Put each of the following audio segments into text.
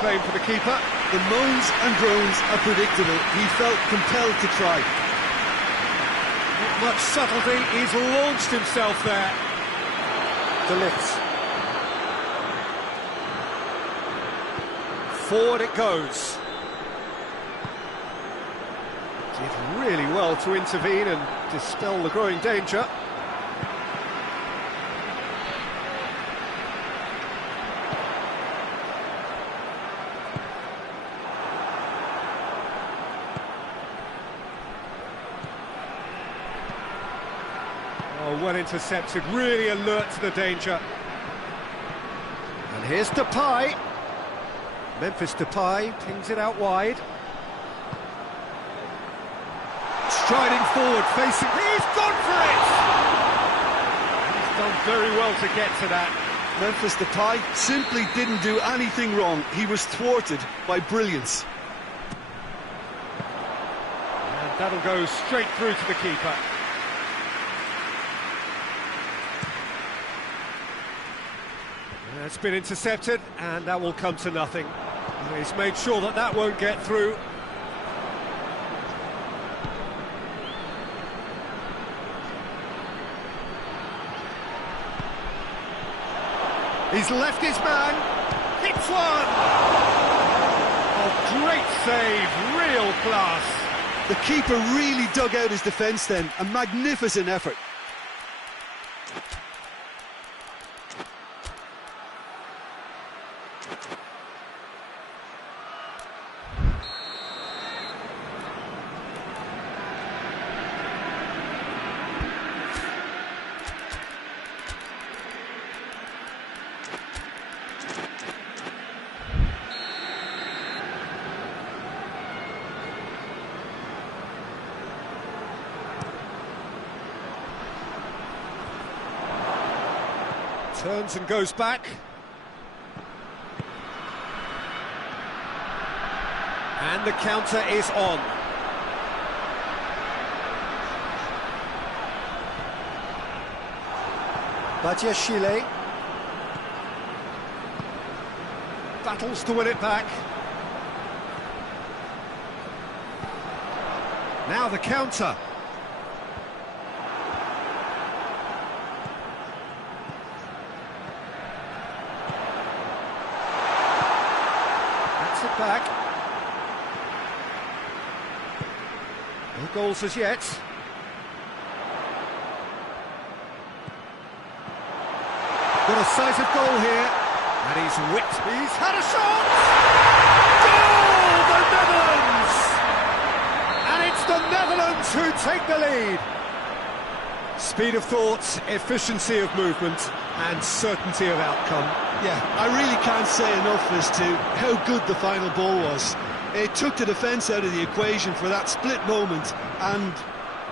claim for the keeper. The moans and groans are predictable. He felt compelled to try. Not much subtlety, he's launched himself there. De Ligt. Forward it goes. Did really well to intervene and dispel the growing danger. Oh, well intercepted, really alert to the danger. And here's Depay. Memphis Depay pings it out wide. Striding forward, facing... He's gone for it! He's done very well to get to that. Memphis Depay simply didn't do anything wrong. He was thwarted by brilliance. And that'll go straight through to the keeper. It's been intercepted, and that will come to nothing. He's made sure that that won't get through. He's left his man. Hits one! Oh, great save, real class. The keeper really dug out his defence then. A magnificent effort. Turns and goes back. And the counter is on. Badiashile battles to win it back. Now the counter. That's it back. No goals as yet. Got a sight of goal here, and he's whipped. He's had a shot! Goal! The Netherlands! And it's the Netherlands who take the lead. Speed of thought, efficiency of movement, and certainty of outcome. Yeah, I really can't say enough as to how good the final ball was. It took the defence out of the equation for that split moment, and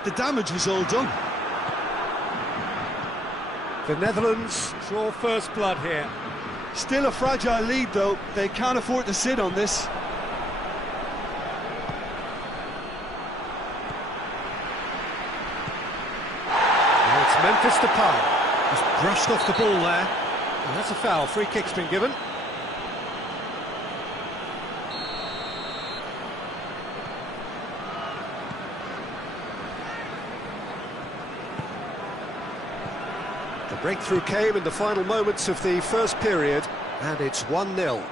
the damage was all done. The Netherlands draw first blood here. Still a fragile lead, though. They can't afford to sit on this. Now it's Memphis Depay. He's brushed off the ball there. And that's a foul. Free kick's been given. The breakthrough came in the final moments of the first period, and it's 1-0.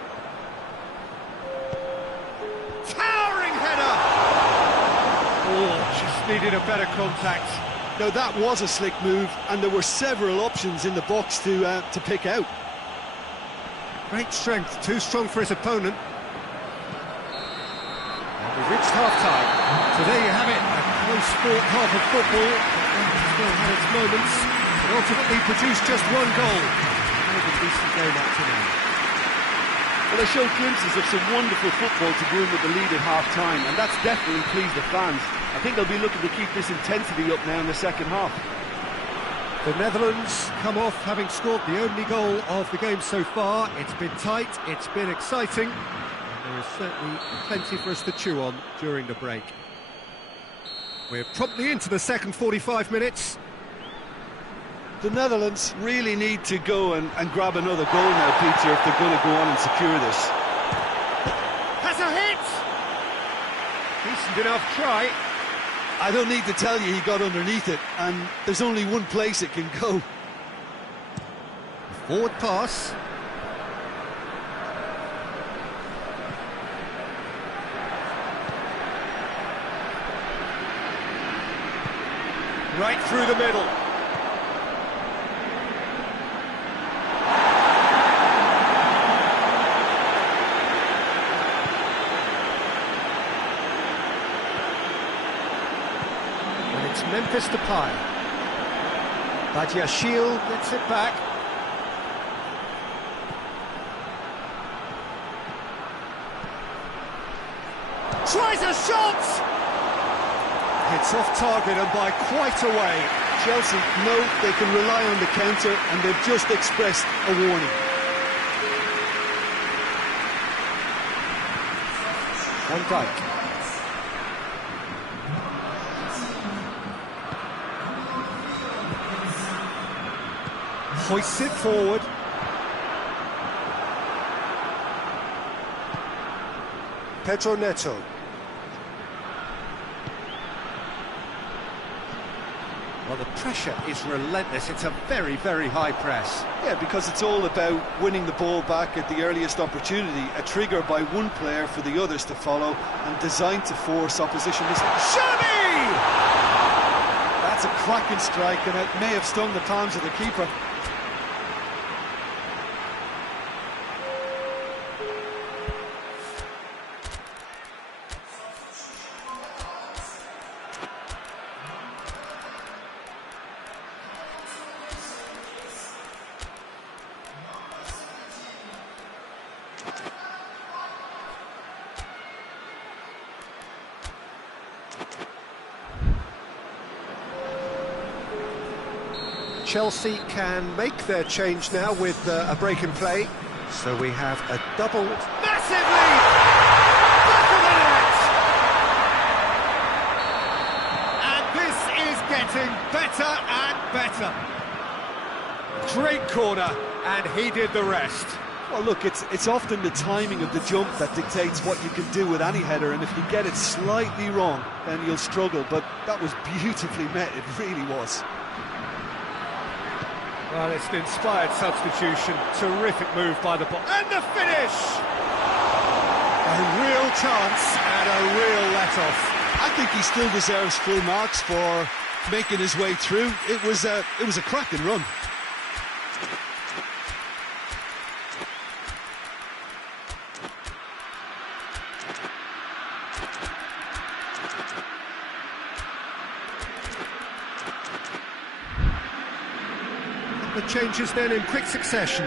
Towering header! Oh, just needed a better contact. Now that was a slick move, and there were several options in the box to pick out. Great strength, too strong for his opponent. And we've reached half-time. So there you have it, a close sport half of football. It's still had its moments. But ultimately produced just one goal. A decent game up to now. Well, they showed glimpses of some wonderful football to go in with the lead at half-time, and that's definitely pleased the fans. I think they'll be looking to keep this intensity up now in the second half. The Netherlands come off having scored the only goal of the game so far. It's been tight, it's been exciting, and there is certainly plenty for us to chew on during the break. We're promptly into the second 45 minutes. The Netherlands really need to go and grab another goal now, Peter, if they're going to go on and secure this. Good enough try. I don't need to tell you he got underneath it, and there's only one place it can go. Forward pass. Right through the middle. And it's Memphis Depay. Badiashile gets it back. Tries a shot! Hits off target and by quite a way. Chelsea know they can rely on the counter, and they've just expressed a warning. Van Dijk. Hoists it forward. Pedro Neto. Well, the pressure is relentless. It's a very, very high press. Yeah, because it's all about winning the ball back at the earliest opportunity, a trigger by one player for the others to follow, and designed to force opposition. Shami! That's a cracking strike, and it may have stung the palms of the keeper. Chelsea can make their change now with a break in play. So we have a double. Massive lead! Back of the net! And this is getting better and better. Great corner, and he did the rest. Well, look, it's often the timing of the jump that dictates what you can do with any header, and if you get it slightly wrong, then you'll struggle. But that was beautifully met, it really was. Well, it's an inspired substitution. Terrific move by the ball. And the finish! A real chance and a real let-off. I think he still deserves full marks for making his way through. It was a cracking run. The changes then in quick succession.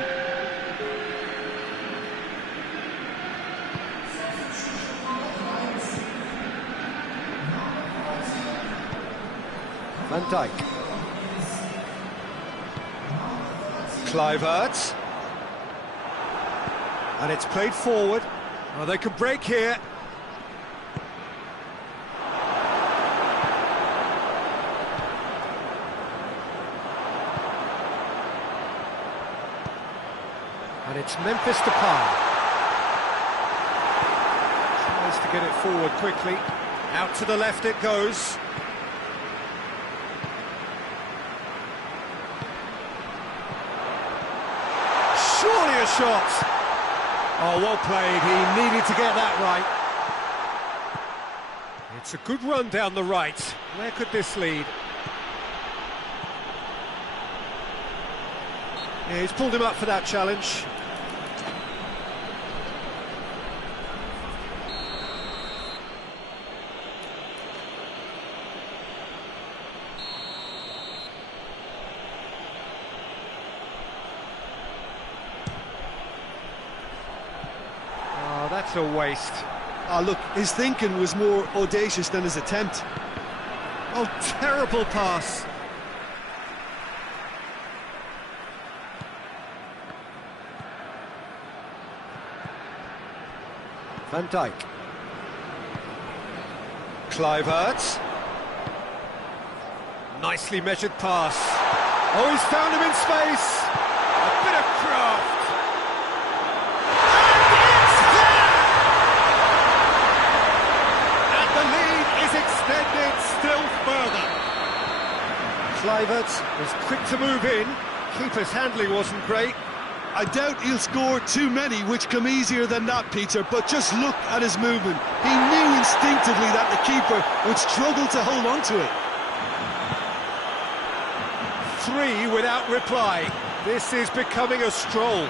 Van Dijk. Kluivert. And it's played forward. Well, they could break here. And it's Memphis Depay. Tries to get it forward quickly. Out to the left it goes. Surely a shot. Oh, well played. He needed to get that right. It's a good run down the right. Where could this lead? Yeah, he's pulled him up for that challenge. Oh, that's a waste. Ah, look, his thinking was more audacious than his attempt. Oh, terrible pass. Van Dijk. Kluivert. Nicely measured pass. Oh, he's found him in space. A bit of craft. And it's there! And the lead Kluivert was quick to move in. Keeper's handling wasn't great. I doubt he'll score too many which come easier than that, Peter, but just look at his movement. He knew instinctively that the keeper would struggle to hold on to it. 3 without reply. This is becoming a stroll.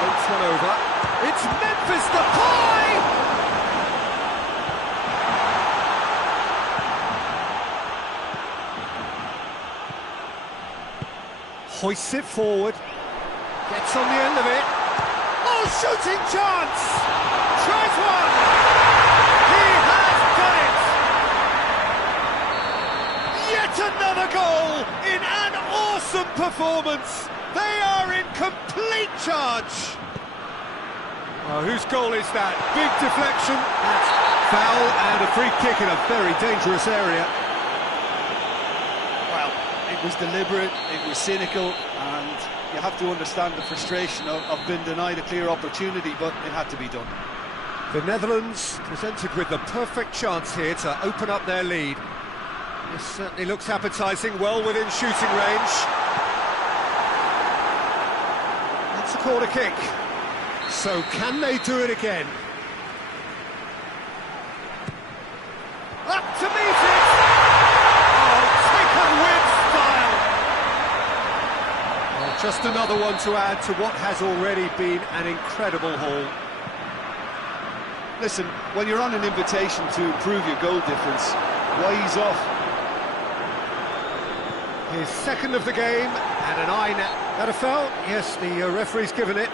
Floats one over. It's Memphis Depay! Hoists it forward. Gets on the end of it. Oh, shooting chance! Tries one! He has done it! Yet another goal in an awesome performance! They are in complete charge! Oh, whose goal is that? Big deflection. That's foul and a free kick in a very dangerous area. Well, it was deliberate, it was cynical, and you have to understand the frustration of being denied a clear opportunity, but it had to be done. The Netherlands presented with the perfect chance here to open up their lead. This certainly looks appetising, well within shooting range. That's a corner kick. So can they do it again? Up to meet it! Oh, taken with style! Well, just another one to add to what has already been an incredible haul. Listen, when you're on an invitation to improve your goal difference, why ease off? His second of the game, and an eye now. That a foul? Yes, the referee's given it.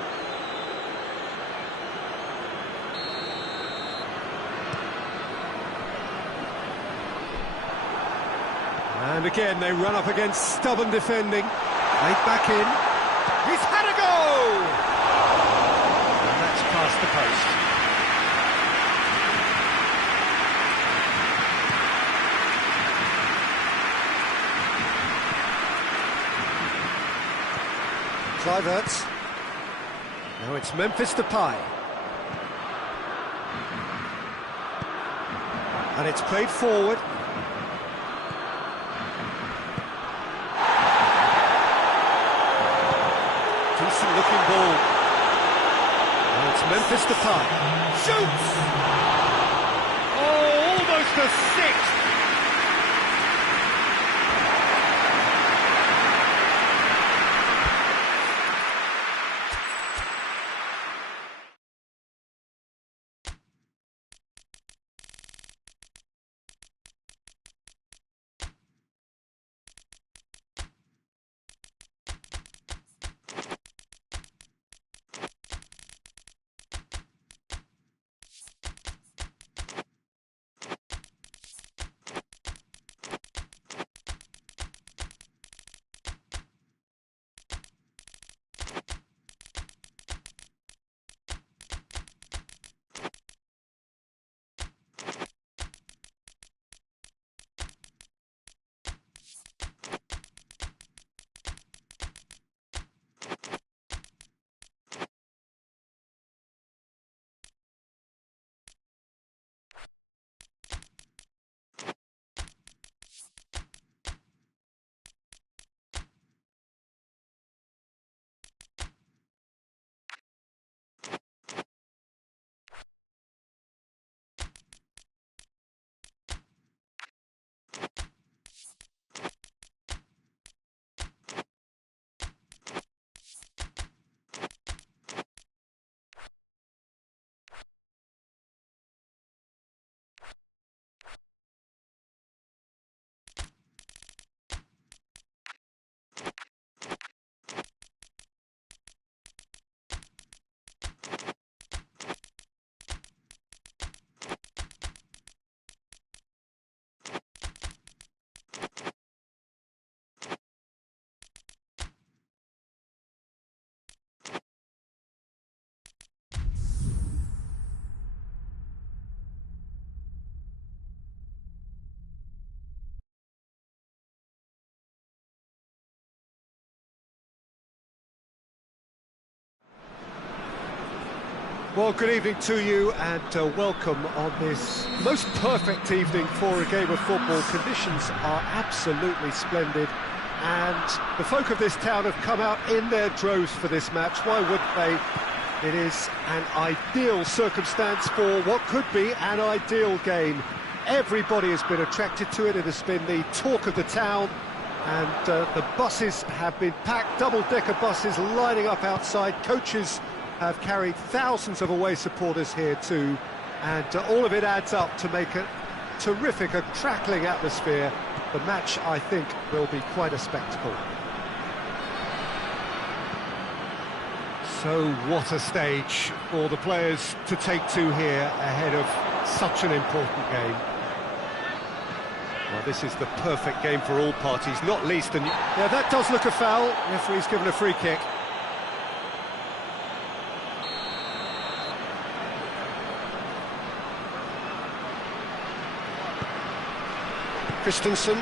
And again, they run up against stubborn defending. Right back in. He's had a go! And that's past the post. Kluivert. Now it's Memphis Depay. And it's played forward. Decent looking ball. Now it's Memphis Depay. Shoots! Oh, almost a sixth! Well, good evening to you and welcome on this most perfect evening for a game of football. Conditions are absolutely splendid and the folk of this town have come out in their droves for this match. Why wouldn't they? It is an ideal circumstance for what could be an ideal game. Everybody has been attracted to it. It has been the talk of the town, and the buses have been packed, double-decker buses lining up outside. Coaches have carried thousands of away supporters here too, and all of it adds up to make a terrific, a crackling atmosphere. The match, I think, will be quite a spectacle. So what a stage for the players to take to here ahead of such an important game. Well, this is the perfect game for all parties, not least... Yeah, that does look a foul. Referee's given a free kick. Christensen.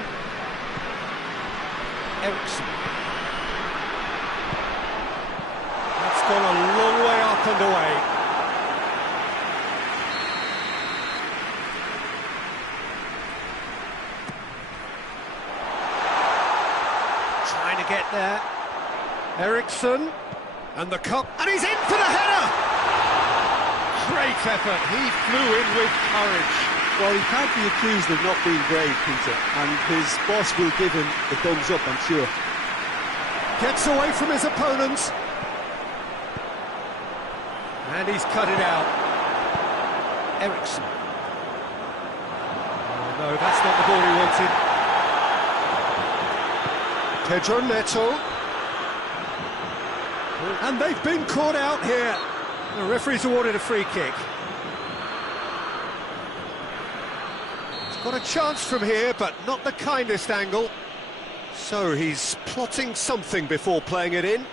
Eriksson. That's gone a long way up and away. Trying to get there. Eriksson. And the cup. And he's in for the header! Great effort. He flew in with courage. Well, he can't be accused of not being brave, Peter, and his boss will give him the thumbs up, I'm sure. Gets away from his opponents. And he's cut it out. Eriksson. Oh, no, that's not the ball he wanted. Pedro Neto. And they've been caught out here. The referee's awarded a free kick. Got a chance from here, but not the kindest angle. So he's plotting something before playing it in.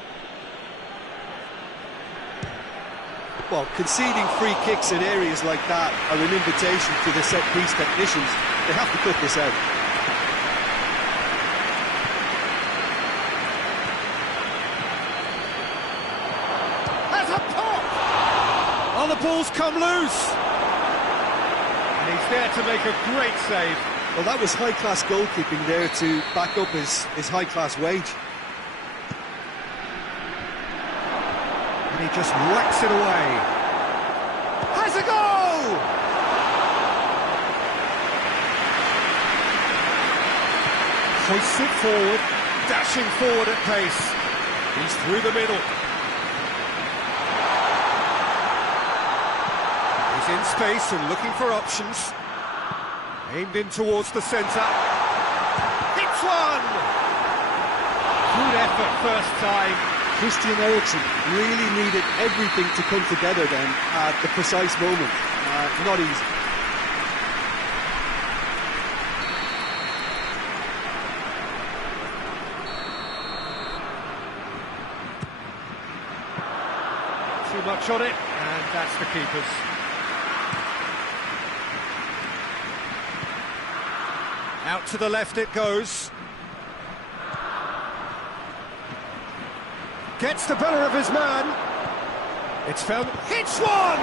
Well, conceding free kicks in areas like that are an invitation to the set-piece technicians. They have to cut this out. Has a pop! Oh, the ball's come loose! And he's there to make a great save. Well, that was high-class goalkeeping there to back up his high-class wage. And he just whacks it away. Has a goal! Hoists it forward, dashing forward at pace. He's through the middle. He's in space and looking for options. Aimed in towards the centre. Hits one! Good effort first time. Christian Eriksen really needed everything to come together then at the precise moment. Not easy. Too much on it, and that's the keeper's. Out to the left it goes. Gets the better of his man. It's found. Hits one!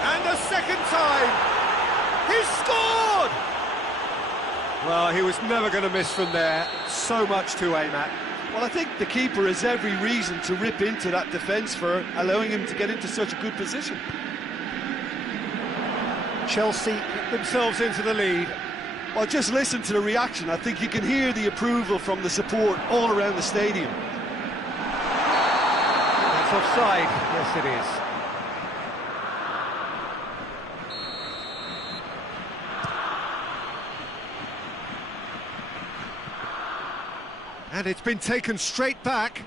And a second time. He's scored! Well, he was never going to miss from there. So much to aim at. Well, I think the keeper has every reason to rip into that defence for allowing him to get into such a good position. Chelsea get themselves into the lead. Well, just listen to the reaction. I think you can hear the approval from the support all around the stadium. That's offside. Yes, it is. And it's been taken straight back.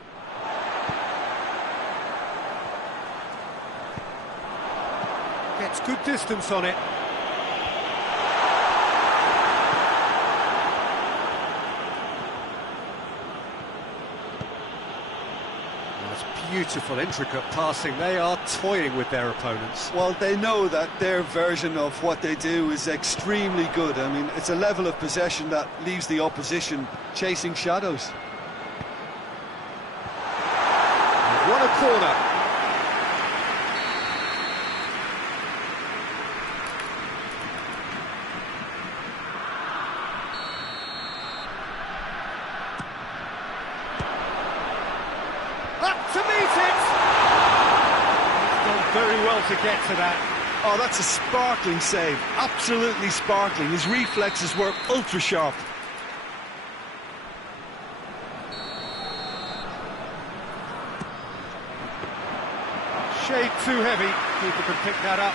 Gets good distance on it. That's beautiful, intricate passing. They are toying with their opponents. Well, they know that their version of what they do is extremely good. I mean, it's a level of possession that leaves the opposition chasing shadows. What a corner. to get to that. Oh, that's a sparkling save, absolutely sparkling. His reflexes were ultra sharp. Shade too heavy, keeper can pick that up.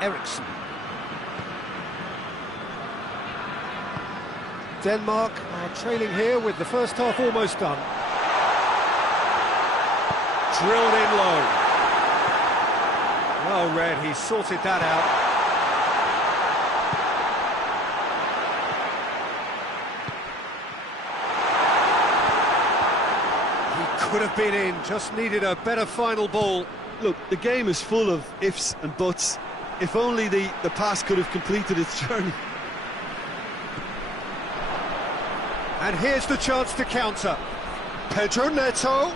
Eriksson. Denmark are trailing here with the first half almost done. Drilled in low. Well read, he sorted that out. He could have been in, just needed a better final ball. Look, the game is full of ifs and buts. If only the pass could have completed its journey. And here's the chance to counter. Pedro Neto.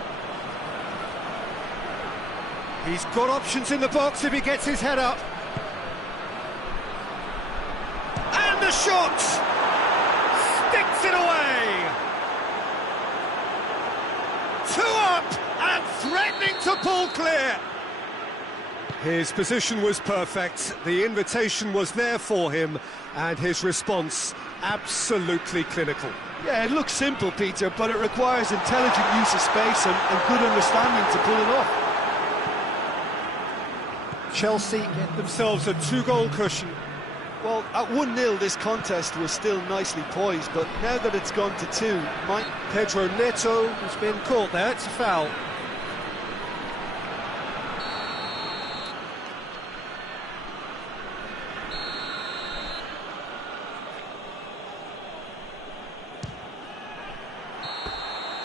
He's got options in the box if he gets his head up. And the shot! Sticks it away! 2 up and threatening to pull clear. His position was perfect, the invitation was there for him, and his response absolutely clinical. Yeah, it looks simple, Peter, but it requires intelligent use of space and good understanding to pull it off. Chelsea get themselves a 2-goal cushion. Well, at 1-0 this contest was still nicely poised, but now that it's gone to 2, Pedro Neto has been caught there, it's a foul.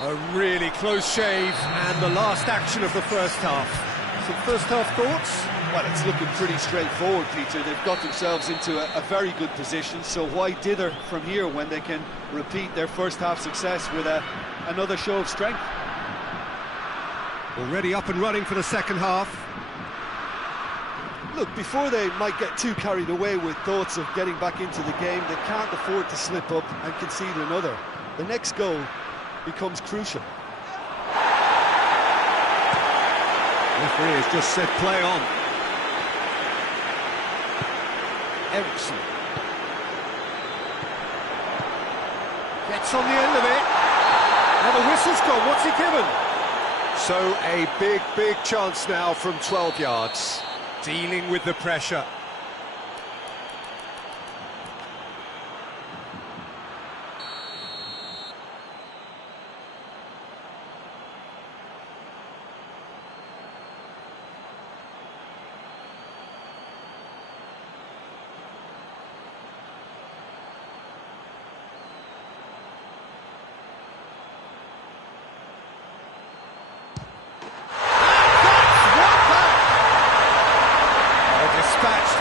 A really close shave, and the last action of the first half. Some first half thoughts? Well, it's looking pretty straightforward, Peter. They've got themselves into a very good position, so why dither from here when they can repeat their first half success with another show of strength? Already up and running for the second half. Look, before they might get too carried away with thoughts of getting back into the game, they can't afford to slip up and concede another. The next goal becomes crucial. Referee has just said play on. Eriksson gets on the end of it. And the whistle's gone. What's he given? So a big chance now from 12 yards. Dealing with the pressure.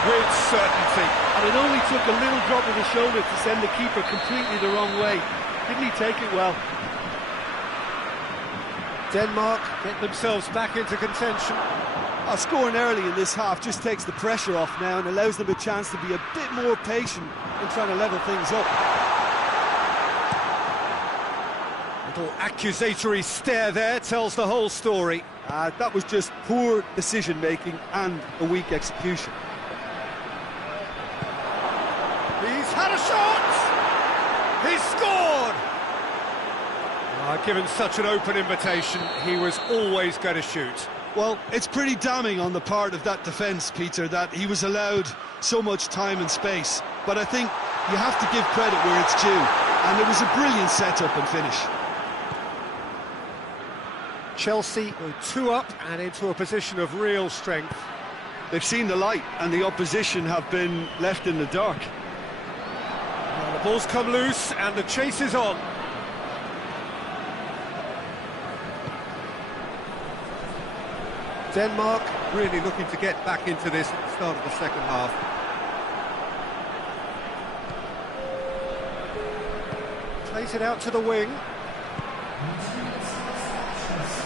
With certainty. And it only took a little drop of the shoulder to send the keeper completely the wrong way. Didn't he take it well? Denmark get themselves back into contention. Scoring early in this half just takes the pressure off now and allows them a chance to be a bit more patient in trying to level things up. Little accusatory stare there tells the whole story. That was just poor decision-making and a weak execution. He's had a shot! He's scored! Given such an open invitation, he was always going to shoot. Well, it's pretty damning on the part of that defence, Peter, that he was allowed so much time and space. But I think you have to give credit where it's due, and it was a brilliant set-up and finish. Chelsea go 2 up and into a position of real strength. They've seen the light, and the opposition have been left in the dark. Well, the ball's come loose, and the chase is on. Denmark really looking to get back into this at the start of the second half. Plays it out to the wing.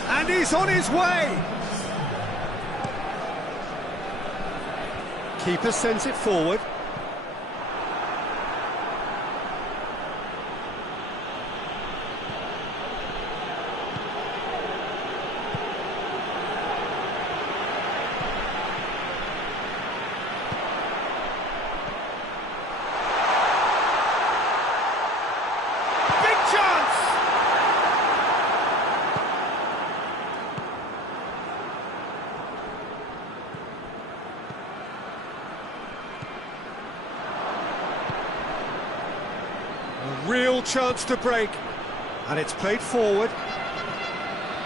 And he's on his way! Keeper sends it forward. Big chance! A real chance to break, and it's played forward.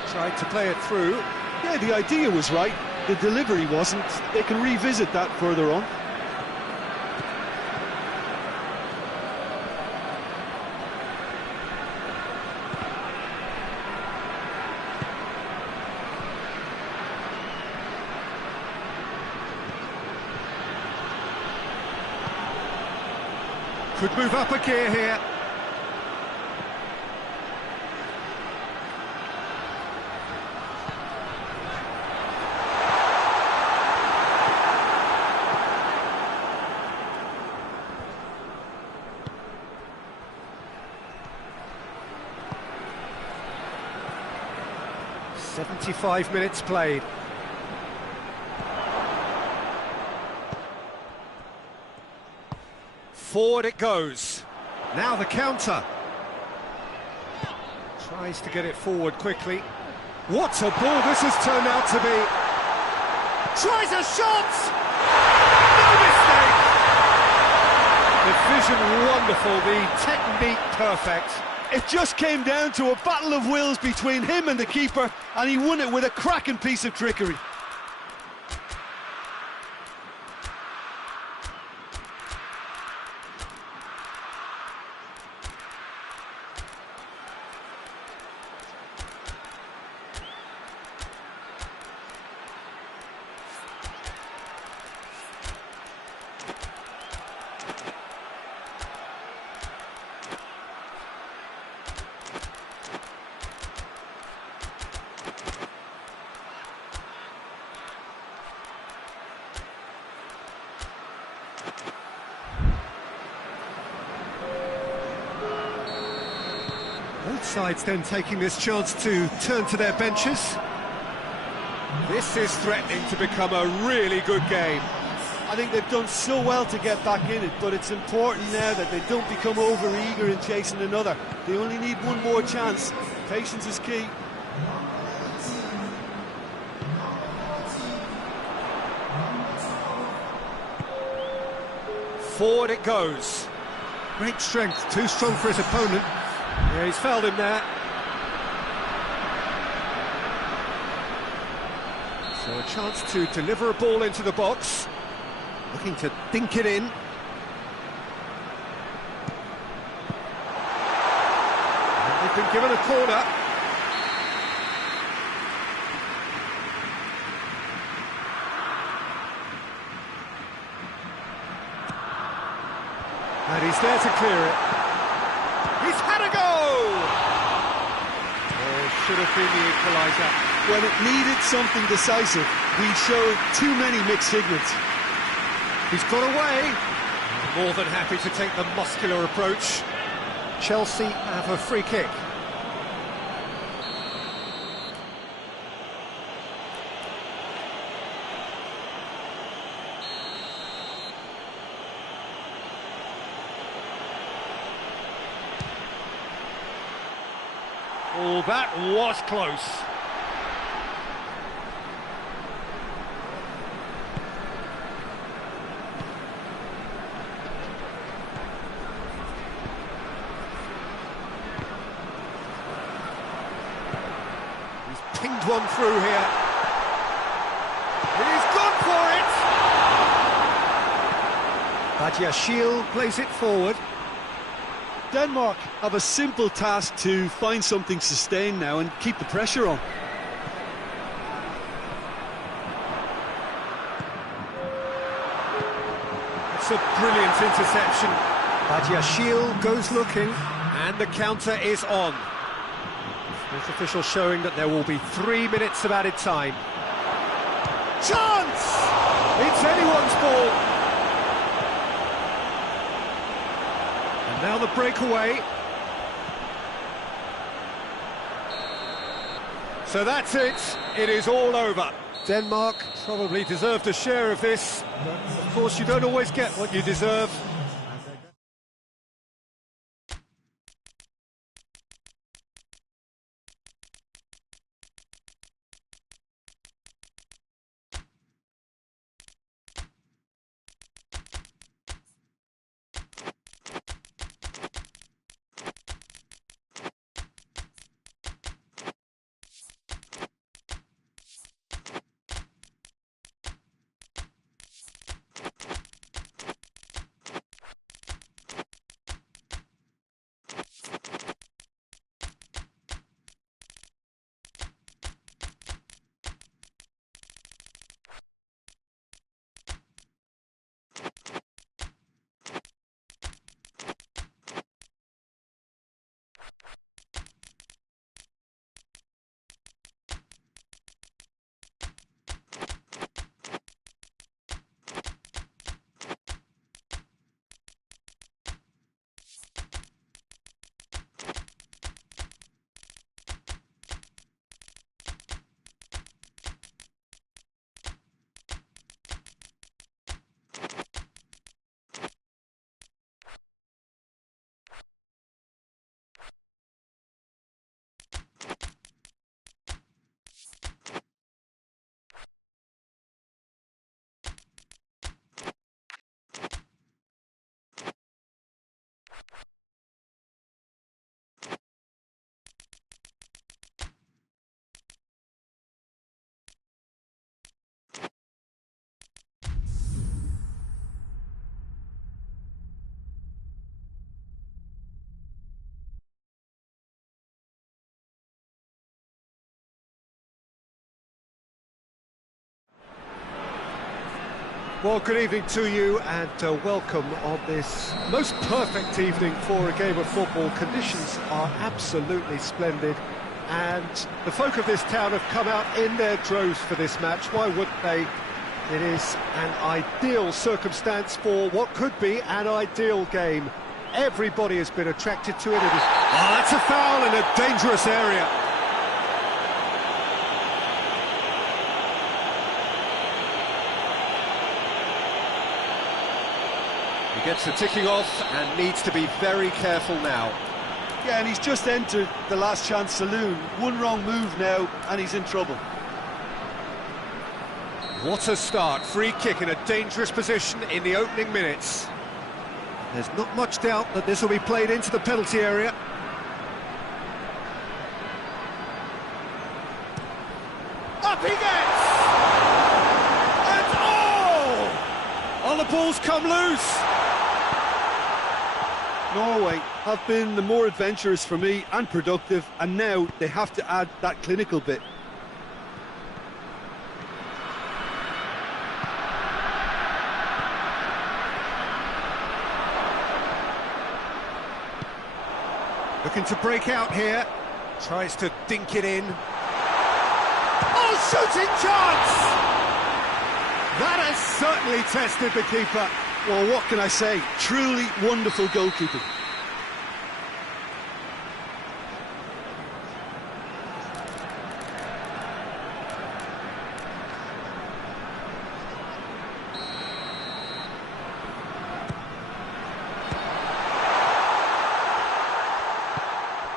Tried to play it through. Yeah, the idea was right, the delivery wasn't. They can revisit that further on. Could move up a gear here. "75 minutes played. Forward it goes. Now the counter. Tries to get it forward quickly. What a ball this has turned out to be. Tries a shot! No mistake! The vision wonderful, the technique perfect. It just came down to a battle of wills between him and the keeper, and he won it with a cracking piece of trickery. Both sides then taking this chance to turn to their benches. This is threatening to become a really good game. I think they've done so well to get back in it, but it's important now that they don't become over-eager in chasing another. They only need one more chance. Patience is key. Forward it goes. Great strength, too strong for his opponent. Yeah, he's fouled him there. So a chance to deliver a ball into the box. Looking to dink it in. And they've been given a corner. And he's there to clear it. He's had a go! Oh, should have been the equaliser. When it needed something decisive, we showed too many mixed signals. He's got away. More than happy to take the muscular approach. Chelsea have a free kick. Oh, that was close. He's pinged one through here. He's gone for it! PesJoker plays it forward. Denmark have a simple task to find something sustained now and keep the pressure on. It's a brilliant interception. PesJoker goes looking, and the counter is on. Fourth official showing that there will be 3 minutes of added time. Chance! It's anyone's ball. Now the breakaway. So that's it. It is all over. Denmark probably deserved a share of this, but of course you don't always get what you deserve. Well, good evening to you and welcome on this most perfect evening for a game of football. Conditions are absolutely splendid and the folk of this town have come out in their droves for this match. Why wouldn't they? It is an ideal circumstance for what could be an ideal game. Everybody has been attracted to it. Oh, that's a foul in a dangerous area. He gets the ticking off and needs to be very careful now. Yeah, and he's just entered the last chance saloon. One wrong move now, and he's in trouble. What a start. Free kick in a dangerous position in the opening minutes. There's not much doubt that this will be played into the penalty area. Up he gets! And oh! The balls come loose! Norway have been the more adventurous for me and productive, and now they have to add that clinical bit. Looking to break out here. Tries to dink it in. Oh, shooting chance! That has certainly tested the keeper. Well, what can I say? Truly wonderful goalkeeping.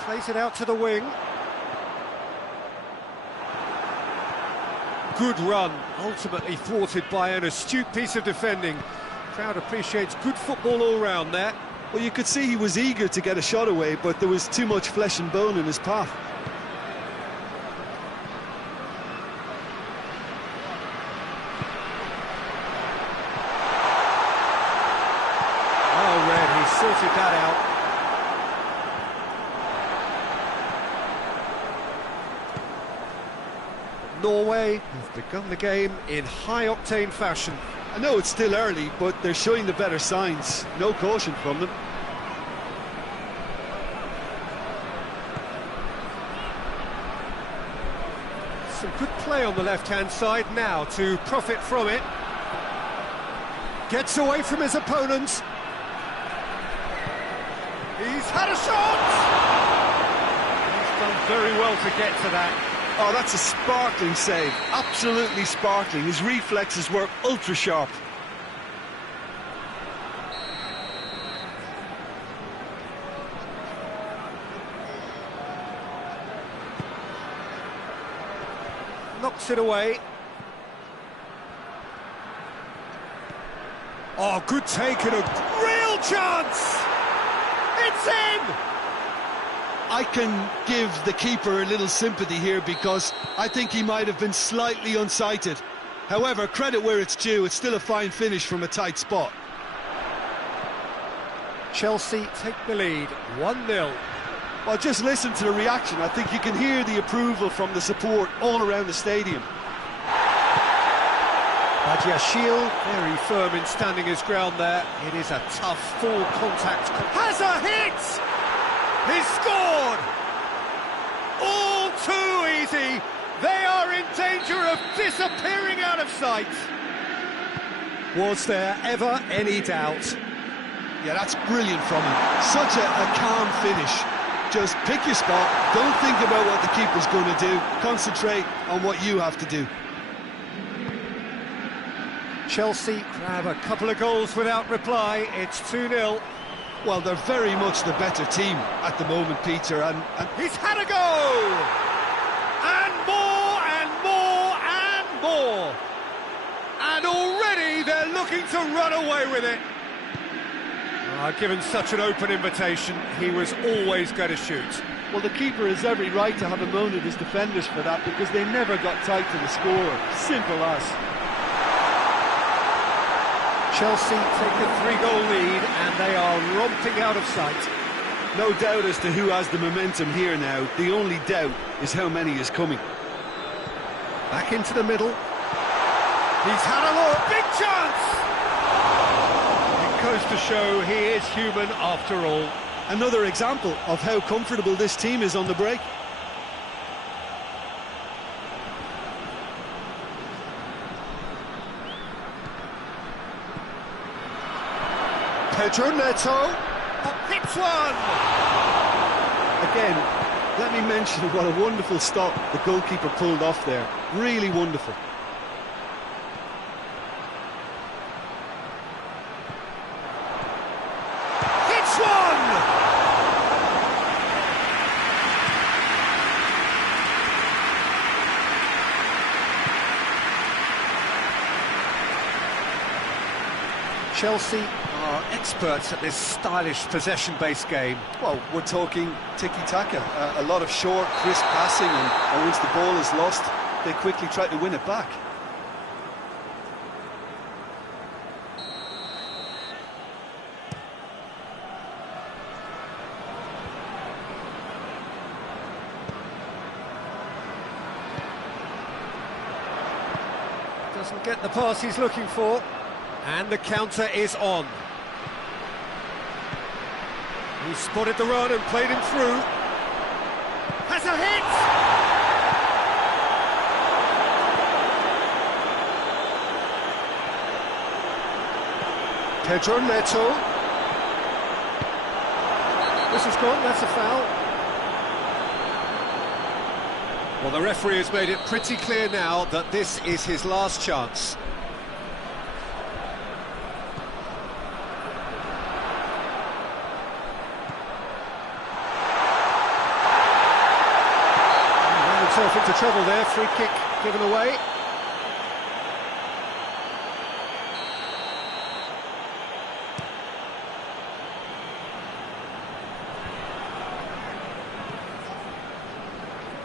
Plays it out to the wing. Good run, ultimately thwarted by an astute piece of defending. Crowd appreciates good football all round there. Well, you could see he was eager to get a shot away, but there was too much flesh and bone in his path. Oh, Red, he sorted that out. Norway have begun the game in high-octane fashion. I know it's still early, but they're showing the better signs. No caution from them. Some good play on the left-hand side now to profit from it. Gets away from his opponents. He's had a shot! He's done very well to get to that. Oh, that's a sparkling save. Absolutely sparkling. His reflexes were ultra sharp. Knocks it away. Oh, good take and a real chance! It's in! I can give the keeper a little sympathy here because I think he might have been slightly unsighted. However, credit where it's due, it's still a fine finish from a tight spot. Chelsea take the lead, 1-0. Well, just listen to the reaction. I think you can hear the approval from the support all around the stadium. PesJoker, very firm in standing his ground there. It is a tough full contact. Has a hit! He's scored! All too easy. They are in danger of disappearing out of sight. Was there ever any doubt? Yeah, that's brilliant from him. Such a calm finish. Just pick your spot, don't think about what the keeper's going to do, concentrate on what you have to do. Chelsea grab a couple of goals without reply. It's 2-0. Well, they're very much the better team at the moment, Peter, and He's had a go! And more, and more, and more! And already they're looking to run away with it. Given such an open invitation, he was always going to shoot. Well, the keeper has every right to have a moan at his defenders for that because they never got tight to the scorer. Simple as. Chelsea take a 3-goal lead and they are romping out of sight. no doubt as to who has the momentum here now. The only doubt is how many is coming. Back into the middle. He's had a look, big chance! It goes to show he is human after all. Another example of how comfortable this team is on the break. Pedro Neto, hits one! Again, let me mention what a wonderful stop the goalkeeper pulled off there. Really wonderful. Hits one! Chelsea are experts at this stylish possession-based game. Well, we're talking tiki-taka, a lot of short, crisp passing, and once the ball is lost, they quickly try to win it back. Doesn't get the pass he's looking for, and the counter is on. He spotted the run and played him through. Has a hit! Pedro Neto. This is gone, that's a foul. Well, the referee has made it pretty clear now that this is his last chance. Himself into trouble there, free kick given away.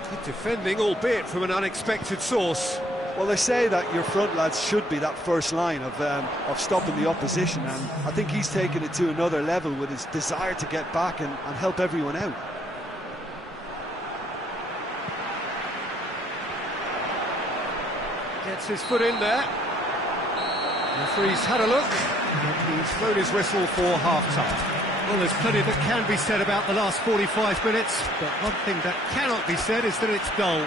Good defending, albeit from an unexpected source. Well, they say that your front lads should be that first line of stopping the opposition, and I think he's taken it to another level with his desire to get back and help everyone out. Gets his foot in there. Referee's had a look, and he's blown his whistle for half-time. Well, there's plenty that can be said about the last 45 minutes, but one thing that cannot be said is that it's dull.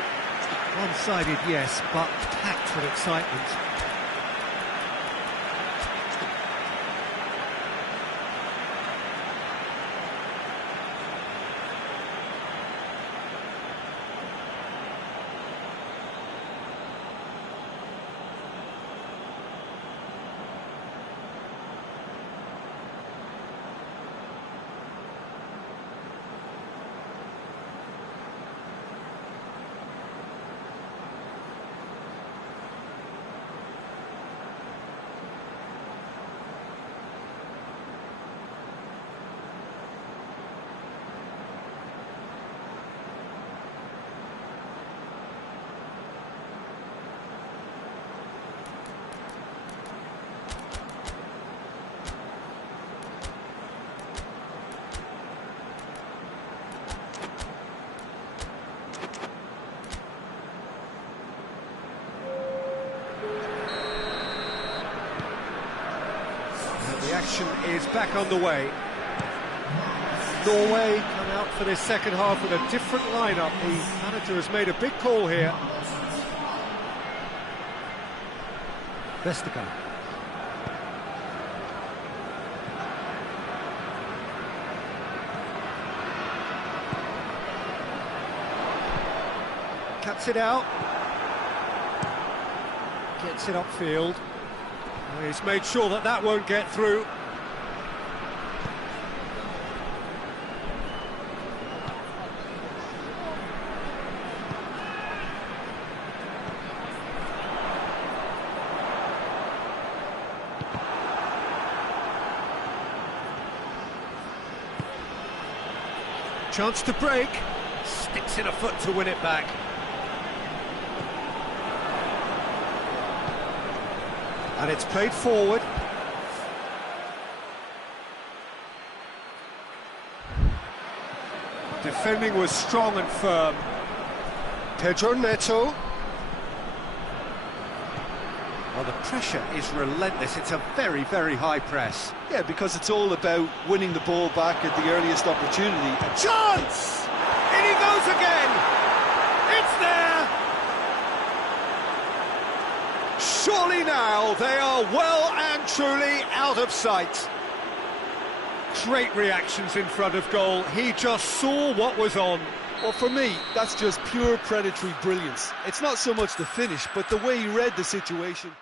One-sided, yes, but packed with excitement. action is back underway. Norway come out for this second half with a different lineup. The manager has made a big call here. Vestergaard. Cuts it out. Gets it upfield. And he's made sure that that won't get through. Chance to break. Sticks in a foot to win it back. And it's played forward. Defending was strong and firm. Pedro Neto. Well, the pressure is relentless. It's a very, very high press. Yeah, because it's all about winning the ball back at the earliest opportunity. Chance! In he goes again! It's there! Surely now they are well and truly out of sight. Great reactions in front of goal. He just saw what was on. Well, for me, that's just pure predatory brilliance. It's not so much the finish, but the way he read the situation.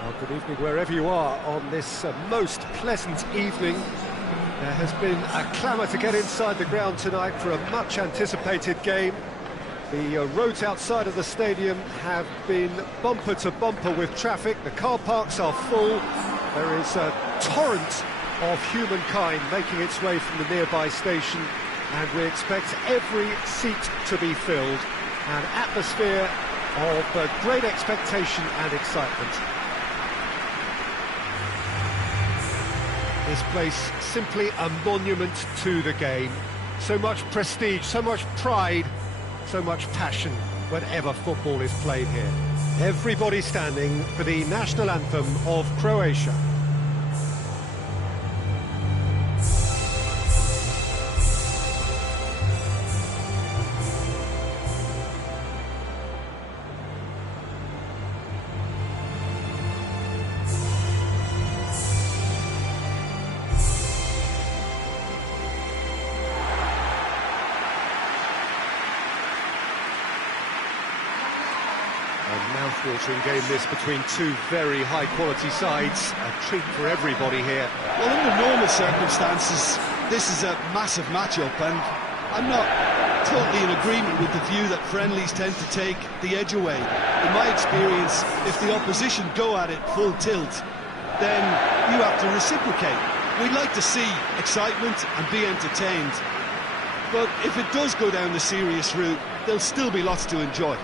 Well, good evening wherever you are on this most pleasant evening. There has been a clamour to get inside the ground tonight for a much-anticipated game. The roads outside of the stadium have been bumper to bumper with traffic. The car parks are full. There is a torrent of humankind making its way from the nearby station, and we expect every seat to be filled. An atmosphere of great expectation and excitement. This place simply a monument to the game. So much prestige, so much pride, so much passion whenever football is played here. Everybody standing for the national anthem of Croatia. mouth-watering game this between two very high-quality sides. A treat for everybody here. Well, under normal circumstances, this is a massive match-up, and I'm not totally in agreement with the view that friendlies tend to take the edge away. In my experience, if the opposition go at it full tilt, then you have to reciprocate. We'd like to see excitement and be entertained, but if it does go down the serious route, there'll still be lots to enjoy.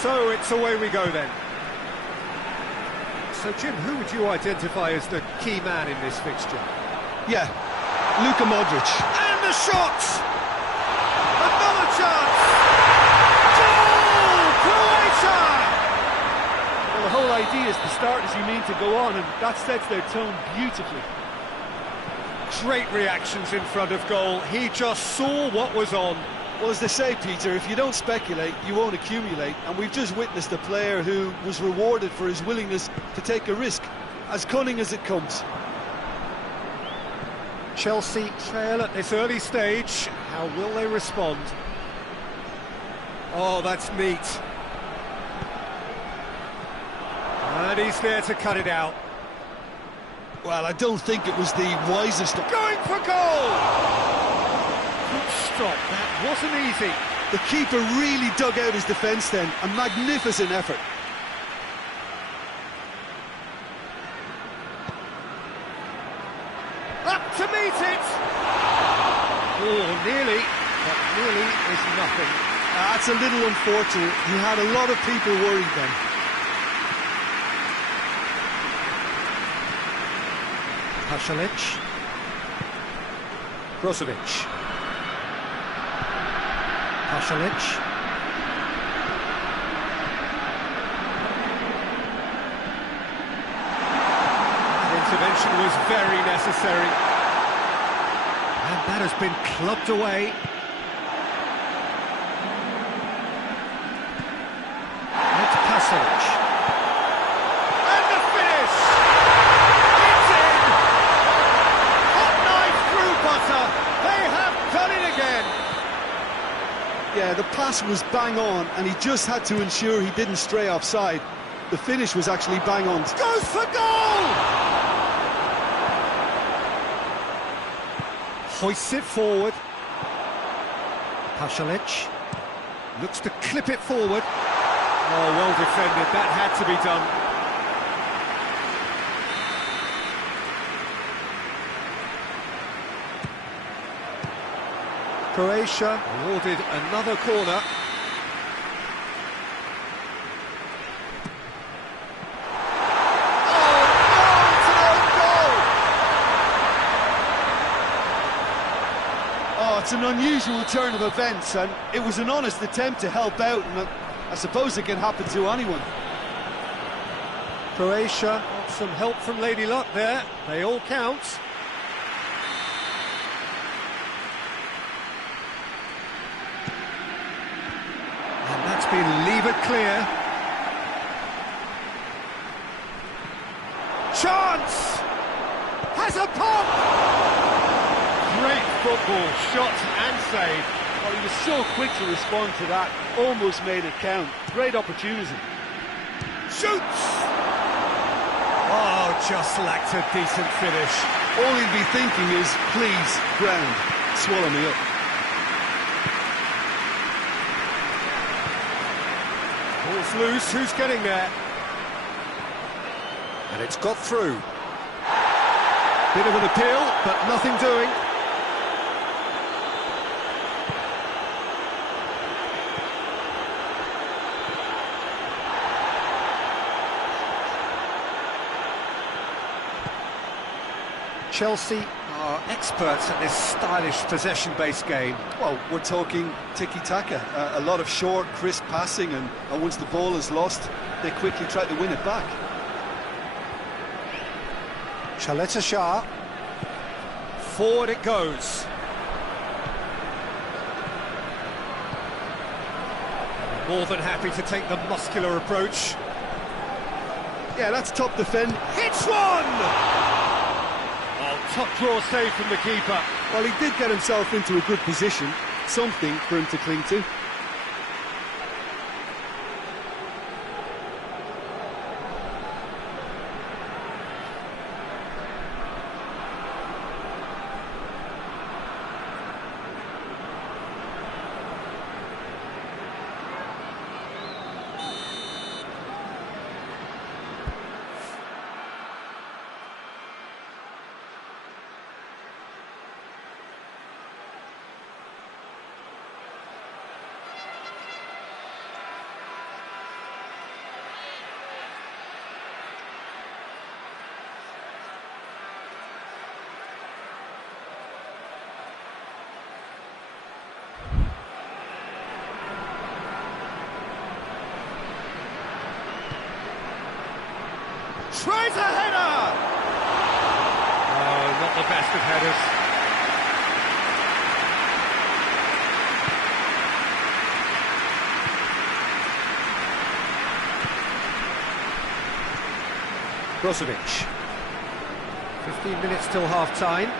So it's away we go then. So Jim, who would you identify as the key man in this fixture? Yeah, Luka Modric. And the shot! Another chance! Goal! Croatia! Well, the whole idea is to start as you mean to go on, and that sets their tone beautifully. Great reactions in front of goal. He just saw what was on. Well, as they say, Peter, if you don't speculate, you won't accumulate, and we've just witnessed a player who was rewarded for his willingness to take a risk, as cunning as it comes. Chelsea trail at this early stage. How will they respond? Oh, that's neat. And he's there to cut it out. Well, I don't think it was the wisest... Going for goal! Good stop, that wasn't easy. The keeper really dug out his defence then. A magnificent effort. Up to meet it! Oh, nearly, but nearly is nothing. That's a little unfortunate. He had a lot of people worried then. Pasalic. Brozovic. Pasalic. That intervention was very necessary. And that has been clubbed away. It's Pasalic. And the finish! It's in! Hot knife through butter. They have done it again. Yeah, the pass was bang on, and he just had to ensure he didn't stray offside. The finish was actually bang on. Goes for goal! Hoists it forward. Pasalic looks to clip it forward. Oh, well defended. That had to be done. Croatia awarded another corner. Oh, no, it's an own goal! Oh, it's an unusual turn of events, and it was an honest attempt to help out, and I suppose it can happen to anyone. Croatia got some help from Lady Luck there. They all count. And that's been levered clear. Chance! Has a pop! Great football, shot and save. Well, he was so quick to respond to that, almost made it count. Great opportunity. Shoots! Oh, just lacked a decent finish. All he'd be thinking is, please, ground, swallow me up. Ball's loose, who's getting there? And it's got through. Bit of an appeal, but nothing doing. Chelsea are experts at this stylish possession-based game. Well, we're talking tiki-taka, a lot of short, crisp passing, and once the ball is lost, they quickly try to win it back. Shah. Forward it goes. More than happy to take the muscular approach. Yeah, that's top defend. Hits one! Oh, top draw save from the keeper. Well, he did get himself into a good position, something for him to cling to. Tries a header! Oh, not the best of headers. Brozovic. 15 minutes till half-time.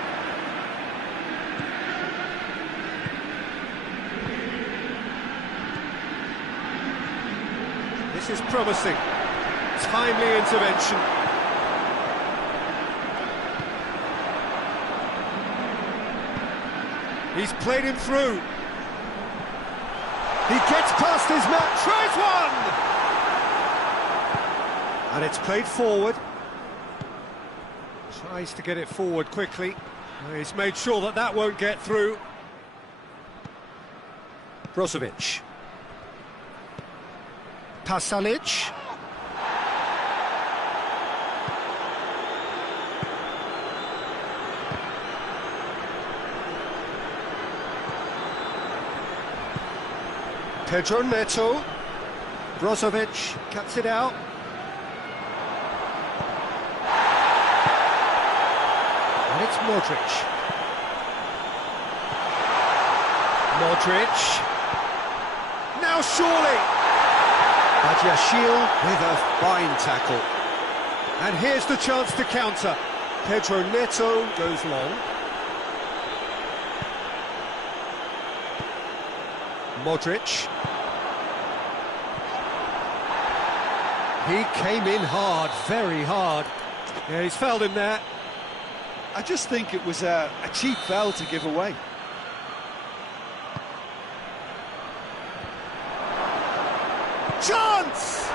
This is promising. Timely intervention. He's played him through. He gets past his man, tries one! And it's played forward. Tries to get it forward quickly. He's made sure that that won't get through. Brozovic. Pasalic. Pedro Neto. Brozovic cuts it out. And it's Modric. Now surely! Badiashile with a fine tackle. And here's the chance to counter. Pedro Neto goes long. Modric. He came in hard, very hard. Yeah, he's fouled him there. I just think it was a cheap foul to give away. Chance!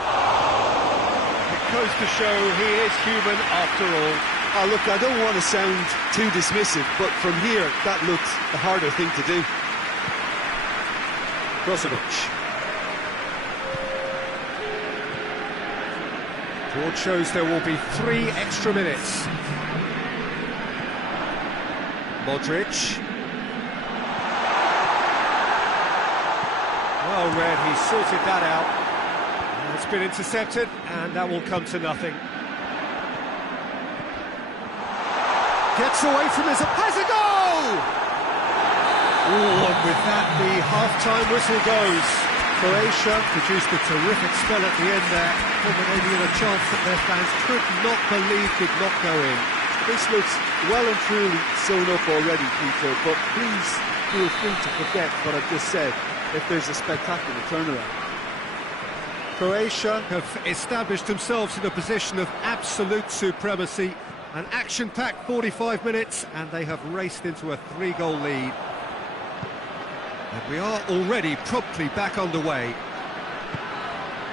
It goes to show he is human after all. Oh, look, I don't want to sound too dismissive, but from here, that looks the harder thing to do. Brozovic. Board shows there will be 3 extra minutes. Modric. Well read, he sorted that out. It's been intercepted, and that will come to nothing. Gets away from his... has a goal! Ooh, and with that, the half-time whistle goes. Croatia produced a terrific spell at the end there, culminating in a chance that their fans could not believe did not go in. This looks well and truly sewn up already, Peter, but please feel free to forget what I've just said if there's a spectacular turnaround. Croatia have established themselves in a position of absolute supremacy. An action-packed 45 minutes, and they have raced into a 3-goal lead. And we are already promptly back underway.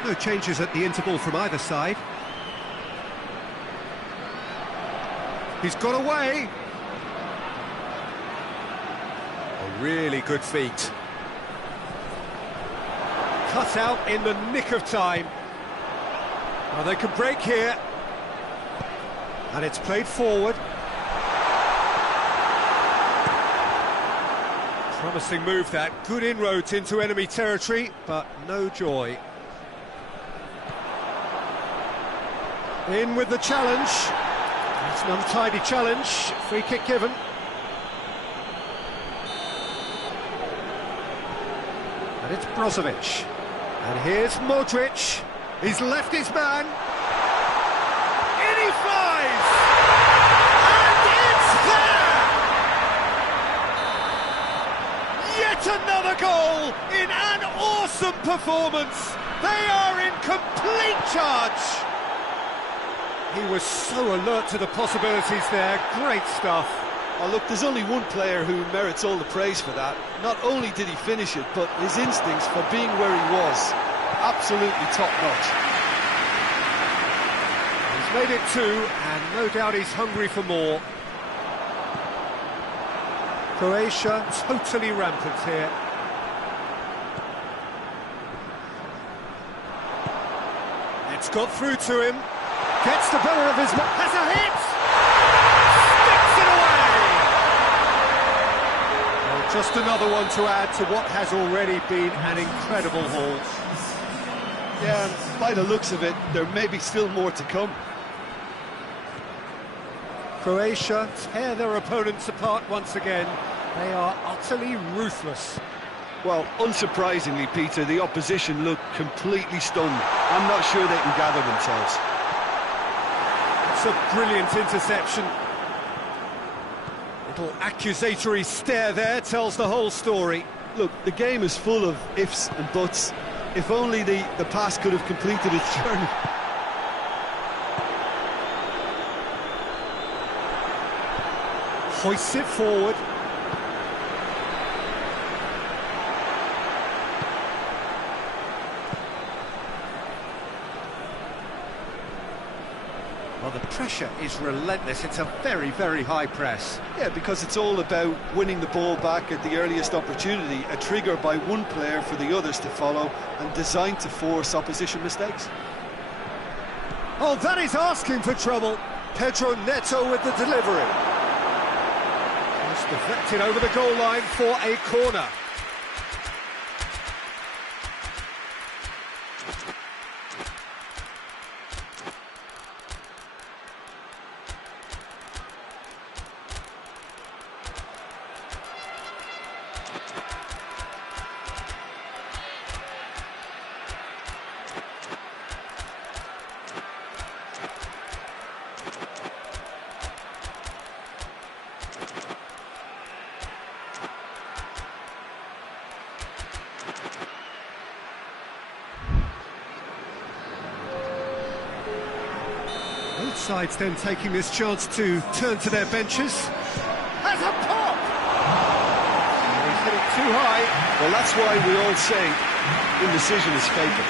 No changes at the interval from either side. He's got away. A really good feat. Cut out in the nick of time. Well, they could break here. And it's played forward. Promising move that. Good inroads into enemy territory, but no joy. In with the challenge. It's an untidy challenge, free kick given. And it's Brozovic. And here's Modric. He's left his man. In he flies! And it's there! Yet another goal in an awesome performance. They are in complete charge. He was so alert to the possibilities there. Great stuff. Oh, look, there's only one player who merits all the praise for that. Not only did he finish it, but his instincts for being where he was, absolutely top-notch. He's made it 2, and no doubt he's hungry for more. Croatia totally rampant here. It's got through to him. Gets the better of his... Has a hit! Sticks it away! Well, just another one to add to what has already been an incredible haul. Yeah, and by the looks of it, there may be still more to come. Croatia tear their opponents apart once again. They are utterly ruthless. Well, unsurprisingly, Peter, the opposition look completely stunned. I'm not sure they can gather themselves. It's a brilliant interception. Little accusatory stare there tells the whole story. Look, the game is full of ifs and buts. If only the pass could have completed its journey. Hoists it forward. Well, the pressure is relentless. It's a very, very high press. Yeah, because it's all about winning the ball back at the earliest opportunity, a trigger by one player for the others to follow, and designed to force opposition mistakes. Oh, that is asking for trouble. Pedro Neto with the delivery. Just deflected over the goal line for a corner. Both sides then taking this chance to turn to their benches. Has a pop! And he's hit it too high. Well, that's why we all say indecision is fatal.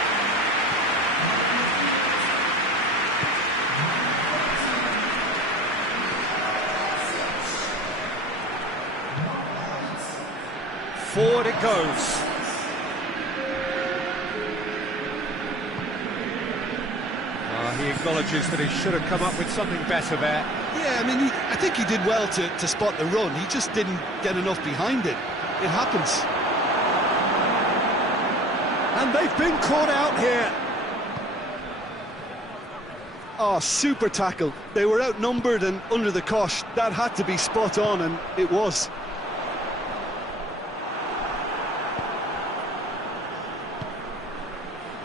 Forward it goes. He acknowledges that he should have come up with something better there. Yeah, I mean, I think he did well to spot the run. He just didn't get enough behind it. It happens. And they've been caught out here. Oh, super tackle. They were outnumbered and under the cosh. That had to be spot on, and it was.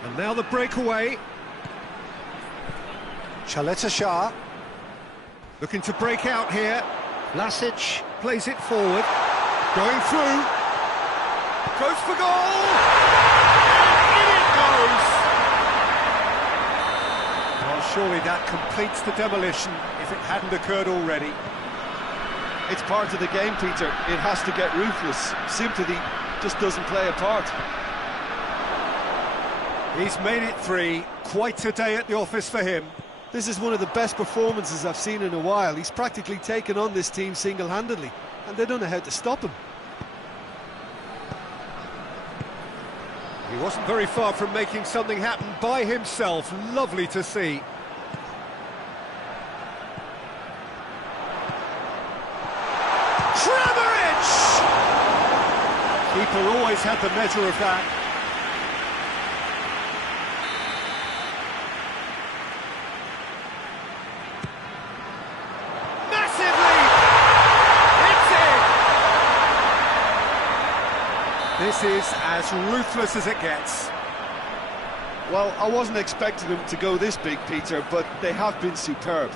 And now the breakaway. Chaleta Shah looking to break out here. Vlasic plays it forward, going through, goes for goal, and in it goes. Well, surely that completes the demolition if it hadn't occurred already. It's part of the game, Peter. It has to get ruthless. Sympathy just doesn't play a part. He's made it 3. Quite a day at the office for him. This is one of the best performances I've seen in a while. He's practically taken on this team single-handedly, and they don't know how to stop him. He wasn't very far from making something happen by himself. Lovely to see. Kramaric! Keeper always had the measure of that. This is as ruthless as it gets. Well, I wasn't expecting them to go this big, Peter, but they have been superb.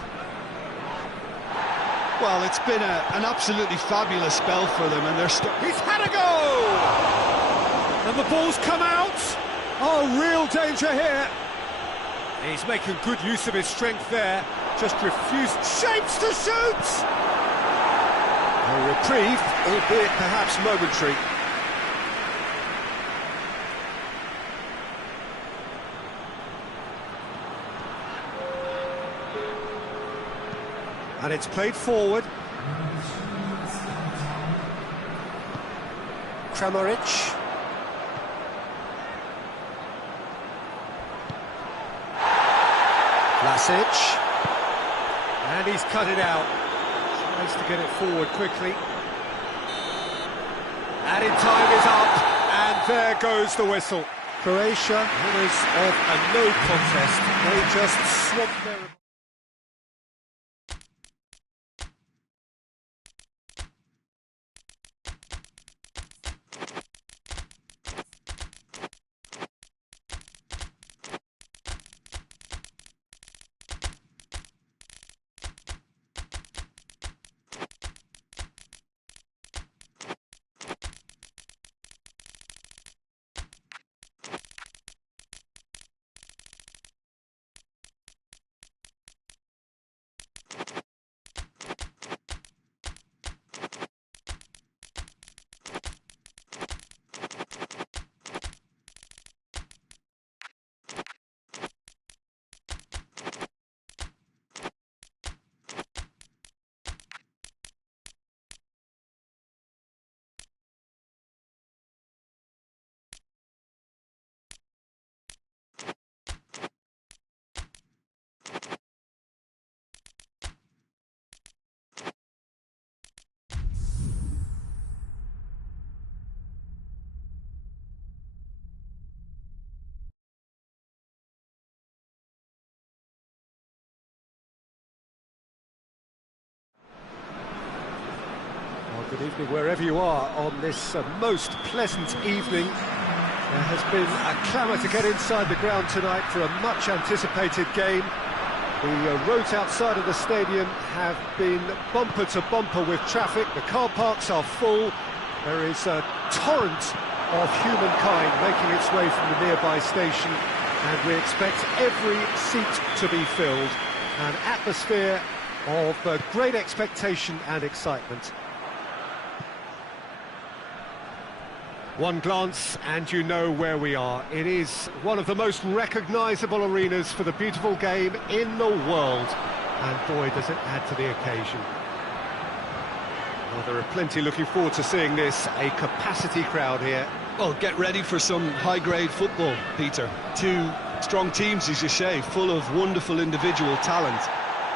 Well, it's been an absolutely fabulous spell for them, and He's had a go! And the ball's come out. Oh, real danger here. He's making good use of his strength there. Just refused. Shapes to shoot! A reprieve, albeit perhaps momentary. And it's played forward. Kramaric. Vlasic. And he's cut it out. Tries to get it forward quickly. Added time is up. And there goes the whistle. Croatia, winners of a no contest. They just swamped their... Good evening wherever you are on this most pleasant evening. There has been a clamour to get inside the ground tonight for a much anticipated game. The roads outside of the stadium have been bumper to bumper with traffic. The car parks are full. There is a torrent of humankind making its way from the nearby station, and we expect every seat to be filled. An atmosphere of great expectation and excitement. One glance and you know where we are. It is one of the most recognisable arenas for the beautiful game in the world, and boy does it add to the occasion. Well, there are plenty looking forward to seeing this, a capacity crowd here. Well, get ready for some high-grade football, Peter. Two strong teams, as you say, full of wonderful individual talent,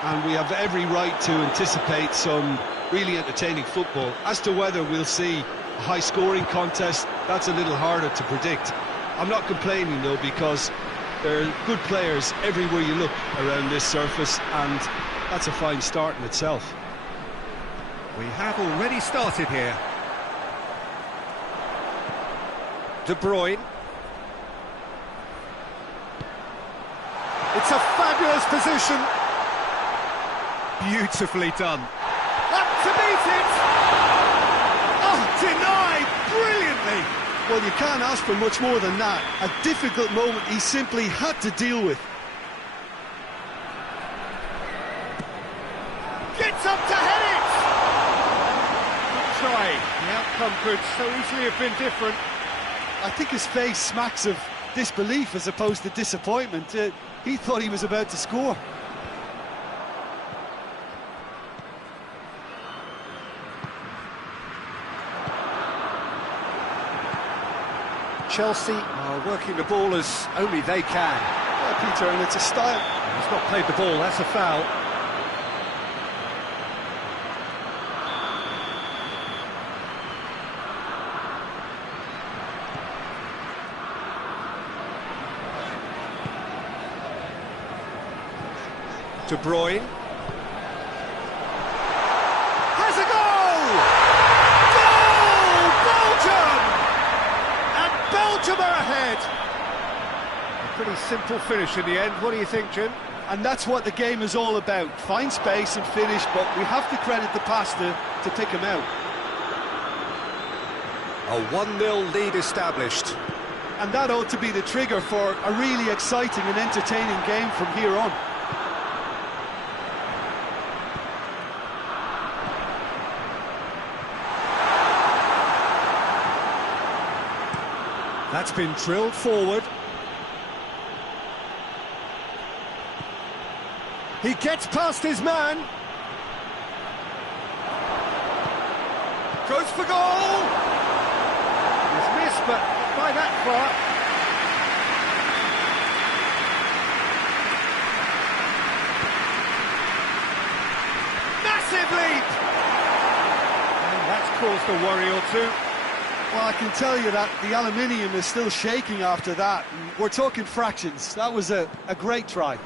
and we have every right to anticipate some really entertaining football. As to whether we'll see a high-scoring contest, that's a little harder to predict. I'm not complaining, though, because there are good players everywhere you look around this surface, and that's a fine start in itself. We have already started here. De Bruyne. It's a fabulous position. Beautifully done. Up to beat it! Oh, denied brilliantly! Well, you can't ask for much more than that. A difficult moment he simply had to deal with. Gets up to head it! Good try. The outcome could so easily have been different. I think his face smacks of disbelief as opposed to disappointment. He thought he was about to score. Chelsea are working the ball as only they can. Yeah, Peter, and it's a style. He's not played the ball, that's a foul. De Bruyne. Has a goal! Goal! Belgium! Pretty simple finish in the end. What do you think, Jim? And that's what the game is all about. Find space and finish, but we have to credit the pass to pick him out. A 1-0 lead established. And that ought to be the trigger for a really exciting and entertaining game from here on. That's been drilled forward. He gets past his man. Goes for goal. He's missed, but not by that far. Massive leap! And that's caused a worry or two. Well, I can tell you that the aluminium is still shaking after that. We're talking fractions. That was a great try.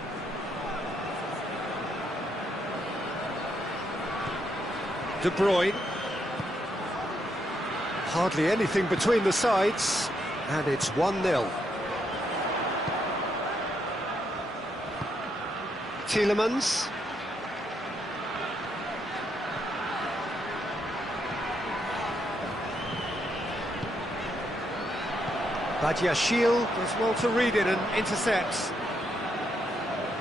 De Bruyne. Hardly anything between the sides, and it's 1-0. Tielemans. Badiashile does well to read it and intercepts.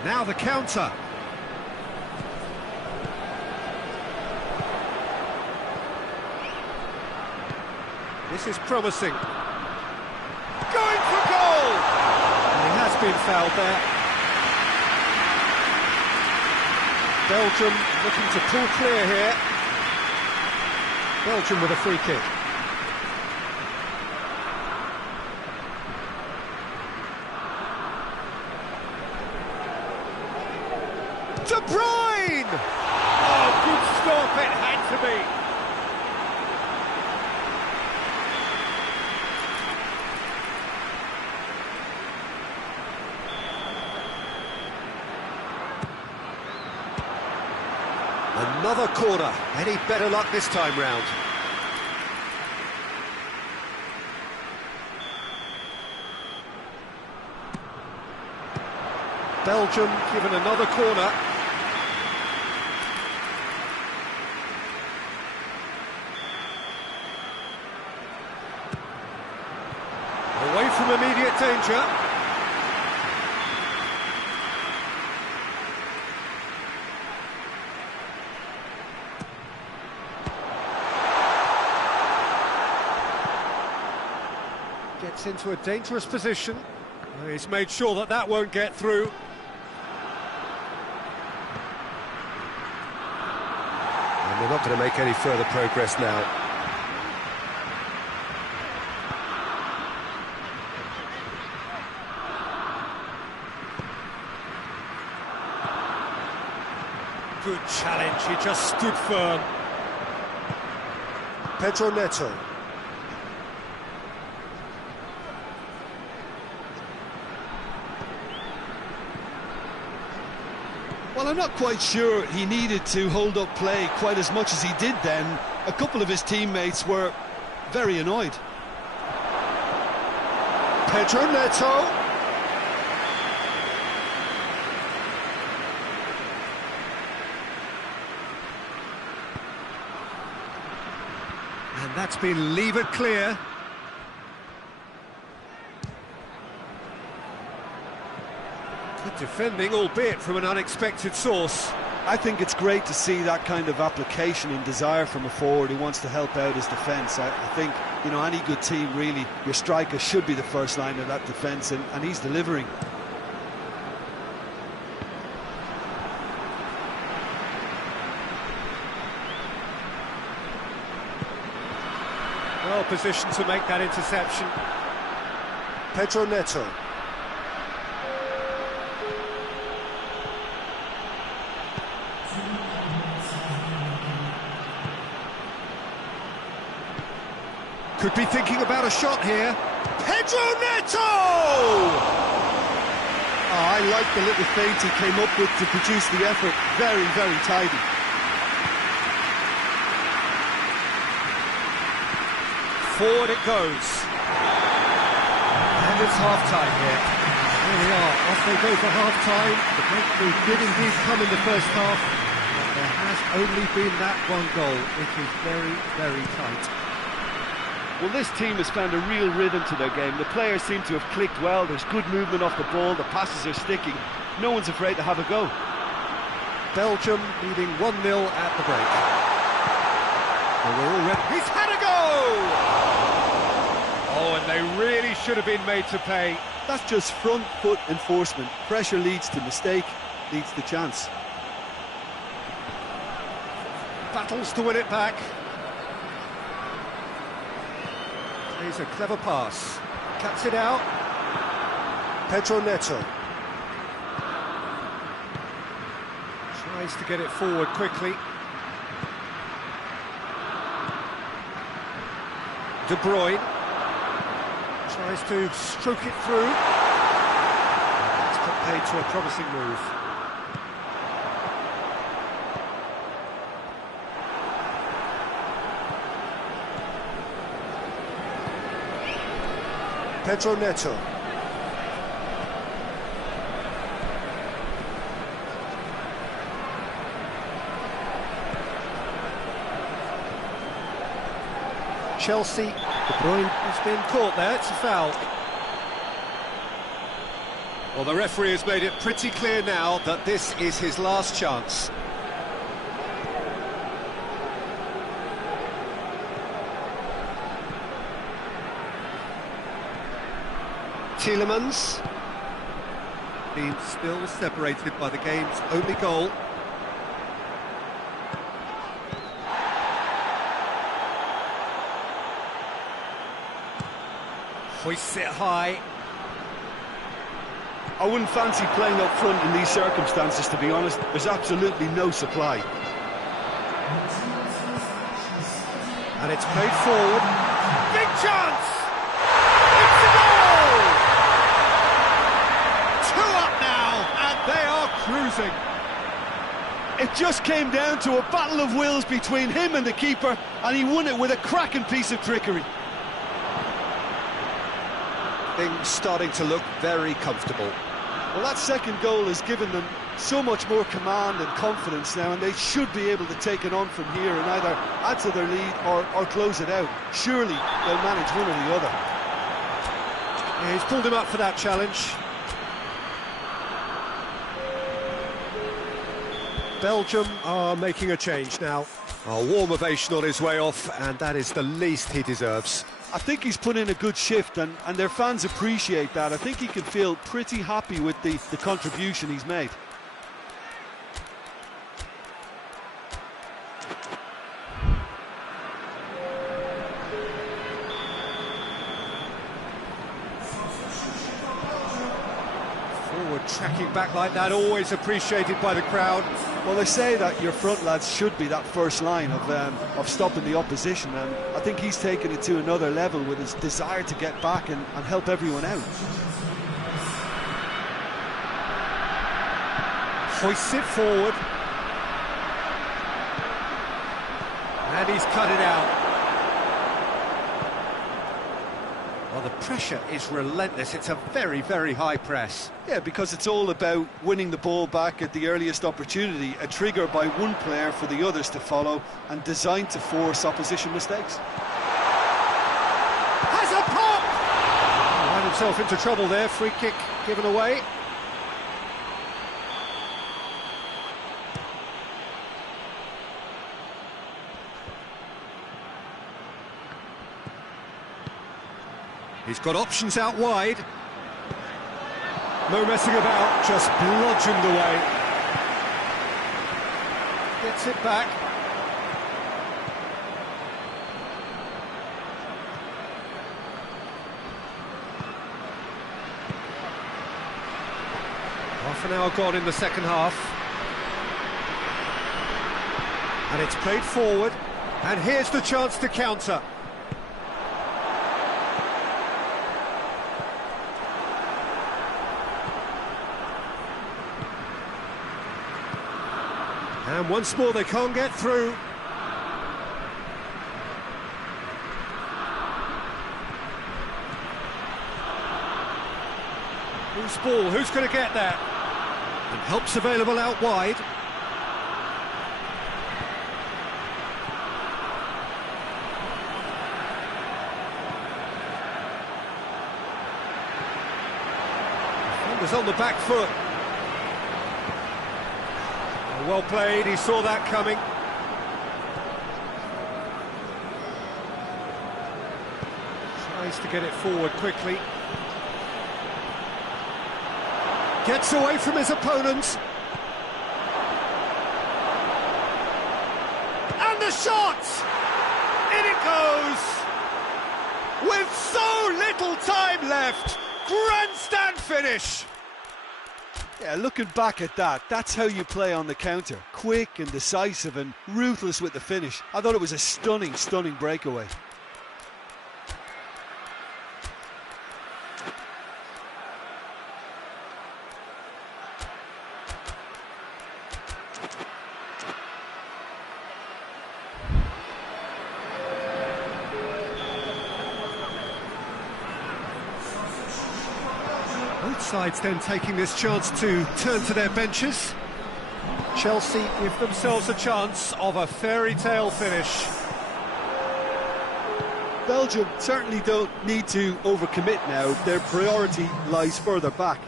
Now the counter. This is promising. Going for goal! And he has been fouled there. Belgium looking to pull clear here. Belgium with a free kick. De Bruyne! Oh, good stop, it had to be. Another corner. Any better luck this time round? Belgium given another corner. Away from immediate danger. Gets into a dangerous position. He's made sure that that won't get through. And they're not going to make any further progress now. Good challenge, he just stood firm. Pedro Neto. Well, I'm not quite sure he needed to hold up play quite as much as he did then. A couple of his teammates were very annoyed. Pedro Neto. And that's been levered clear. Good defending, albeit from an unexpected source. I think it's great to see that kind of application and desire from a forward who wants to help out his defence. I think, you know, any good team, really, your striker should be the first line of that defence, and he's delivering. Well positioned to make that interception. Pedro Neto. Could be thinking about a shot here. Pedro Neto! Oh, I like the little feint he came up with to produce the effort. Very, very tidy. Forward it goes. And it's half-time here. There they are, off they go for half-time. The breakthrough did indeed come in the first half, but there has only been that one goal. It is very, very tight. Well, this team has found a real rhythm to their game. The players seem to have clicked well. There's good movement off the ball. The passes are sticking. No one's afraid to have a go. Belgium leading 1-0 at the break. Well, we're all ready. He's had a go! Oh, and they really should have been made to pay. That's just front foot enforcement. Pressure leads to mistake, leads to chance. Battles to win it back. Plays a clever pass. Cuts it out. Pedro Neto. Tries to get it forward quickly. De Bruyne. Tries to stroke it through. It's got paid to a promising move. Pedro Neto. Chelsea. De Bruyne has been caught there, it's a foul. Well, the referee has made it pretty clear now that this is his last chance. Tielemans. Being still separated by the game's only goal. Hoists it high. I wouldn't fancy playing up front in these circumstances, to be honest. There's absolutely no supply. And it's played forward. Big chance! It's a goal! 2 up now, and they are cruising. It just came down to a battle of wills between him and the keeper, and he won it with a cracking piece of trickery. Things starting to look very comfortable. Well, that second goal has given them so much more command and confidence now, and they should be able to take it on from here and either add to their lead or close it out. Surely they'll manage one or the other. Yeah, he's pulled him up for that challenge. Belgium are making a change now. A warm ovation on his way off, and that is the least he deserves. I think he's put in a good shift, and their fans appreciate that. I think he can feel pretty happy with the contribution he's made. Forward tracking back like that, always appreciated by the crowd. Well, they say that your front lads should be that first line of stopping the opposition, and I think he's taken it to another level with his desire to get back and help everyone out. Hoists it forward. And he's cut it out. Well, the pressure is relentless. It's a very, very high press. Yeah, because it's all about winning the ball back at the earliest opportunity, a trigger by one player for the others to follow, and designed to force opposition mistakes. Has a pop! Ran himself into trouble there, free kick given away. He's got options out wide. No messing about, just bludgeoned away. Gets it back. Half an hour gone in the second half. And it's played forward. And here's the chance to counter. And once more they can't get through. Who's ball? Who's going to get there? And help's available out wide. Defender's on the back foot. Well played, he saw that coming. Tries to get it forward quickly. Gets away from his opponents. And the shot! In it goes! With so little time left! Grandstand finish! Yeah, looking back at that, that's how you play on the counter. Quick and decisive and ruthless with the finish. I thought it was a stunning, stunning breakaway. Both sides then taking this chance to turn to their benches. Chelsea give themselves a chance of a fairy tale finish. Belgium certainly don't need to overcommit now. Their priority lies further back.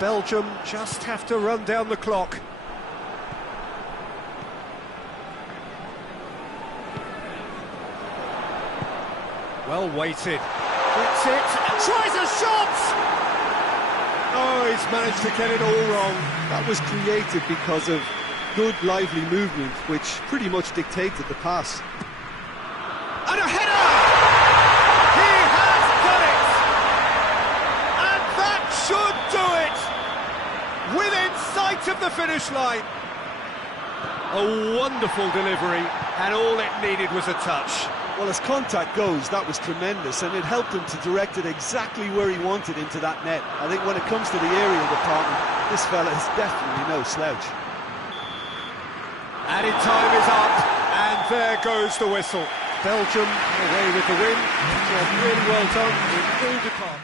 Belgium just have to run down the clock. Well weighted. Gets it, tries a shot! Oh, he's managed to get it all wrong. That was created because of good, lively movement, which pretty much dictated the pass. And a header! He has done it! And that should do it! Within sight of the finish line. A wonderful delivery, and all it needed was a touch. Well, as contact goes, that was tremendous, and it helped him to direct it exactly where he wanted into that net. I think when it comes to the aerial department, this fella is definitely no slouch. Added time is up, and there goes the whistle. Belgium away with the win. Job really well done in all departments.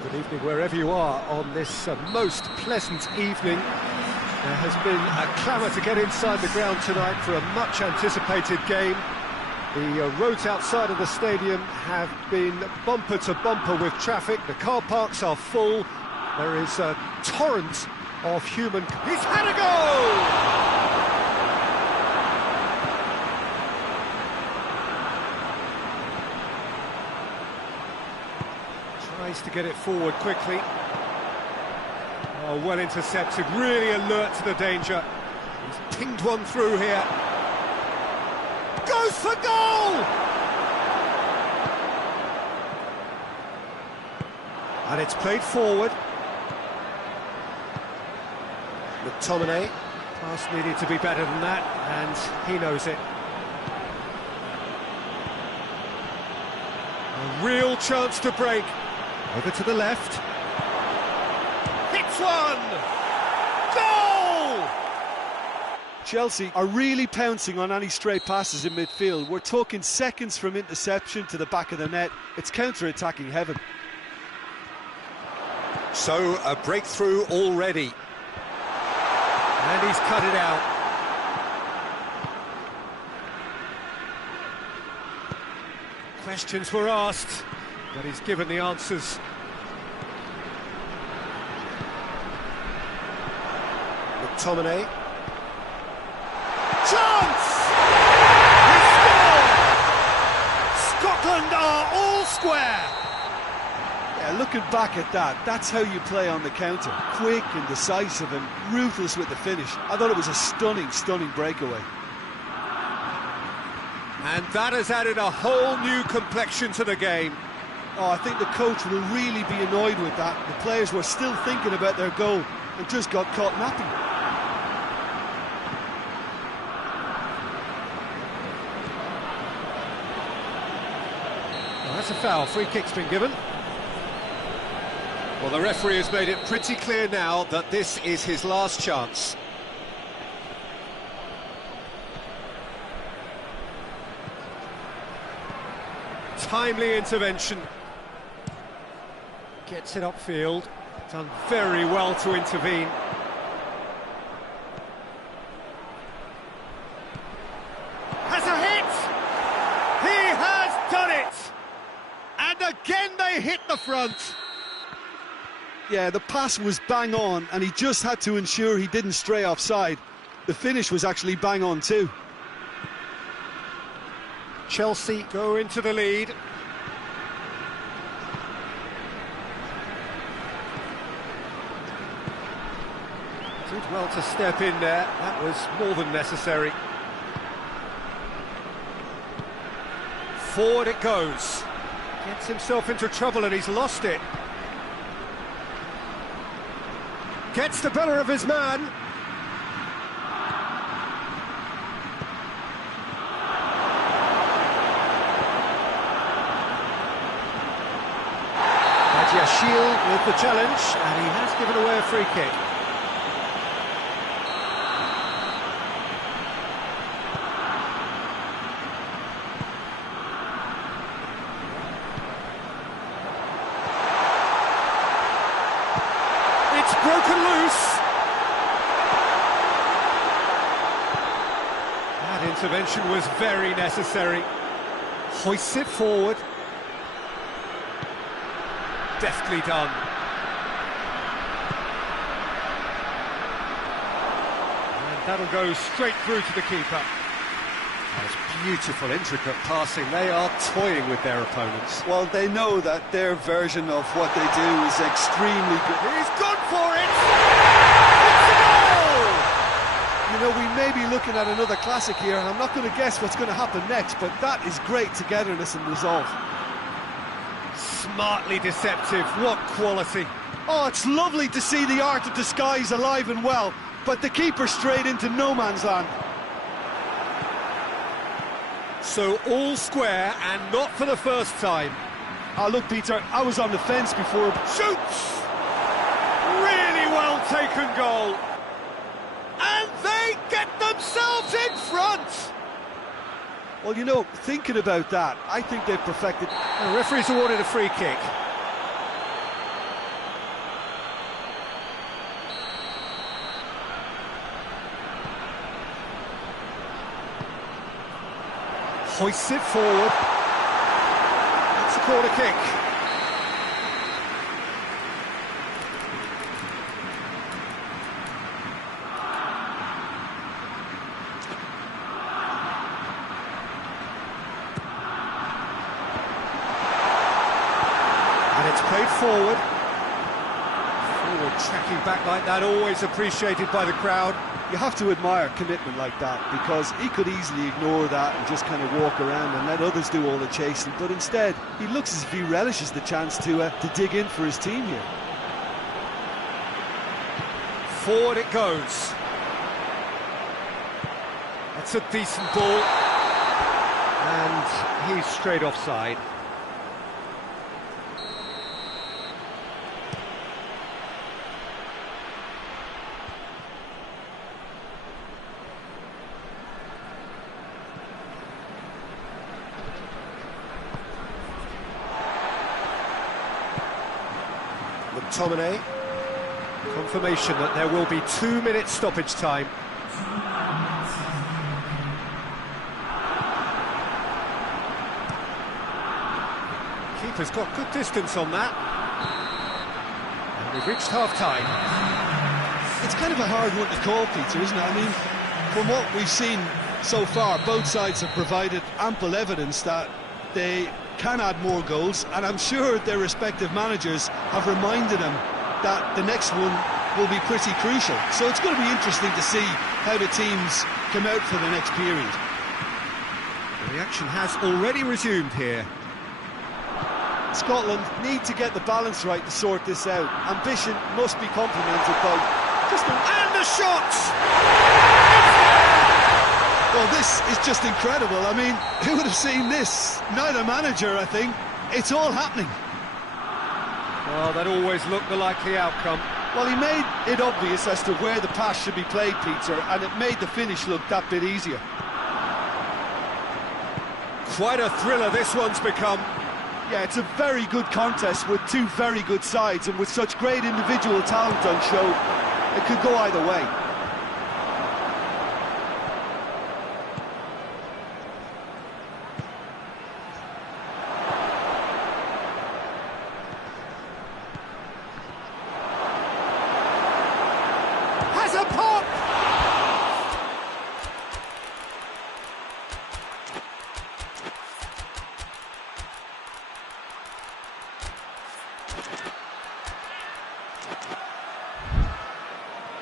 Good evening wherever you are on this most pleasant evening. There has been a clamour to get inside the ground tonight for a much anticipated game. The roads outside of the stadium have been bumper to bumper with traffic. The car parks are full. There is a torrent of human... He's had a goal! Tries to get it forward quickly. Oh, well intercepted, really alert to the danger. He's pinged one through here. Goes for goal! And it's played forward. McTominay Pass needed to be better than that, and he knows it. A real chance to break. Over to the left. Hits one! Goal! Chelsea are really pouncing on any stray passes in midfield. We're talking seconds from interception to the back of the net. It's counter-attacking heaven. So, a breakthrough already. And he's cut it out. Questions were asked, but he's given the answers. McTominay. Chance! He scored! Scotland are all square! Yeah, looking back at that, that's how you play on the counter. Quick and decisive and ruthless with the finish. I thought it was a stunning, stunning breakaway. And that has added a whole new complexion to the game. Oh, I think the coach will really be annoyed with that. The players were still thinking about their goal and just got caught napping. Well, that's a foul. Free kick's been given. Well, the referee has made it pretty clear now that this is his last chance. Timely intervention. Gets it upfield. Done very well to intervene. Has a hit! He has done it! And again they hit the front. Yeah, the pass was bang on, and he just had to ensure he didn't stray offside. The finish was actually bang on too. Chelsea go into the lead. Did well to step in there. That was more than necessary. Forward it goes. Gets himself into trouble and he's lost it. Gets the better of his man. Shield with the challenge, and he has given away a free kick. It's broken loose. That intervention was very necessary. Hoists it forward. Deftly done. And that'll go straight through to the keeper. That's beautiful, intricate passing. They are toying with their opponents. Well, they know that their version of what they do is extremely good. He's gone for it! It's a goal! You know, we may be looking at another classic here, and I'm not going to guess what's going to happen next, but that is great togetherness and resolve. Smartly deceptive, what quality. Oh, it's lovely to see the art of disguise alive and well, but the keeper straight into no man's land. So all square, and not for the first time. Oh, look, Peter, I was on the fence before. Shoots! Really well taken goal. And they get themselves in front! Well, you know, thinking about that, I think they've perfected... The referee's awarded a free kick. Hoists it forward. It's a corner kick. Played forward. Forward tracking back like that, always appreciated by the crowd. You have to admire commitment like that, because he could easily ignore that and just kind of walk around and let others do all the chasing, but instead he looks as if he relishes the chance to dig in for his team here. Forward it goes. that's a decent ball. And he's straight offside. McTominay. Confirmation that there will be 2 minutes stoppage time. Keeper's got good distance on that. And we've reached half-time. It's kind of a hard one to call, Peter, isn't it? I mean, from what we've seen so far, both sides have provided ample evidence that they can add more goals, and I'm sure their respective managers have reminded them that the next one will be pretty crucial. So it's going to be interesting to see how the teams come out for the next period. The action has already resumed here. Scotland need to get the balance right to sort this out. Ambition must be complemented by And the shot! Well, this is just incredible. I mean, who would have seen this? Neither manager, I think. It's all happening. Well, that always looked the likely outcome. Well, he made it obvious as to where the pass should be played, Peter, and it made the finish look that bit easier. Quite a thriller this one's become. Yeah, it's a very good contest with two very good sides, and with such great individual talent on show, it could go either way. Has a pop!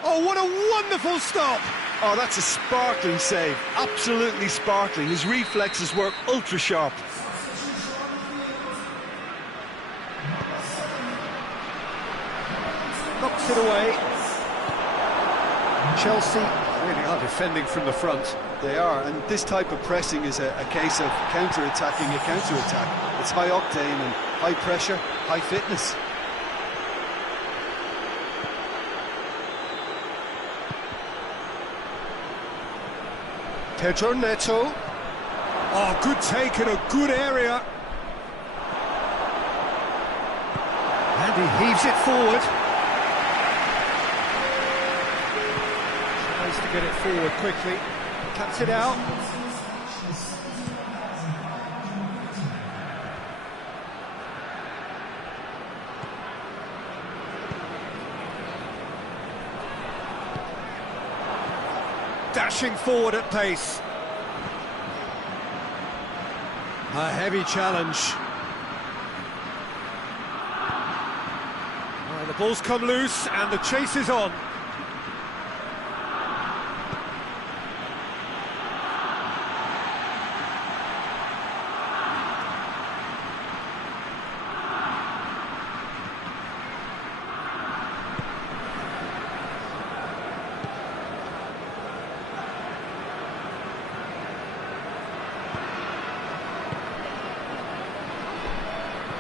Oh, what a wonderful stop! Oh, that's a sparkling save. Absolutely sparkling. His reflexes work ultra sharp. Knocks it away. Chelsea really are defending from the front. They are, and this type of pressing is a case of counter-attacking a counter-attack. It's high octane and high pressure, high fitness. Pedro Neto. Oh, good take in a good area. And he heaves it forward. Tries to get it forward quickly. Cuts it out. Dashing forward at pace. A heavy challenge. The ball's come loose and the chase is on.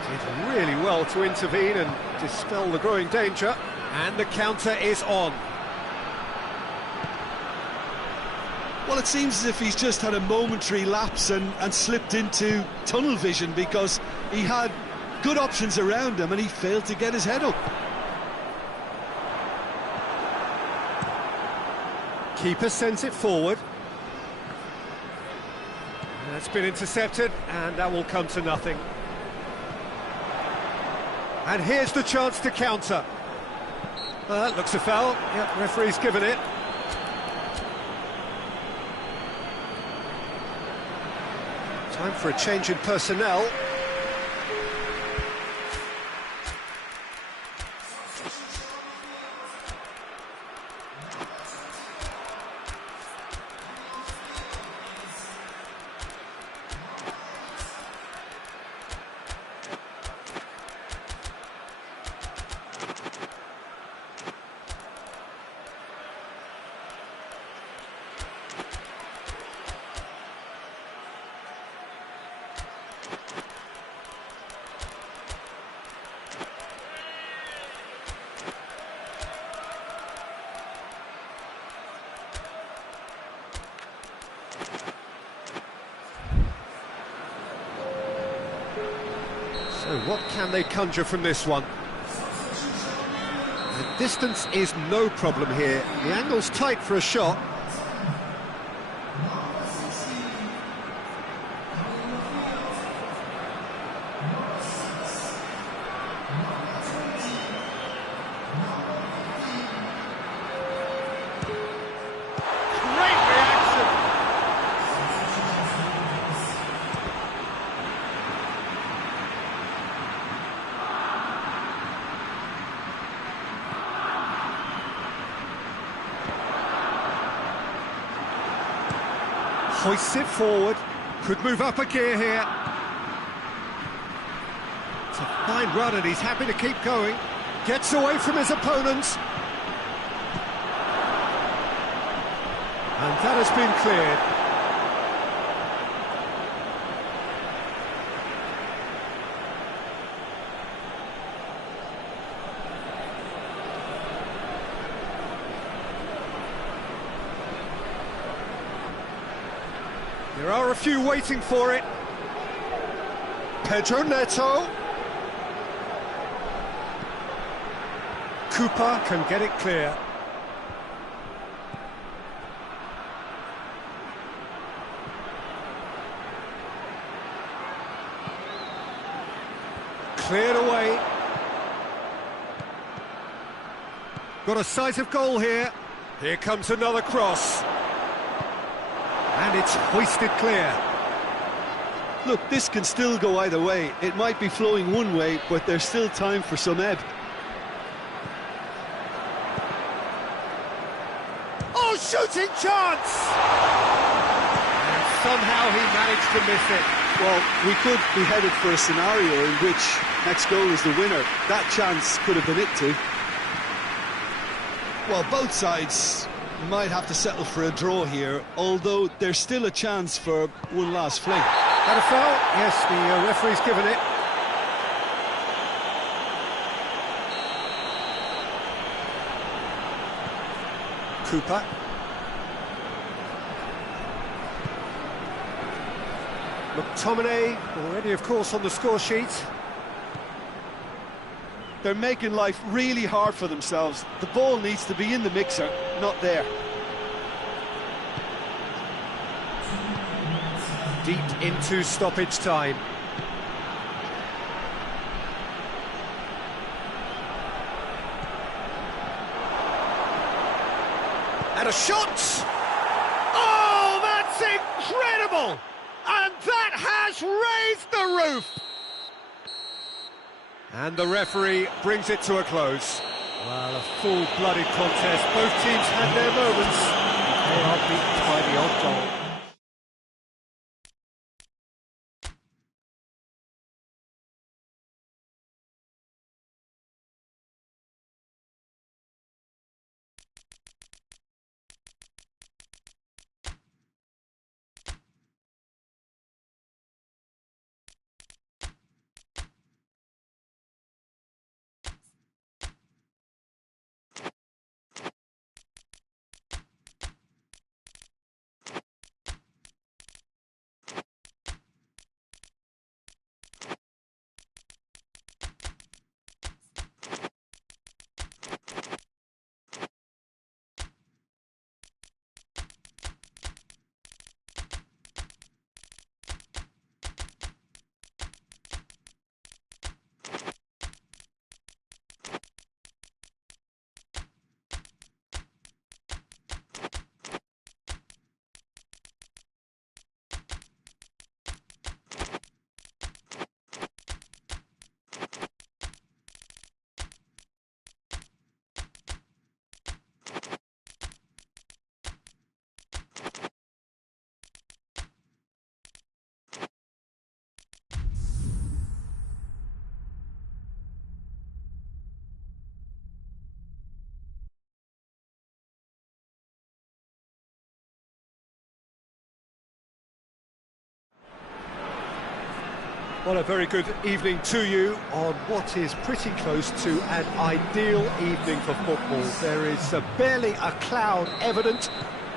Did really well to intervene and dispel the growing danger, and the counter is on. Well, it seems as if he's just had a momentary lapse and slipped into tunnel vision, because he had good options around him and he failed to get his head up. Keeper sends it forward. That's been intercepted, and that will come to nothing. And here's the chance to counter. That looks a foul. Yep, referee's given it. Time for a change in personnel. can they conjure from this one? The distance is no problem here. The angle's tight for a shot. Hoists it forward, could move up a gear here. It's a fine run and he's happy to keep going. Gets away from his opponents. And that has been cleared. There are a few waiting for it. Pedro Neto. Cooper can get it clear. Cleared away. Got a sight of goal here. Here comes another cross. And it's hoisted clear. Look, this can still go either way. It might be flowing one way, but there's still time for some ebb. Oh, shooting chance! And somehow he managed to miss it. Well, we could be headed for a scenario in which next goal is the winner. That chance could have been it too. Well, both sides might have to settle for a draw here, although there's still a chance for one last fling. That a foul? Yes, the referee's given it. Cooper. McTominay already, of course, on the score sheet. They're making life really hard for themselves. The ball needs to be in the mixer, not there. Deep into stoppage time. And a shot! Oh, that's incredible! And that has raised the roof! And the referee brings it to a close. Well, a full-blooded contest. Both teams had their moments. They are beaten by the odd goal. Well, a very good evening to you on what is pretty close to an ideal evening for football. There is barely a cloud evident.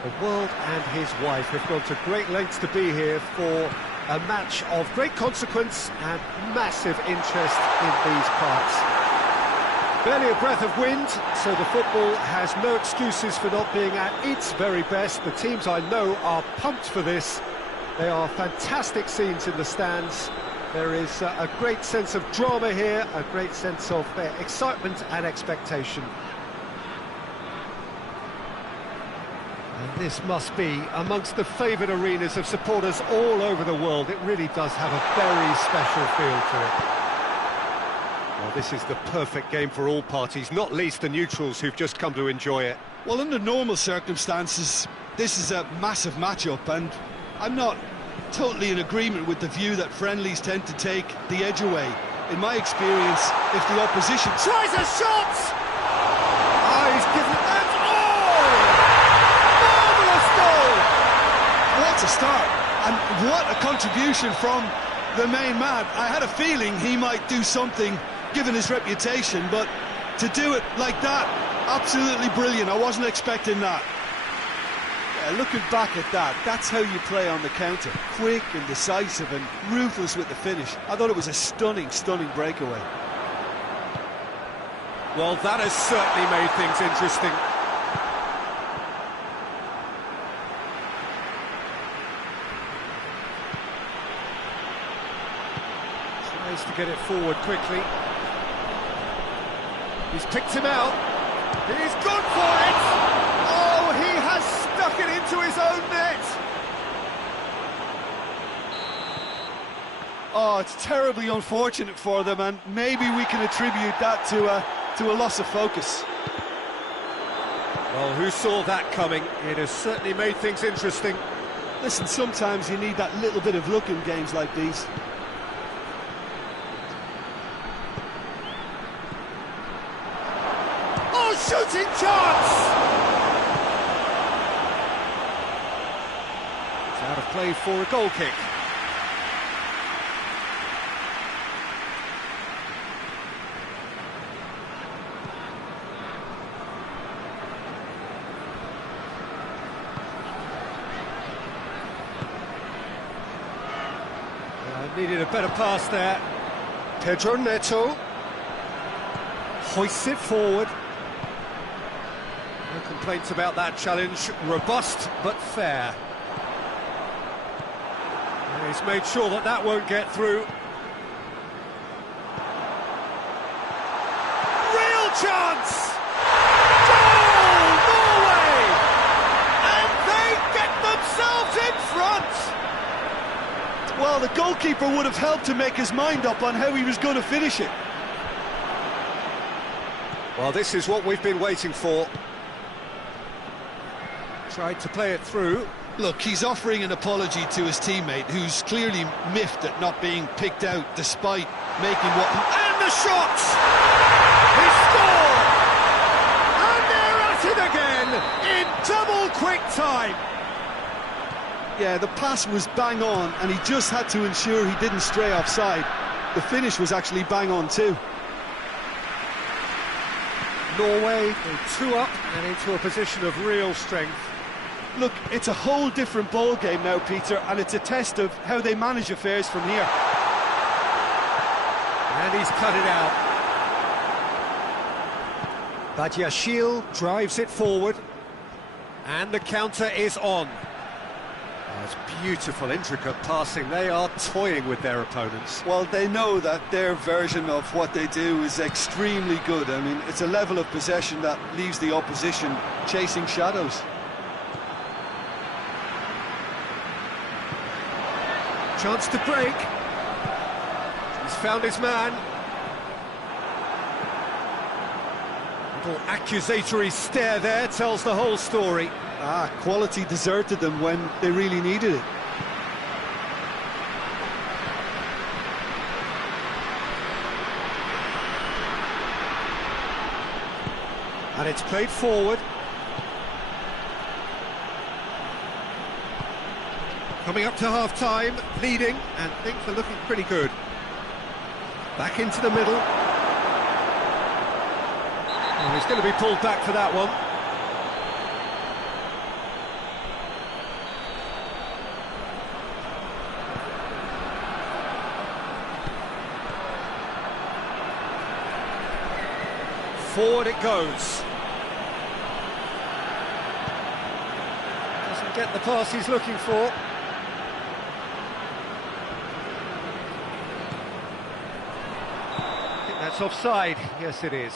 The world and his wife have gone to great lengths to be here for a match of great consequence and massive interest in these parts. Barely a breath of wind, so the football has no excuses for not being at its very best. The teams I know are pumped for this. They are fantastic scenes in the stands. There is a great sense of drama here, a great sense of excitement and expectation. And this must be amongst the favoured arenas of supporters all over the world. It really does have a very special feel to it. Well, this is the perfect game for all parties, not least the neutrals who've just come to enjoy it. Well, under normal circumstances, this is a massive matchup, and I'm not totally in agreement with the view that friendlies tend to take the edge away. In my experience, if the opposition Tries a shot! Oh, he's given it that. Oh! Marvellous goal! What a start, and what a contribution from the main man. I had a feeling he might do something, given his reputation, but to do it like that, absolutely brilliant. I wasn't expecting that. Looking back at that, that's how you play on the counter. Quick and decisive and ruthless with the finish. I thought it was a stunning, stunning breakaway. Well, that has certainly made things interesting. Tries to get it forward quickly. He's picked him out. He's gone for it! Oh, he has stuck it into his own net! Oh, it's terribly unfortunate for them, and maybe we can attribute that to a loss of focus. Well, who saw that coming? It has certainly made things interesting. Listen, sometimes you need that little bit of luck in games like these. Oh, shooting chance! It's out of play for a goal kick. Needed a better pass there. Pedro Neto hoists it forward. No complaints about that challenge. Robust but fair. And he's made sure that that won't get through. Real chance! Goal, Norway! And they get themselves in front! Well, the goalkeeper would have helped to make his mind up on how he was going to finish it. Well, this is what we've been waiting for. Tried to play it through. Look, he's offering an apology to his teammate, who's clearly miffed at not being picked out despite making what... And the shot! He scored! And they're at it again in double quick time. Yeah, the pass was bang on, and he just had to ensure he didn't stray offside. The finish was actually bang on too. Norway go 2 up and into a position of real strength. Look, it's a whole different ball game now, Peter, and it's a test of how they manage affairs from here. And he's cut it out. Badiashile drives it forward, and the counter is on. It's beautiful, intricate passing. They are toying with their opponents. Well, they know that their version of what they do is extremely good. I mean, it's a level of possession that leaves the opposition chasing shadows. Chance to break. He's found his man. Little accusatory stare there tells the whole story. Quality deserted them when they really needed it. And it's played forward. Coming up to half-time, leading, and things are looking pretty good. Back into the middle. Oh, he's going to be pulled back for that one. Forward it goes. Doesn't get the pass he's looking for. I think that's offside. Yes, it is.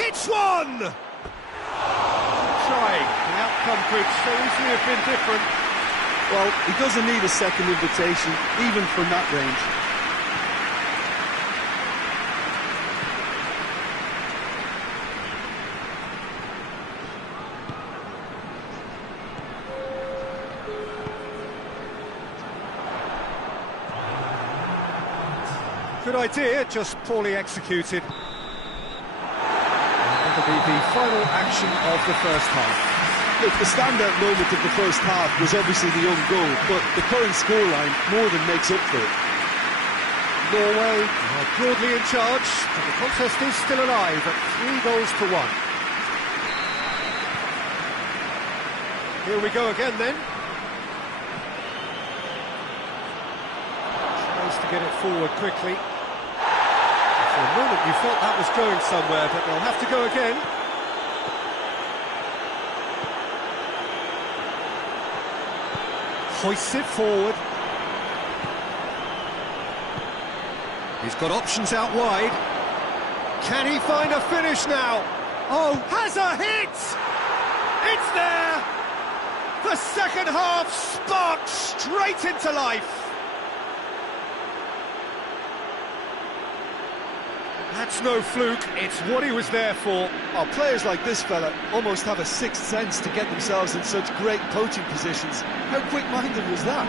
It's one! Trying. The outcome could so easily have been different. Well, he doesn't need a second invitation, even from that range. Good idea, just poorly executed. That'll be the final action of the first half. Look, the standout moment of the first half was obviously the own goal, but the current scoreline more than makes up for it. Norway are broadly in charge, but the contest is still alive at 3-1. Here we go again then. Tries to get it forward quickly. For a moment you felt that was going somewhere, but they'll have to go again. Hoists it forward. He's got options out wide. Can he find a finish now? Oh, has a hit! It's there! The second half sparks straight into life. That's no fluke, it's what he was there for. Oh, players like this fella almost have a sixth sense to get themselves in such great poaching positions. How quick-minded was that?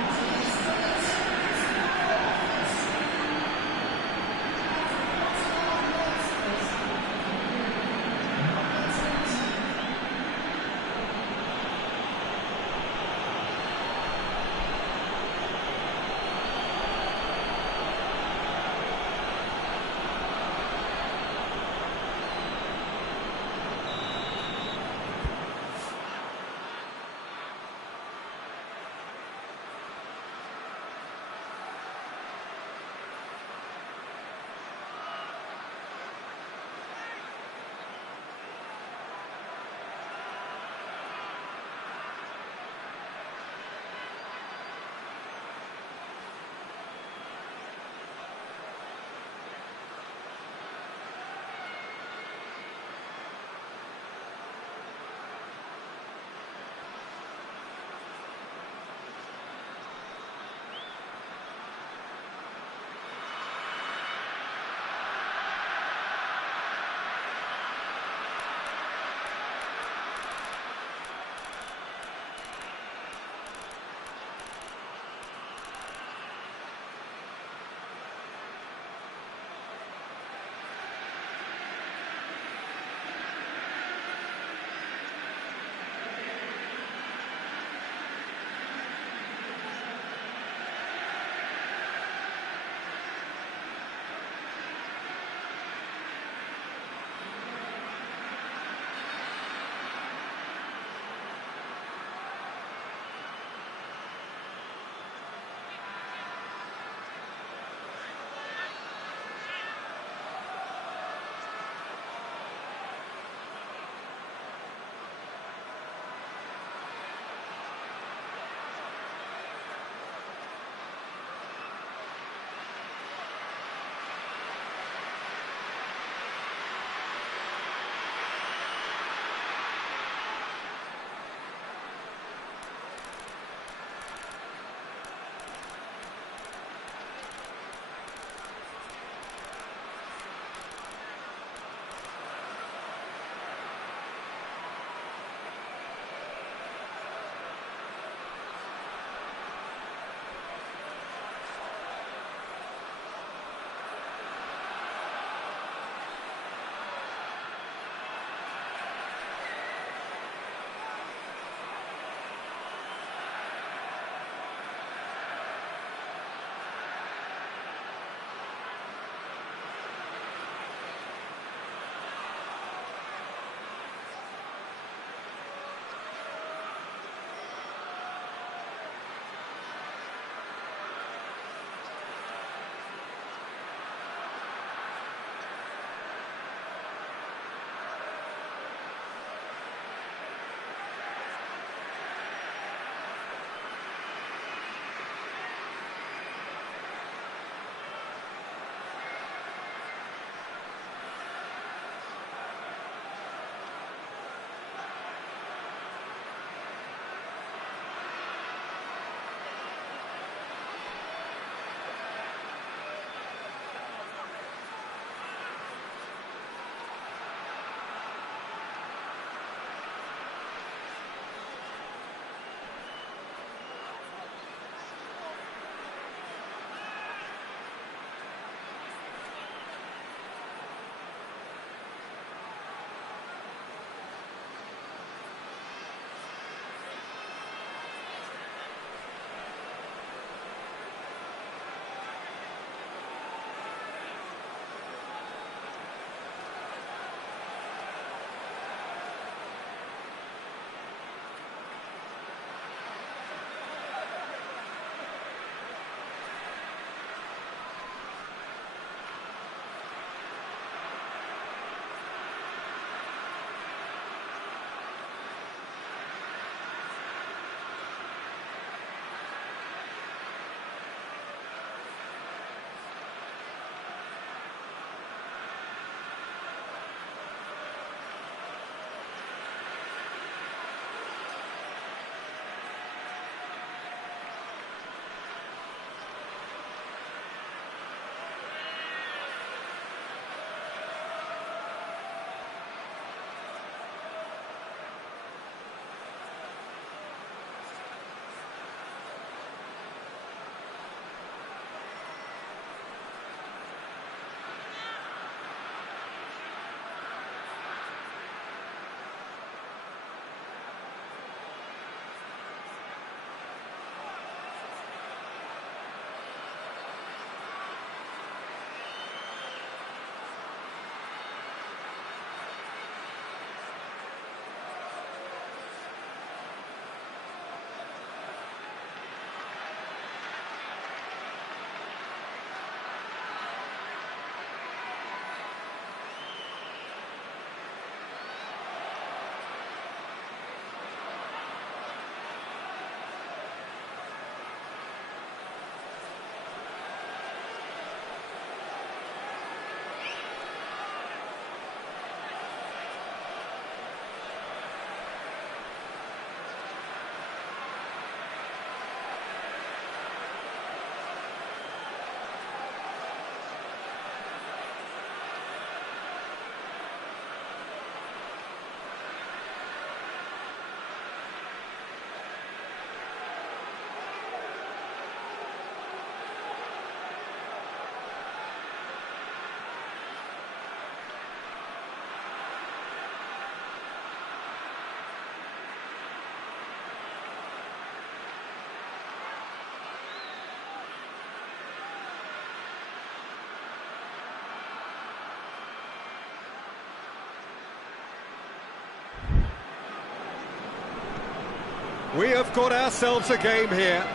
We have got ourselves a game here.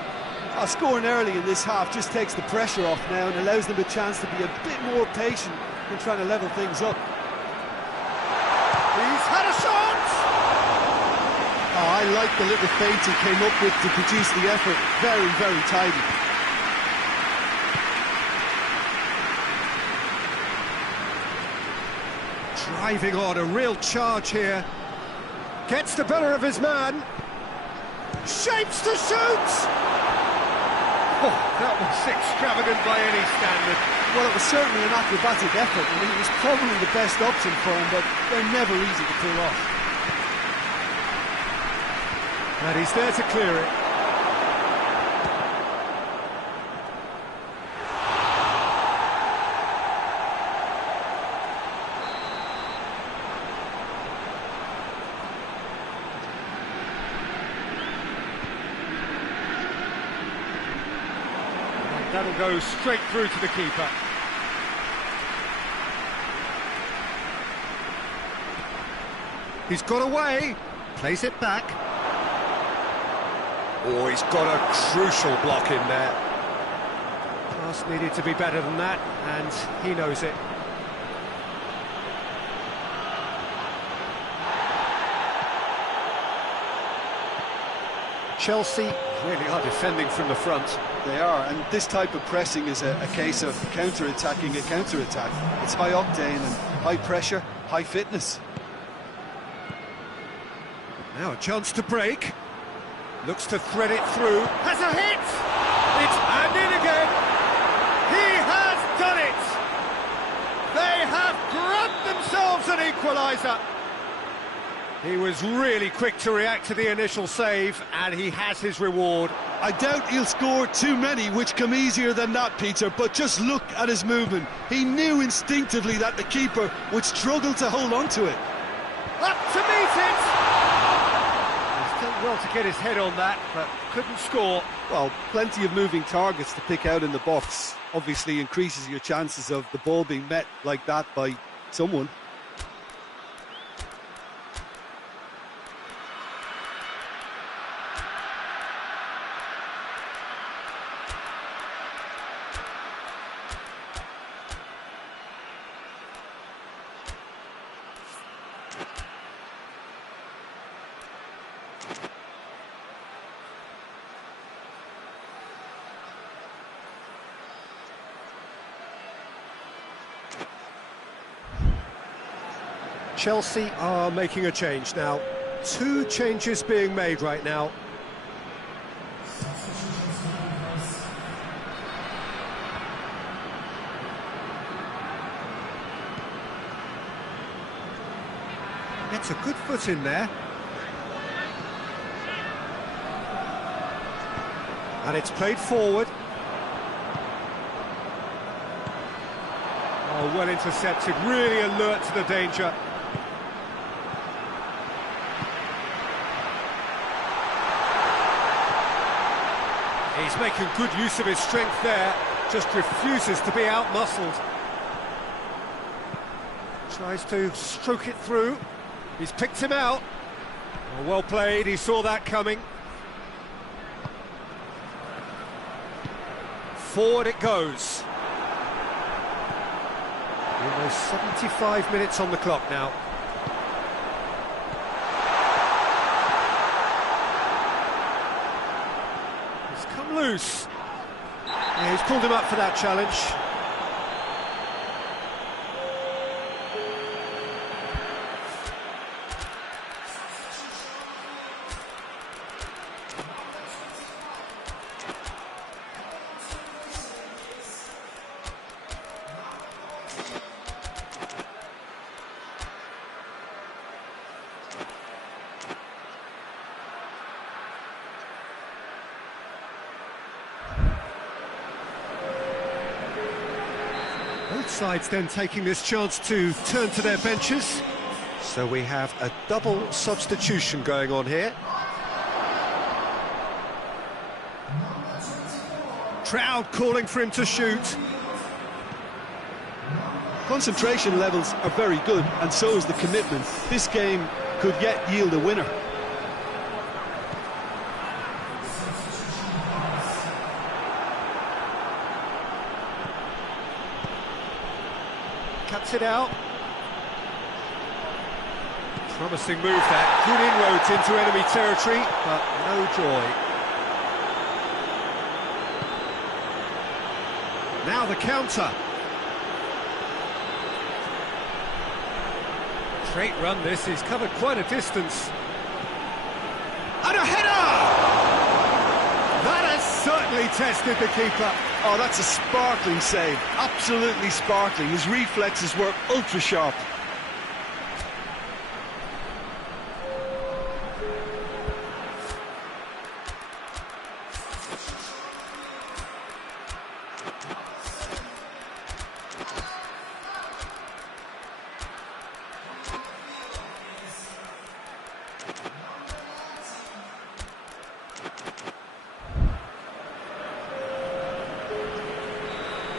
Scoring early in this half just takes the pressure off now and allows them a chance to be a bit more patient in trying to level things up. He's had a shot! Oh, I like the little feint he came up with to produce the effort. Very, very tidy. Driving on, a real charge here. Gets the better of his man. Shapes to shoot! Oh, that was extravagant by any standard. Well, it was certainly an acrobatic effort. I mean, it was probably the best option for him, but they're never easy to pull off. And he's there to clear it. That'll go straight through to the keeper. He's got away, plays it back. Oh, he's got a crucial block in there. Pass needed to be better than that, and he knows it. Chelsea really are defending from the front. They are, and this type of pressing is a case of counter-attacking a counter-attack. It's high octane and high pressure, high fitness. Now a chance to break. Looks to thread it through. Has a hit! It's and in again! He has done it! They have grabbed themselves an equaliser! He was really quick to react to the initial save, and he has his reward. I doubt he'll score too many which come easier than that, Peter, but just look at his movement. He knew instinctively that the keeper would struggle to hold on to it. Up to meet it! He's done well to get his head on that, but couldn't score. Well, plenty of moving targets to pick out in the box. Obviously increases your chances of the ball being met like that by someone. Chelsea are making a change now. 2 changes being made right now. Gets a good foot in there. And it's played forward. Oh, well intercepted, really alert to the danger. He's making good use of his strength there, just refuses to be out-muscled. Tries to stroke it through. He's picked him out. Oh, well played, he saw that coming. Forward it goes. Almost 75 minutes on the clock now. He's come loose. Yeah, he's pulled him up for that challenge. Both sides then taking this chance to turn to their benches. So we have a double substitution going on here. Crowd calling for him to shoot. Concentration levels are very good, and so is the commitment. This game could yet yield a winner. cuts it out. Promising move that. Good inroads into enemy territory, but no joy. Now the counter. Great run this, he's covered quite a distance. And a header! That has certainly tested the keeper. Oh, that's a sparkling save, absolutely sparkling. His reflexes were ultra sharp.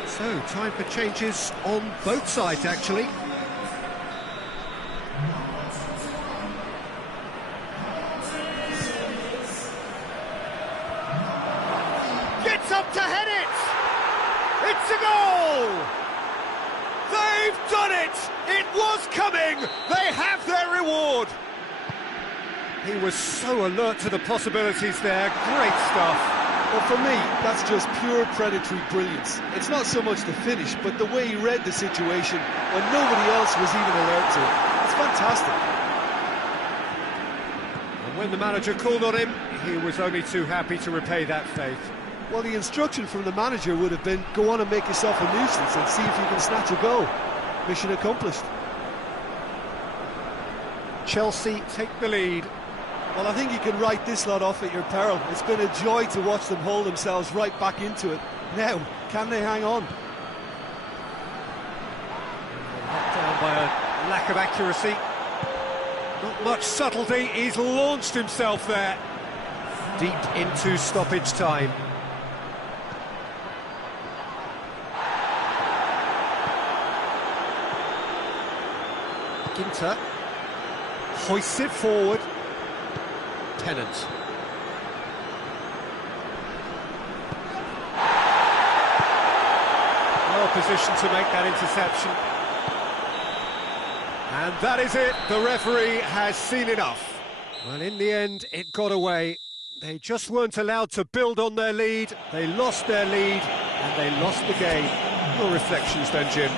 So, time for changes on both sides, actually. Gets up to head it! It's a goal! They've done it! It was coming! They have their reward! He was so alert to the possibilities there. Great stuff. Well, for me, that's just pure predatory brilliance. It's not so much the finish, but the way he read the situation when nobody else was even alert to it. It's fantastic. And when the manager called on him, he was only too happy to repay that faith. Well, the instruction from the manager would have been, go on and make yourself a nuisance and see if you can snatch a goal. Mission accomplished. Chelsea take the lead. Well, I think you can write this lot off at your peril. It's been a joy to watch them hold themselves right back into it. Now, can they hang on? Knocked down by a lack of accuracy. Not much subtlety, he's launched himself there. Deep into stoppage time. Ginter hoists it forward. Tennant. Well positioned to make that interception. And that is it, the referee has seen enough. Well, in the end, it got away. They just weren't allowed to build on their lead, they lost their lead, and they lost the game. Your reflections then, Jim?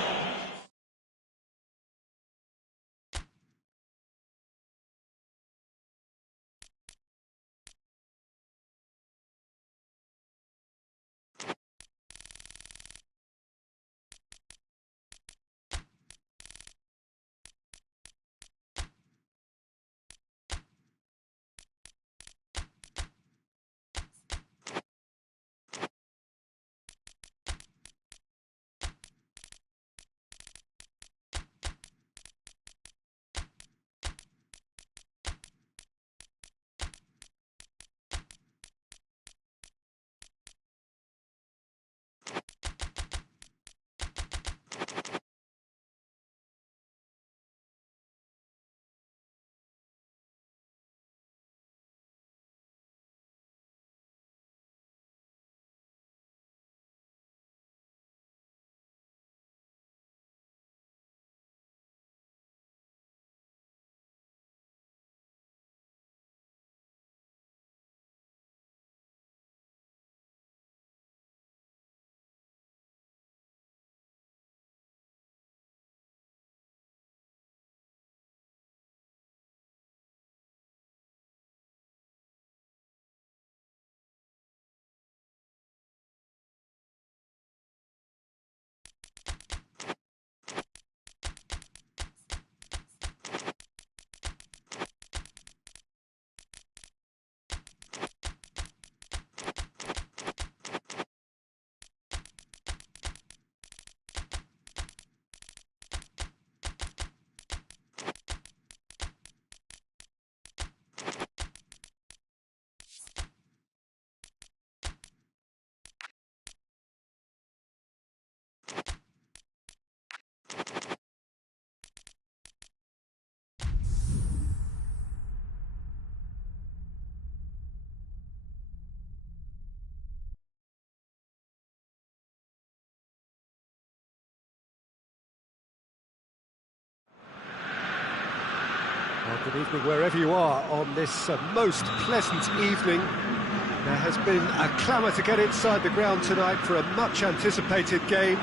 Evening wherever you are on this most pleasant evening. There has been a clamour to get inside the ground tonight for a much anticipated game.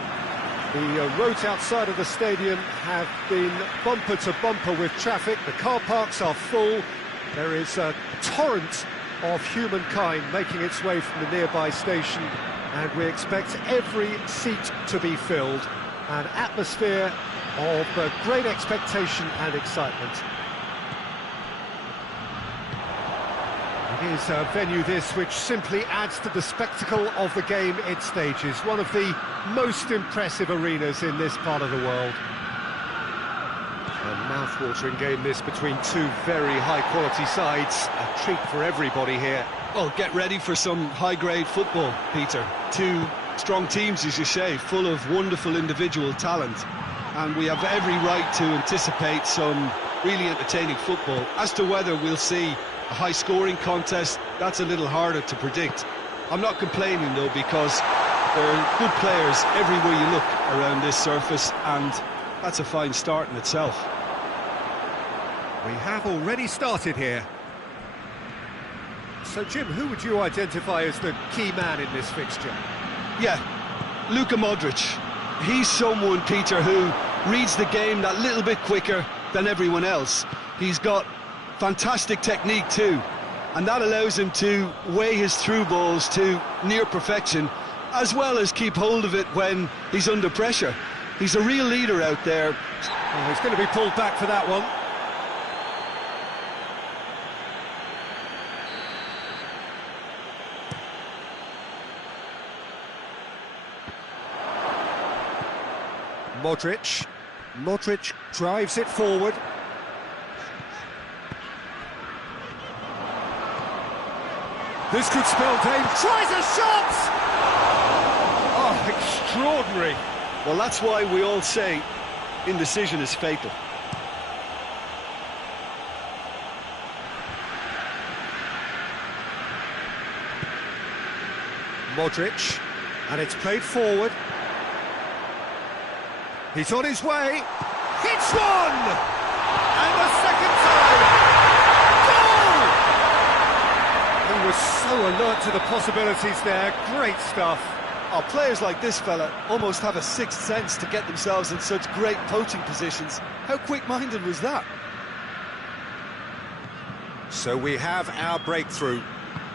The roads outside of the stadium have been bumper to bumper with traffic. The car parks are full. There is a torrent of humankind making its way from the nearby station, and we expect every seat to be filled. An atmosphere of great expectation and excitement. It is a venue this which simply adds to the spectacle of the game it stages. One of the most impressive arenas in this part of the world. A mouth-watering game this between two very high-quality sides. A treat for everybody here. Well, get ready for some high-grade football, Peter. Two strong teams, as you say, full of wonderful individual talent. And we have every right to anticipate some really entertaining football. As to whether we'll see a high-scoring contest, that's a little harder to predict. I'm not complaining, though, because there are good players everywhere you look around this surface, and that's a fine start in itself. We have already started here. So, Jim, who would you identify as the key man in this fixture? Yeah, Luka Modric. He's someone, Peter, who reads the game that little bit quicker than everyone else. He's got fantastic technique too, and that allows him to weigh his through balls to near perfection, as well as keep hold of it when he's under pressure. He's a real leader out there. Oh, he's going to be pulled back for that one. Modric drives it forward. This could spell danger. Tries a shot! Oh, extraordinary. Well, that's why we all say indecision is fatal. Modric, and it's played forward. He's on his way. Hits one! And the second time! Goal! He was so alert to the possibilities there. Great stuff. Oh, players like this fella almost have a sixth sense to get themselves in such great poaching positions. How quick-minded was that? So we have our breakthrough.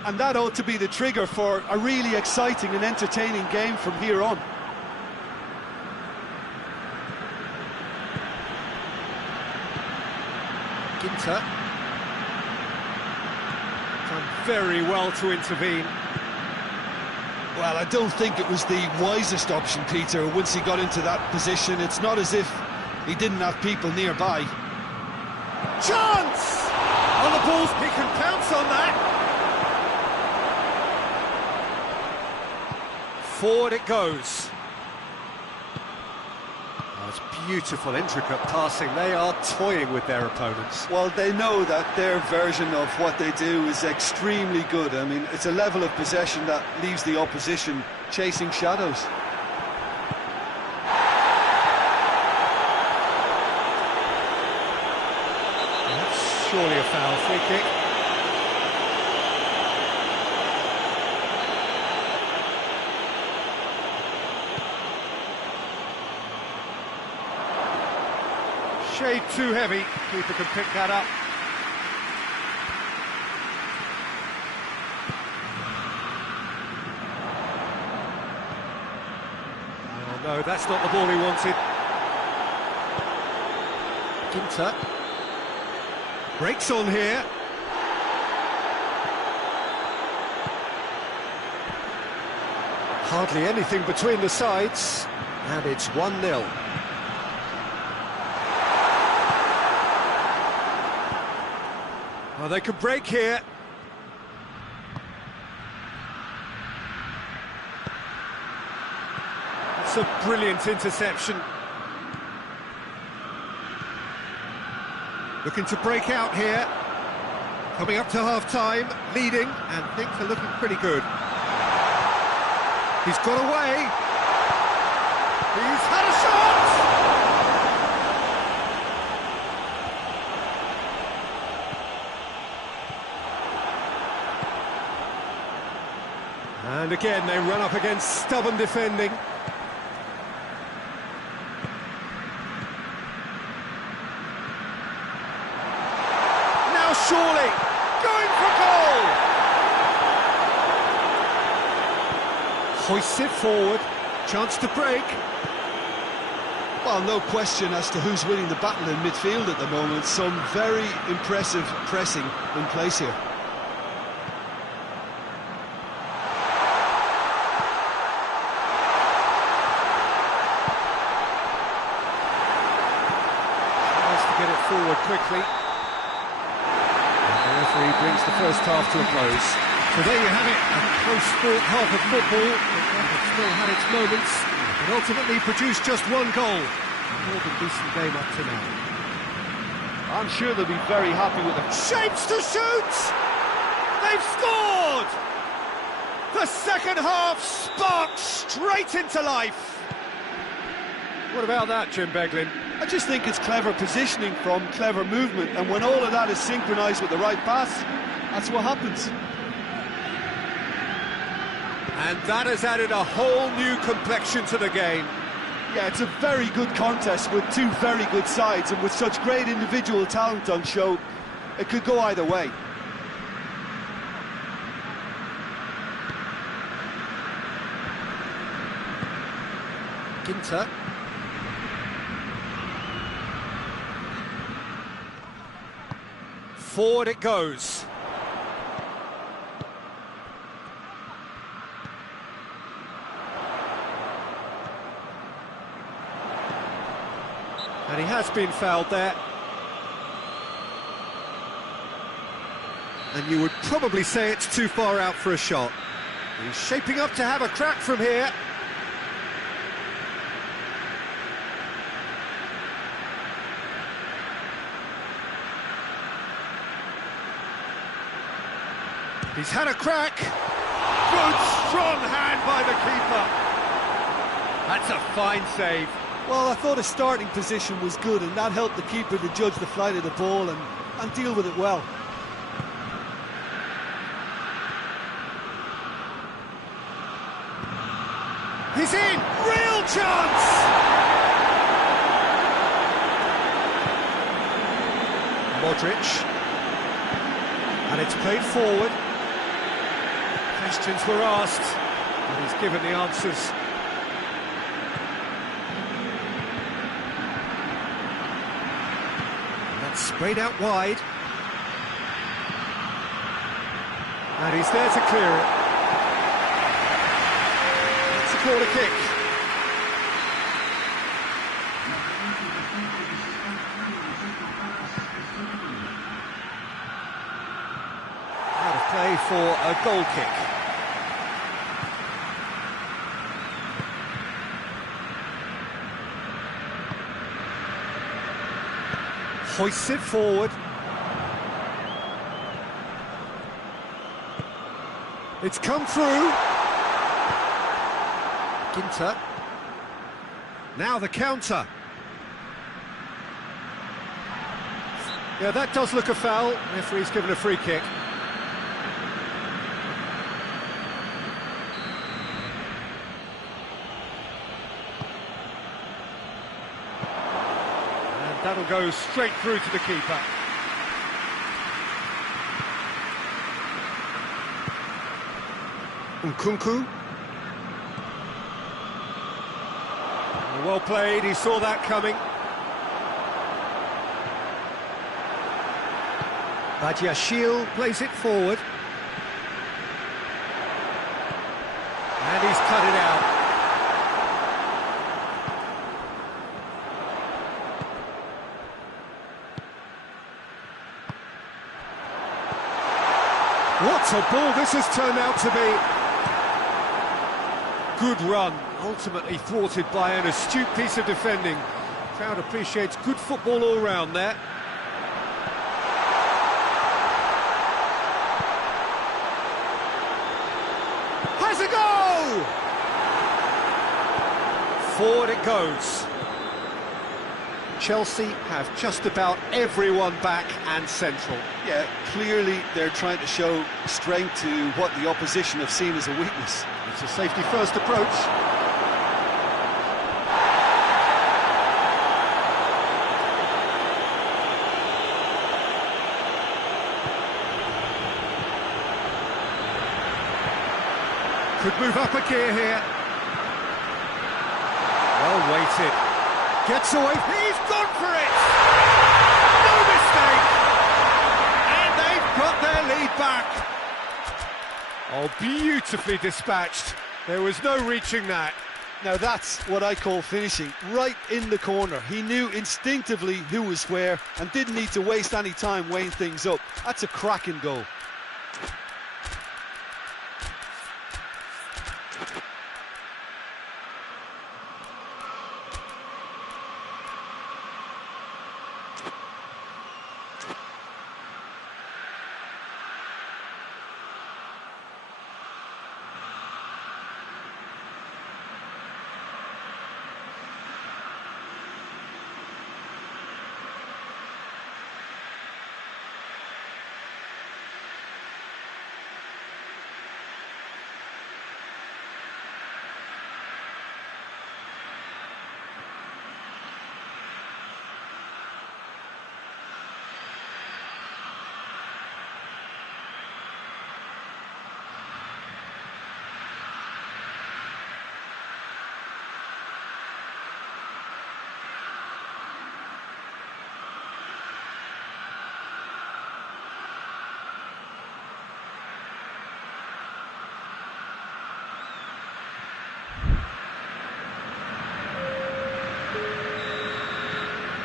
And that ought to be the trigger for a really exciting and entertaining game from here on. Ginter. Done very well to intervene. Well, I don't think it was the wisest option, Peter, once he got into that position. It's not as if he didn't have people nearby. Chance! On the balls, he can pounce on that. Forward it goes. Oh, it's beautiful, intricate passing. They are toying with their opponents. Well, they know that their version of what they do is extremely good. I mean, it's a level of possession that leaves the opposition chasing shadows. That's surely a foul. Free kick. Shade too heavy. Keeper can pick that up. Oh no, that's not the ball he wanted. Ginter breaks on here. Hardly anything between the sides, and it's 1-0. Well, they could break here. It's a brilliant interception. Looking to break out here. Coming up to half-time, leading, and things are looking pretty good. He's got away. He's had a shot! And again, they run up against stubborn defending. Now surely, going for goal! Hoists it forward, chance to break. Well, no question as to who's winning the battle in midfield at the moment. Some very impressive pressing in place here. Tries to get it forward quickly. And the referee brings the first half to a close. So there you have it, a close-fought half of football. It still had its moments, but ultimately produced just one goal. More than decent game up to now. I'm sure they'll be very happy with it. Shapes to shoot! They've scored! The second half sparked straight into life. What about that, Jim Beglin? I just think it's clever positioning from clever movement, and when all of that is synchronised with the right pass, that's what happens. And that has added a whole new complexion to the game. Yeah, it's a very good contest with two very good sides, and with such great individual talent on show, it could go either way. Ginter. Forward it goes. And he has been fouled there. And you would probably say it's too far out for a shot. He's shaping up to have a crack from here. He's had a crack. Good, strong hand by the keeper. That's a fine save. Well, I thought his starting position was good, and that helped the keeper to judge the flight of the ball and deal with it well. He's in! Real chance! Modric. And it's played forward. Questions were asked, and he's given the answers. That's sprayed out wide. And he's there to clear it. It's a corner kick. Out of play for a goal kick. Hoists it forward. It's come through. Ginter. Now the counter. Yeah, that does look a foul. Referee's given a free kick. That'll go straight through to the keeper. Nkunku. Well played, he saw that coming. Badiashile plays it forward. And he's cut it out. What a ball this has turned out to be. Good run, ultimately thwarted by an astute piece of defending. Crowd appreciates good football all round there. Has a go! Forward it goes. Chelsea have just about everyone back and central. Yeah, clearly they're trying to show strength to what the opposition have seen as a weakness. It's a safety-first approach. Could move up a gear here. Well weighted. Gets away. He's gone for it! No mistake! And they've got their lead back. Oh, beautifully dispatched. There was no reaching that. Now that's what I call finishing, right in the corner. He knew instinctively who was where and didn't need to waste any time weighing things up. That's a cracking goal.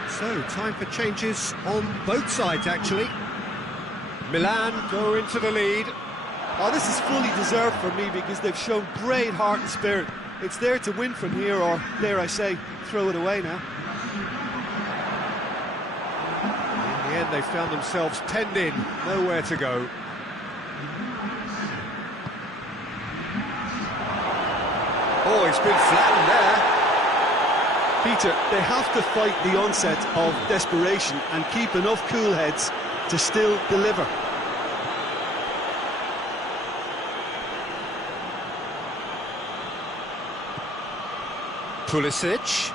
So, time for changes on both sides, actually. Milan go into the lead. Oh, this is fully deserved for me because they've shown great heart and spirit. It's there to win from here, or, dare I say, throw it away now. In the end, they found themselves penned in, nowhere to go. Oh, he's been flattened there. Peter, they have to fight the onset of desperation and keep enough cool heads to still deliver. Pulisic.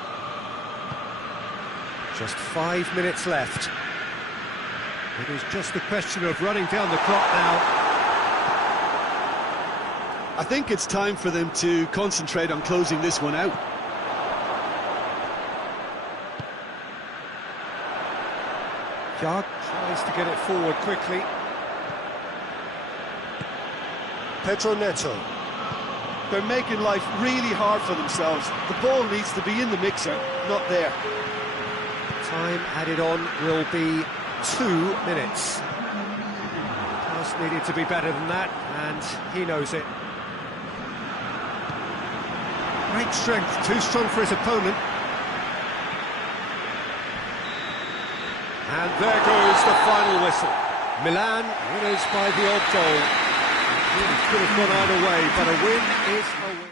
Just 5 minutes left. It is just a question of running down the clock now. I think it's time for them to concentrate on closing this one out. Jag tries to get it forward quickly. Pedro Neto. They're making life really hard for themselves. The ball needs to be in the mixer, not there. Time added on will be 2 minutes. Pass needed to be better than that, and he knows it. Great strength, too strong for his opponent. And there goes the final whistle. Milan winners by the odd goal. It really could have gone either way, but a win is a win.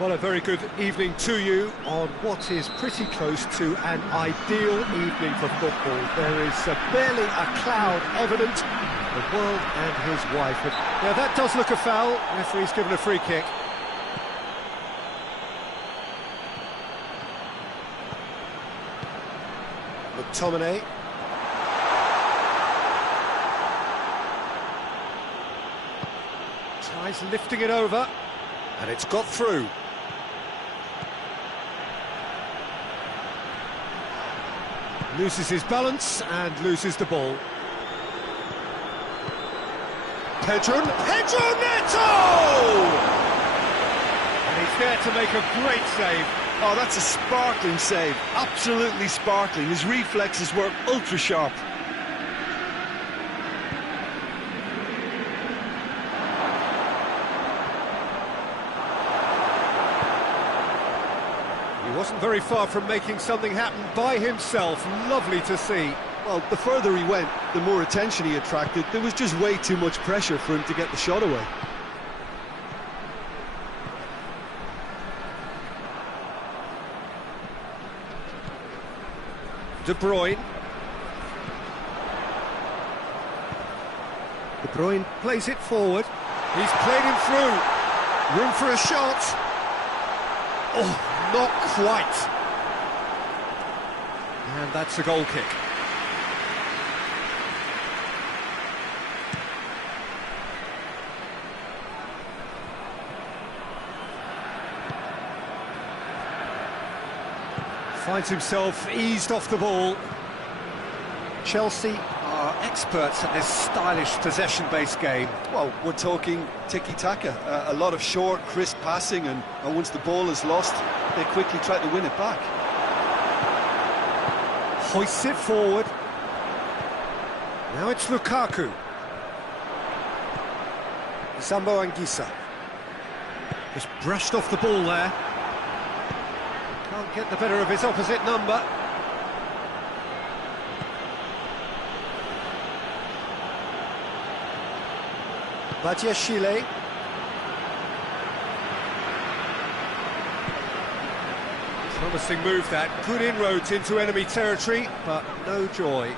Well, a very good evening to you on what is pretty close to an ideal evening for football. There is barely a cloud evident. The world and his wife. Now that does look a foul. Referee's given a free kick. McTominay. Tries lifting it over, and it's got through. Loses his balance and loses the ball. Pedro Neto! And he's there to make a great save. Oh, that's a sparkling save. Absolutely sparkling. His reflexes were ultra sharp. He wasn't very far from making something happen by himself. Lovely to see. Well, the further he went, the more attention he attracted. There was just way too much pressure for him to get the shot away. De Bruyne. De Bruyne plays it forward. He's played him through. Room for a shot. Oh, not quite. And that's a goal kick. Finds himself eased off the ball. Chelsea are experts at this stylish possession-based game. Well, we're talking tiki-taka. A lot of short, crisp passing, and once the ball is lost, they quickly try to win it back. Hoists it forward. Now it's Lukaku. Doangioi. Just brushed off the ball there. Can't get the better of his opposite number. Chile. Promising move that. Good inroads into enemy territory, but no joy.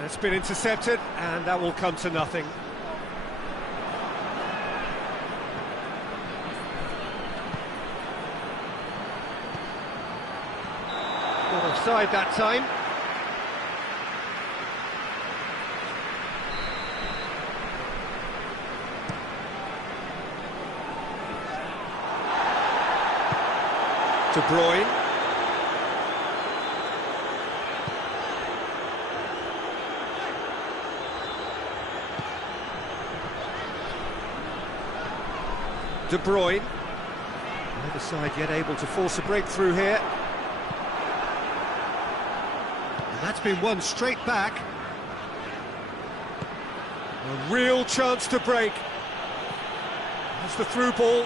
That's been intercepted, and that will come to nothing. Not offside that time. De Bruyne. De Bruyne. Neither side yet able to force a breakthrough here. And that's been won straight back. A real chance to break. That's the through ball.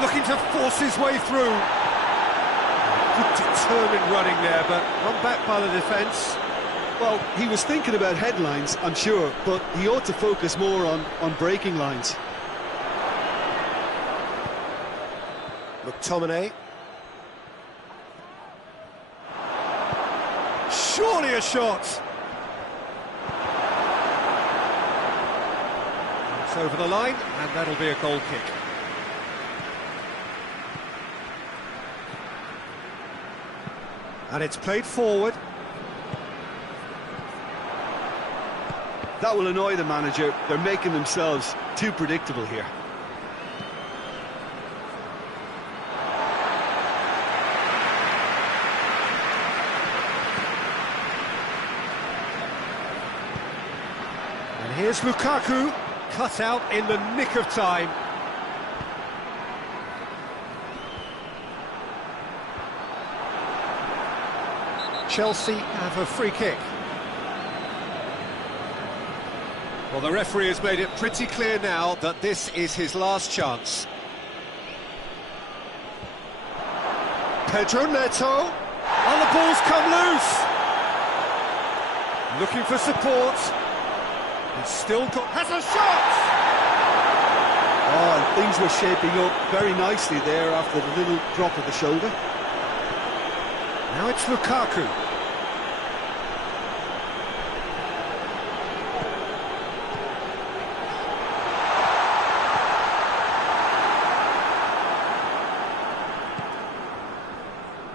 Looking to force his way through. Good determined running there, but run back by the defence. Well, he was thinking about headlines, I'm sure, but he ought to focus more on breaking lines. McTominay. Surely a shot. It's over the line, and that'll be a goal kick. And it's played forward. That will annoy the manager. They're making themselves too predictable here. And here's Lukaku, cut out in the nick of time. Chelsea have a free kick. Well, the referee has made it pretty clear now that this is his last chance. Pedro Neto. And the ball's come loose. Looking for support. He's still got... has a shot! Oh, and things were shaping up very nicely there after the little drop of the shoulder. Now it's Lukaku.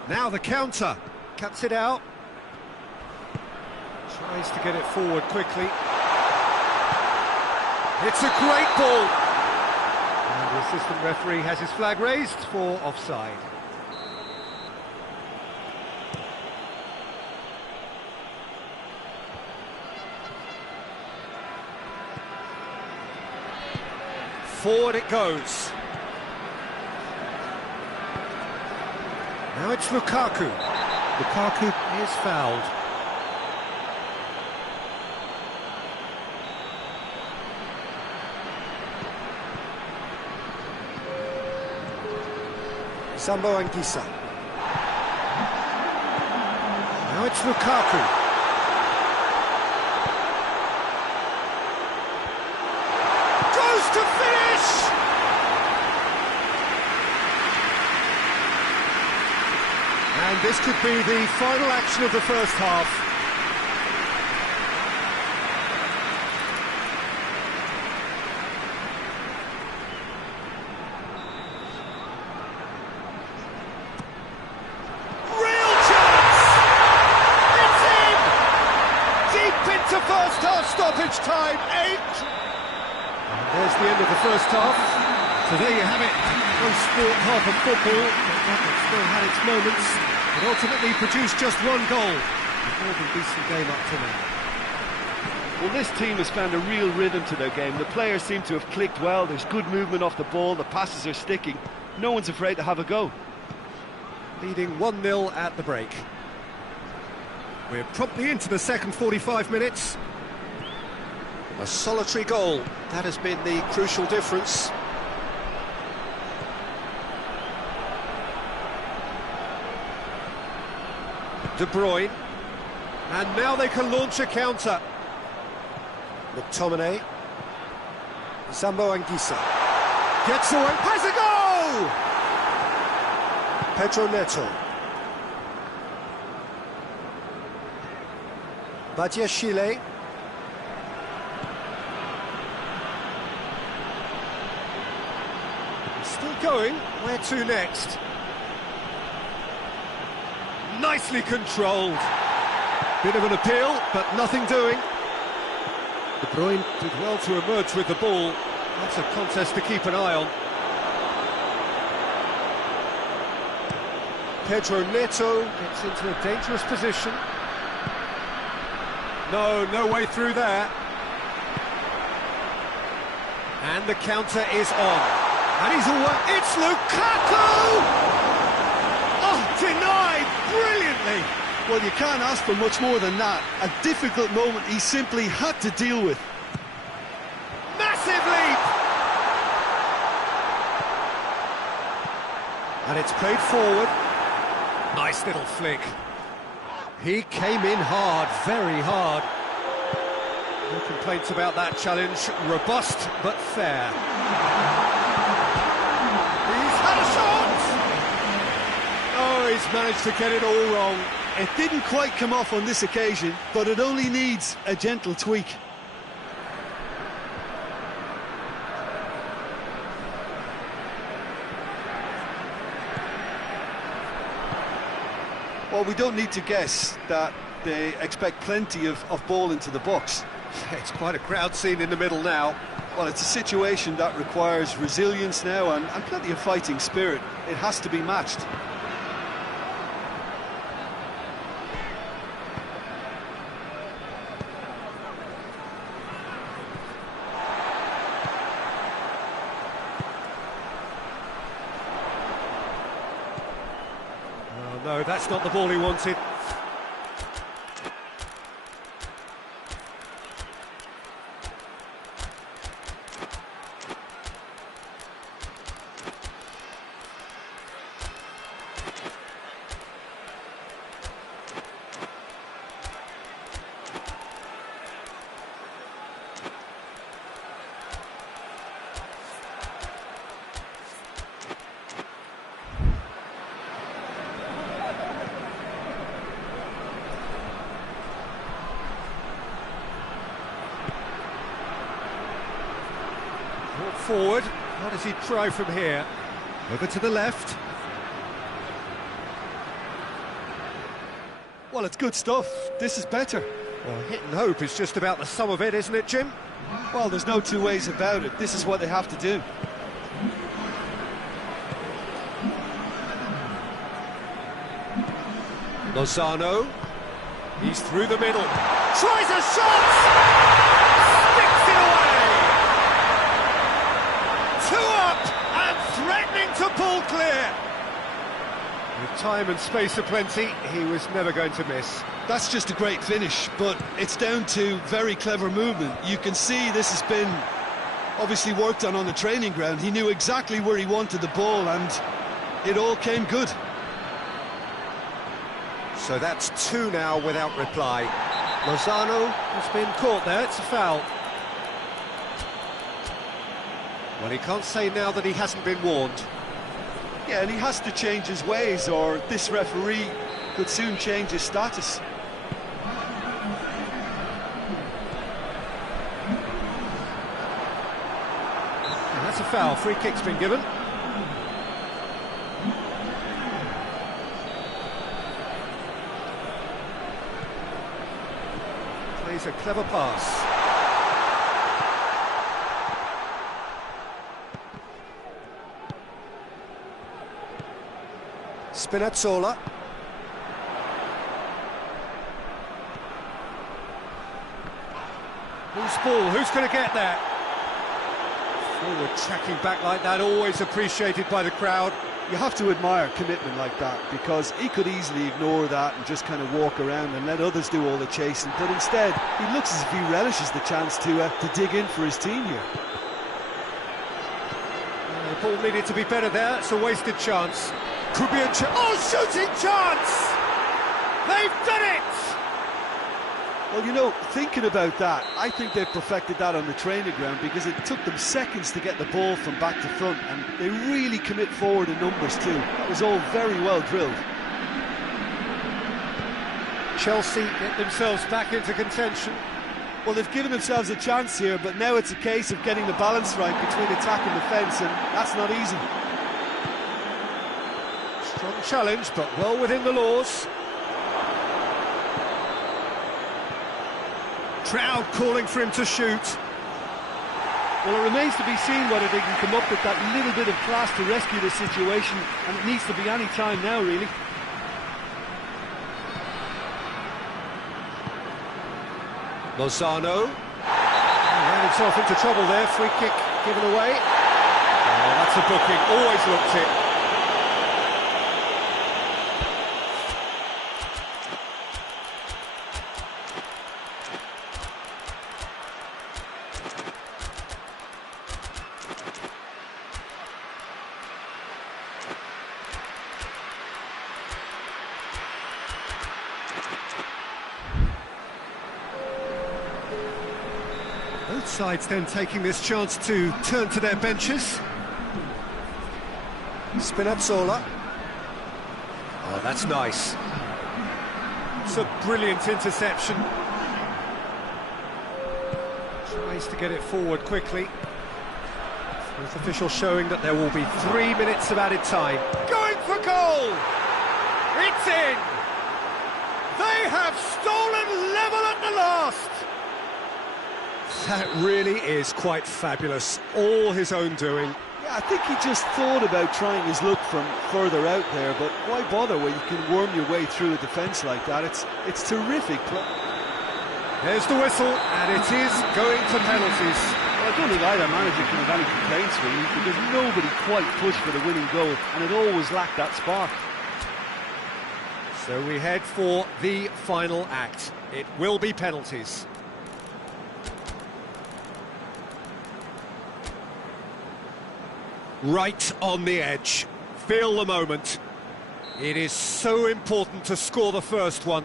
Now the counter. Cuts it out. Tries to get it forward quickly. It's a great ball. And the assistant referee has his flag raised for offside. Forward it goes. Now it's Lukaku. Lukaku is fouled. Doangioi. Now it's Lukaku. Goes to finish! And this could be the final action of the first half. To first half stoppage time, 8. And there's the end of the first half. So there you have it. No sport half of football, but that has still had its moments. It ultimately produced just one goal. A more than decent game up to now. Well, this team has found a real rhythm to their game. The players seem to have clicked well. There's good movement off the ball. The passes are sticking. No one's afraid to have a go. Leading 1-0 at the break. We're promptly into the second 45 minutes. A solitary goal, that has been the crucial difference. De Bruyne. And now they can launch a counter. McTominay. Doangioi. Gets away, has a goal! Pedro Neto. Chile. Still going. Where to next? Nicely controlled. Bit of an appeal, but nothing doing. De Bruyne did well to emerge with the ball. That's a contest to keep an eye on. Pedro Neto gets into a dangerous position. No way through there. And the counter is on. And he's away. It's Lukaku! Oh, denied brilliantly. Well, you can't ask for much more than that. A difficult moment he simply had to deal with. Massive leap! And it's played forward. Nice little flick. He came in hard, very hard. No complaints about that challenge. Robust, but fair. He's had a shot! Oh, he's managed to get it all wrong. It didn't quite come off on this occasion, but it only needs a gentle tweak. Well, we don't need to guess that they expect plenty of ball into the box. It's quite a crowd scene in the middle now. Well, it's a situation that requires resilience now and plenty of fighting spirit. It has to be matched. No, that's not the ball he wanted. Forward, how does he try from here? Over to the left. Well, it's good stuff. This is better. Well, hit and hope is just about the sum of it, isn't it, Jim? Well, there's no two ways about it. This is what they have to do. Lozano, he's through the middle, tries a shot, sticks it away. 2 up and threatening to pull clear. With time and space aplenty, he was never going to miss. That's just a great finish, but it's down to very clever movement. You can see this has been obviously worked on the training ground. He knew exactly where he wanted the ball, and it all came good. So that's 2 now without reply. Lozano has been caught there, it's a foul. Well, he can't say now that he hasn't been warned. Yeah, and he has to change his ways, or this referee could soon change his status. And that's a foul, free kick's been given. Plays a clever pass. Spinazzola. Who's ball? Who's going to get that? Forward tracking back like that, always appreciated by the crowd. You have to admire commitment like that, because he could easily ignore that and just kind of walk around and let others do all the chasing, but instead he looks as if he relishes the chance to dig in for his team here. The ball needed to be better there, it's a wasted chance. Could be a shooting chance! They've done it! Well, you know, thinking about that, I think they've perfected that on the training ground, because it took them seconds to get the ball from back to front, and they really commit forward in numbers too. That was all very well drilled. Chelsea get themselves back into contention. Well, they've given themselves a chance here, but now it's a case of getting the balance right between attack and defence, and that's not easy. Strong challenge, but well within the laws. Crowd calling for him to shoot. Well, it remains to be seen whether they can come up with that little bit of class to rescue the situation, and it needs to be any time now, really. Lozano. Ran himself into trouble there, free kick given away. Oh, that's a booking, always looked it. Both sides then taking this chance to turn to their benches. Spinazzola. Oh, that's nice. It's a brilliant interception. Tries to get it forward quickly. Fourth official showing that there will be 3 minutes of added time. Going for goal! It's in! They have stolen level at the last! That really is quite fabulous. All his own doing. Yeah, I think he just thought about trying his luck from further out there, but why bother when you can worm your way through a defence like that? It's terrific. There's the whistle, and it is going to penalties. Well, I don't think either manager can have any complaints, really, because nobody quite pushed for the winning goal, and it always lacked that spark. So we head for the final act. It will be penalties. Right on the edge. Feel the moment. It is so important to score the first one.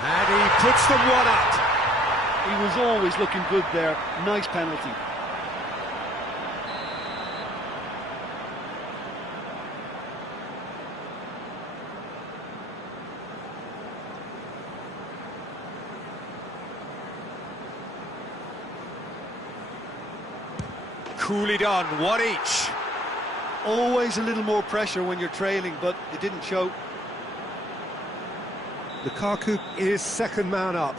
And he puts them one up. He was always looking good there. Nice penalty. Coolly done, one each. Always a little more pressure when you're trailing, but it didn't show. Lukaku is second man up.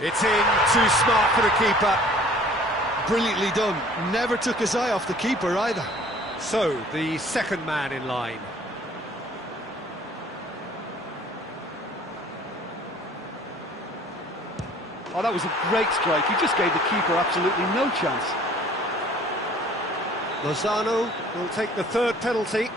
It's in, too smart for the keeper. Brilliantly done. Never took his eye off the keeper either. So, the second man in line. Oh, that was a great strike. He just gave the keeper absolutely no chance. Lozano will take the third penalty.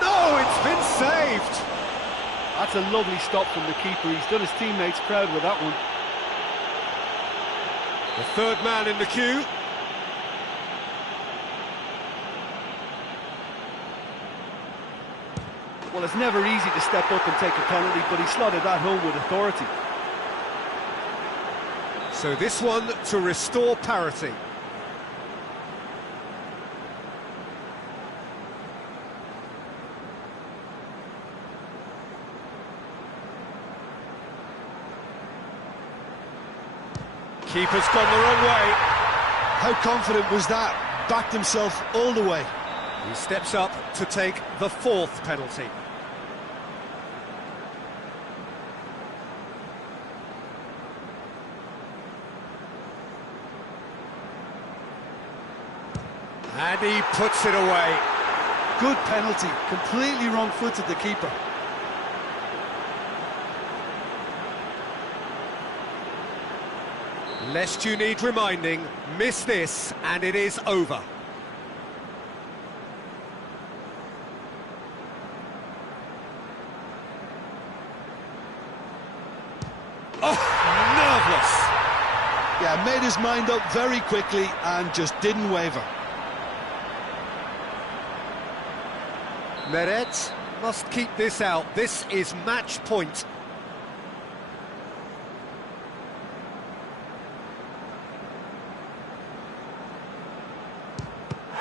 No, it's been saved! That's a lovely stop from the keeper. He's done his teammates proud with that one. The third man in the queue. Well, it's never easy to step up and take a penalty, but he slotted that home with authority. So this one to restore parity. Keeper's gone the wrong way. How confident was that? Backed himself all the way. He steps up to take the fourth penalty. And he puts it away. Good penalty. Completely wrong-footed, the keeper. Lest you need reminding, miss this and it is over. Oh, nervous! Yeah, made his mind up very quickly and just didn't waver. Meret must keep this out. This is match point.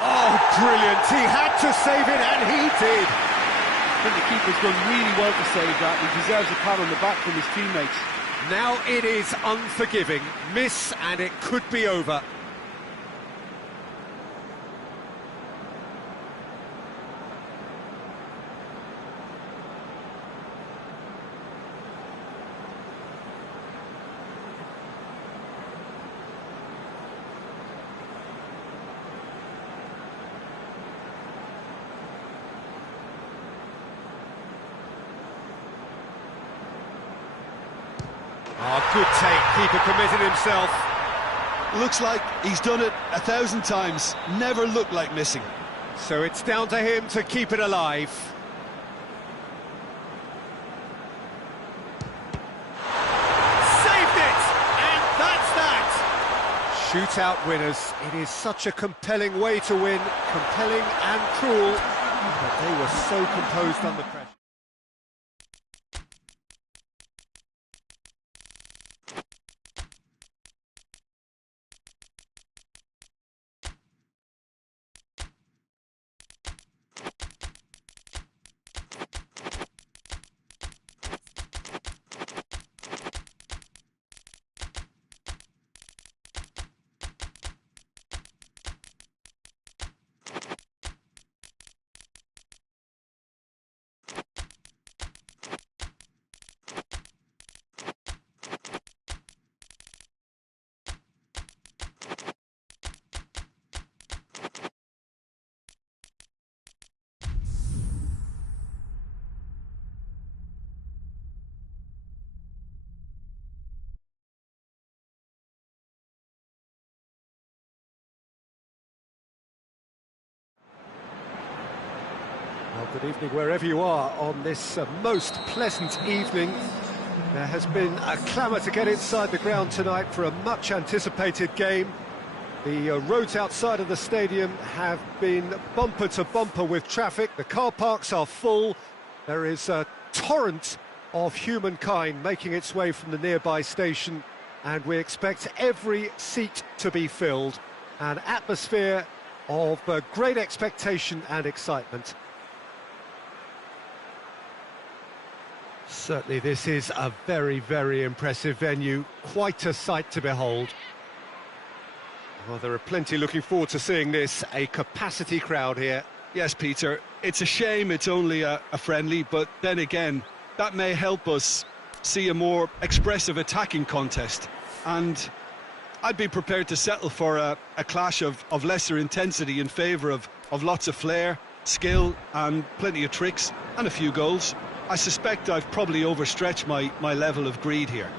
Oh, brilliant. He had to save it, and he did. I think the keeper's done really well to save that. He deserves a pat on the back from his teammates. Now it is unforgiving. Miss, and it could be over. Oh, good take. Keeper committed himself. Looks like he's done it 1,000 times. Never looked like missing. So it's down to him to keep it alive. Saved it! And that's that! Shootout winners. It is such a compelling way to win. Compelling and cruel. But they were so composed under pressure. Well, good evening wherever you are on this most pleasant evening. There has been a clamour to get inside the ground tonight for a much-anticipated game. The roads outside of the stadium have been bumper to bumper with traffic. The car parks are full. There is a torrent of humankind making its way from the nearby station, and we expect every seat to be filled. An atmosphere of great expectation and excitement. Certainly this is a very, very impressive venue, quite a sight to behold. Well, there are plenty looking forward to seeing this, a capacity crowd here. Yes, Peter, it's a shame it's only a friendly, but then again, that may help us see a more expressive attacking contest. And I'd be prepared to settle for a clash of lesser intensity in favour of lots of flair, skill and plenty of tricks and a few goals. I suspect I've probably overstretched my level of greed here.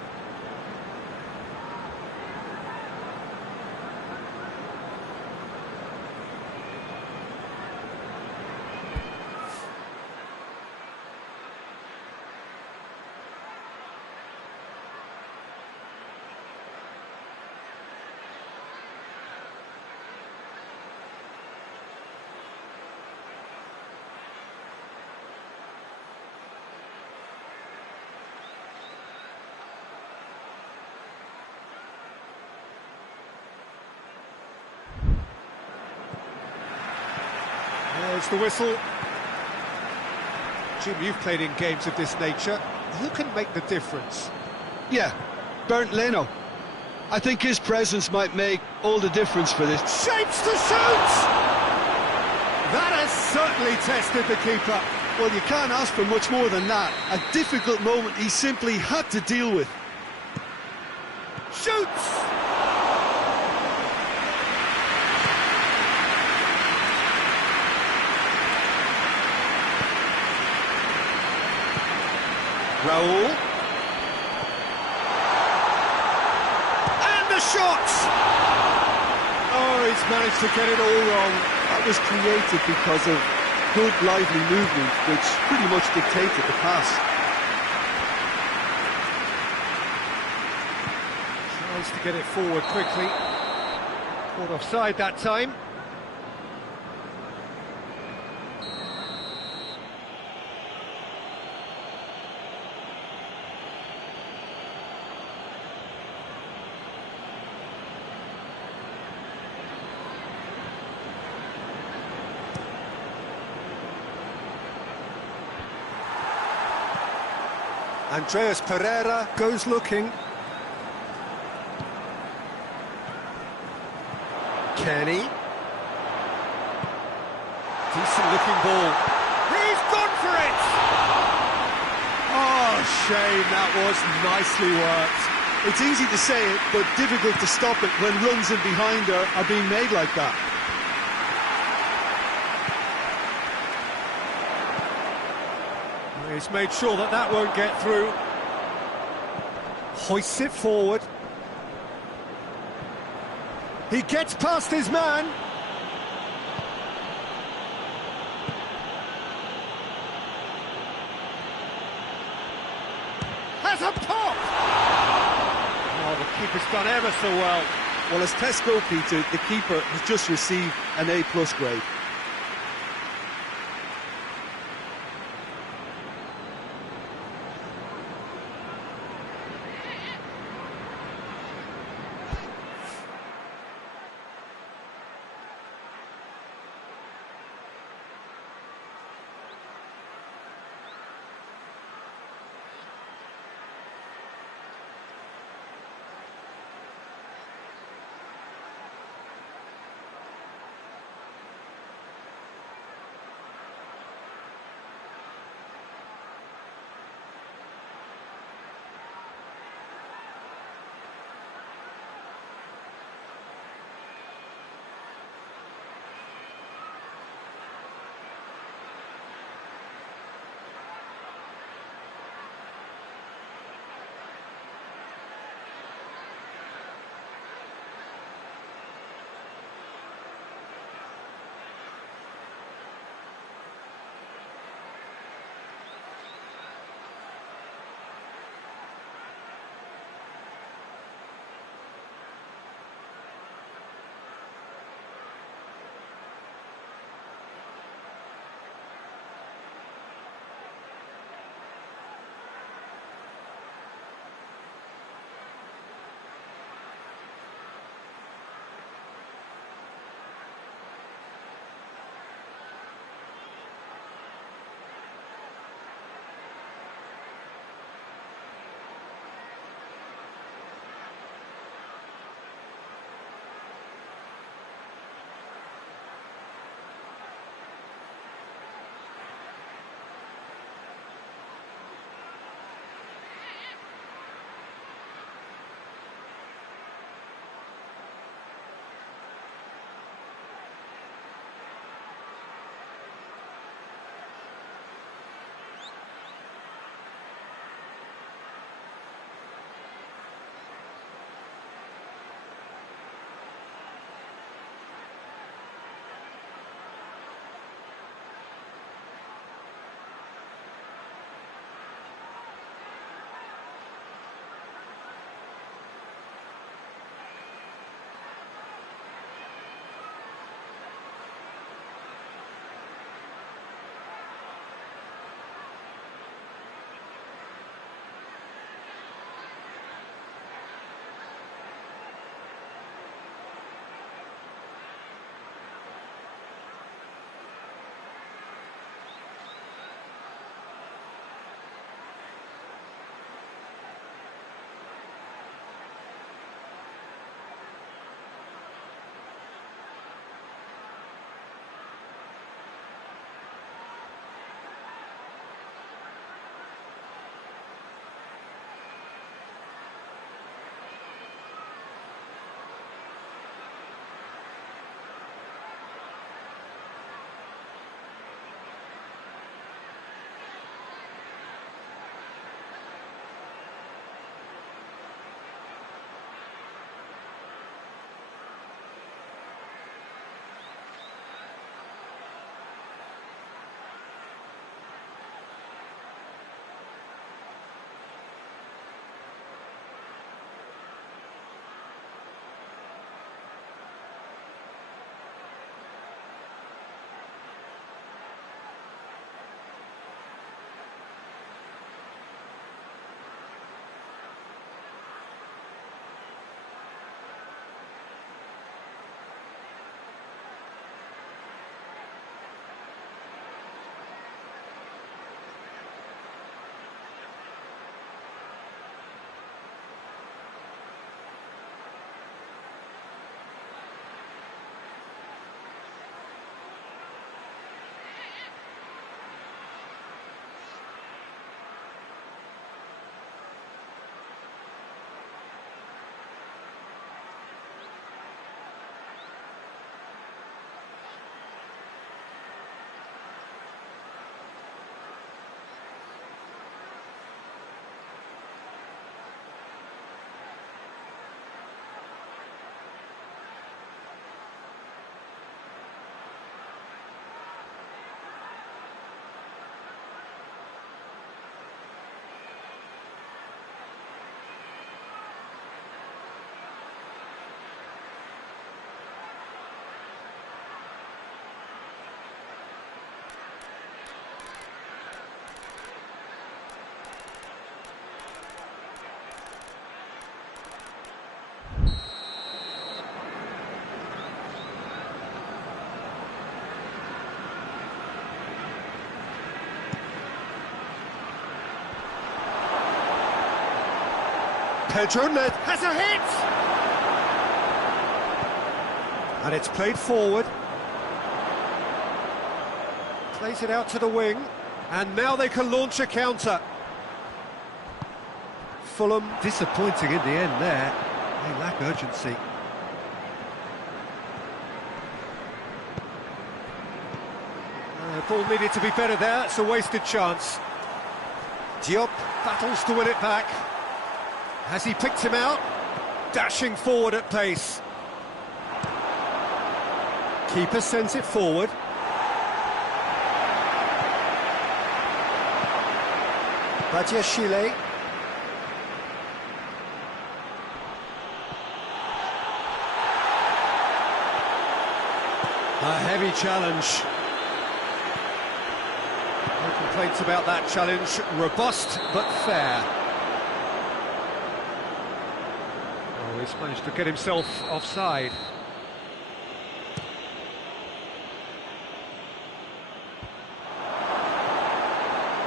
There's the whistle. Jim, you've played in games of this nature. Who can make the difference? Yeah, Bernd Leno. I think his presence might make all the difference for this. Shapes to shoot! That has certainly tested the keeper. Well, you can't ask for much more than that. A difficult moment he simply had to deal with. Shoots! Raul. And the shot! Oh, he's managed to get it all wrong. That was created because of good, lively movement, which pretty much dictated the pass. Tries to get it forward quickly. Caught offside that time. Andreas Pereira goes looking. Kenny. Decent looking ball. He's gone for it! Oh, shame, that was nicely worked. It's easy to say it, but difficult to stop it when runs in behind are being made like that. He's made sure that that won't get through. Hoists it forward. He gets past his man. Has a pop! Oh, the keeper's done ever so well. Well, as tests go, Peter, the keeper has just received an A+ grade. Pedro has a hit! And it's played forward. Plays it out to the wing. And now they can launch a counter. Fulham disappointing in the end there. They lack urgency. Ball needed to be better there. It's a wasted chance. Diop battles to win it back. Has he picked him out? Dashing forward at pace. Keeper sends it forward. Badiashile. A heavy challenge. No complaints about that challenge. Robust but fair. Oh, he's managed to get himself offside.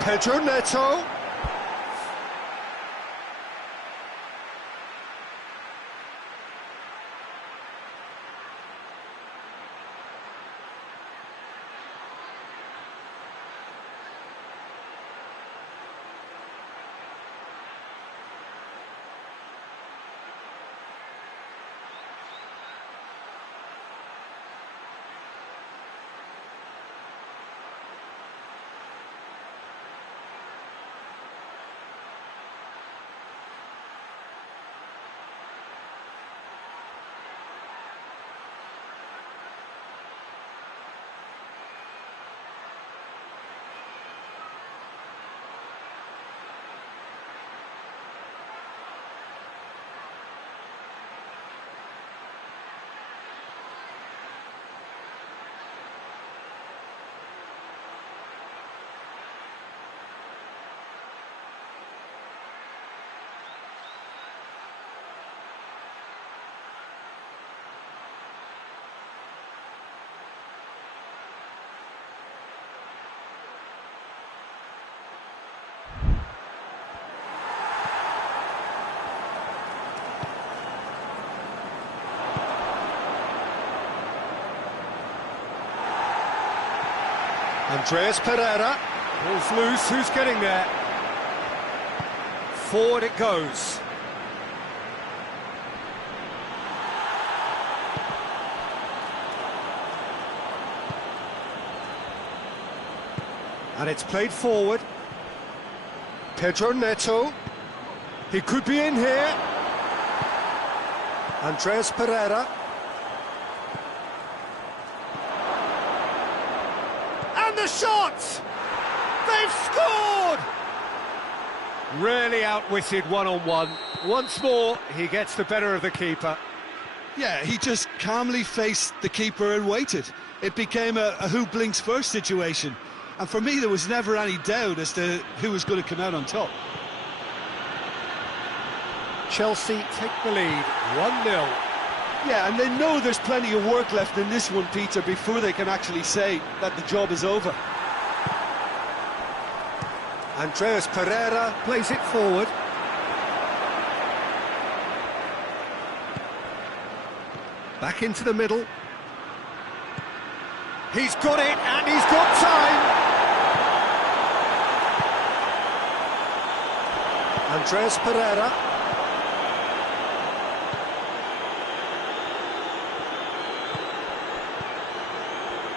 Pedro Neto. Andreas Pereira. Ball's loose, who's getting there? Forward it goes. And it's played forward. Pedro Neto. He could be in here. Andreas Pereira. And the shot! They've scored! Really outwitted one-on-one. Once more, he gets the better of the keeper. Yeah, he just calmly faced the keeper and waited. It became a who blinks first situation. And for me, there was never any doubt as to who was going to come out on top. Chelsea take the lead, 1-0. Yeah, and they know there's plenty of work left in this one, Peter, before they can actually say that the job is over. Andreas Pereira plays it forward. Back into the middle. He's got it, and he's got time. Andreas Pereira.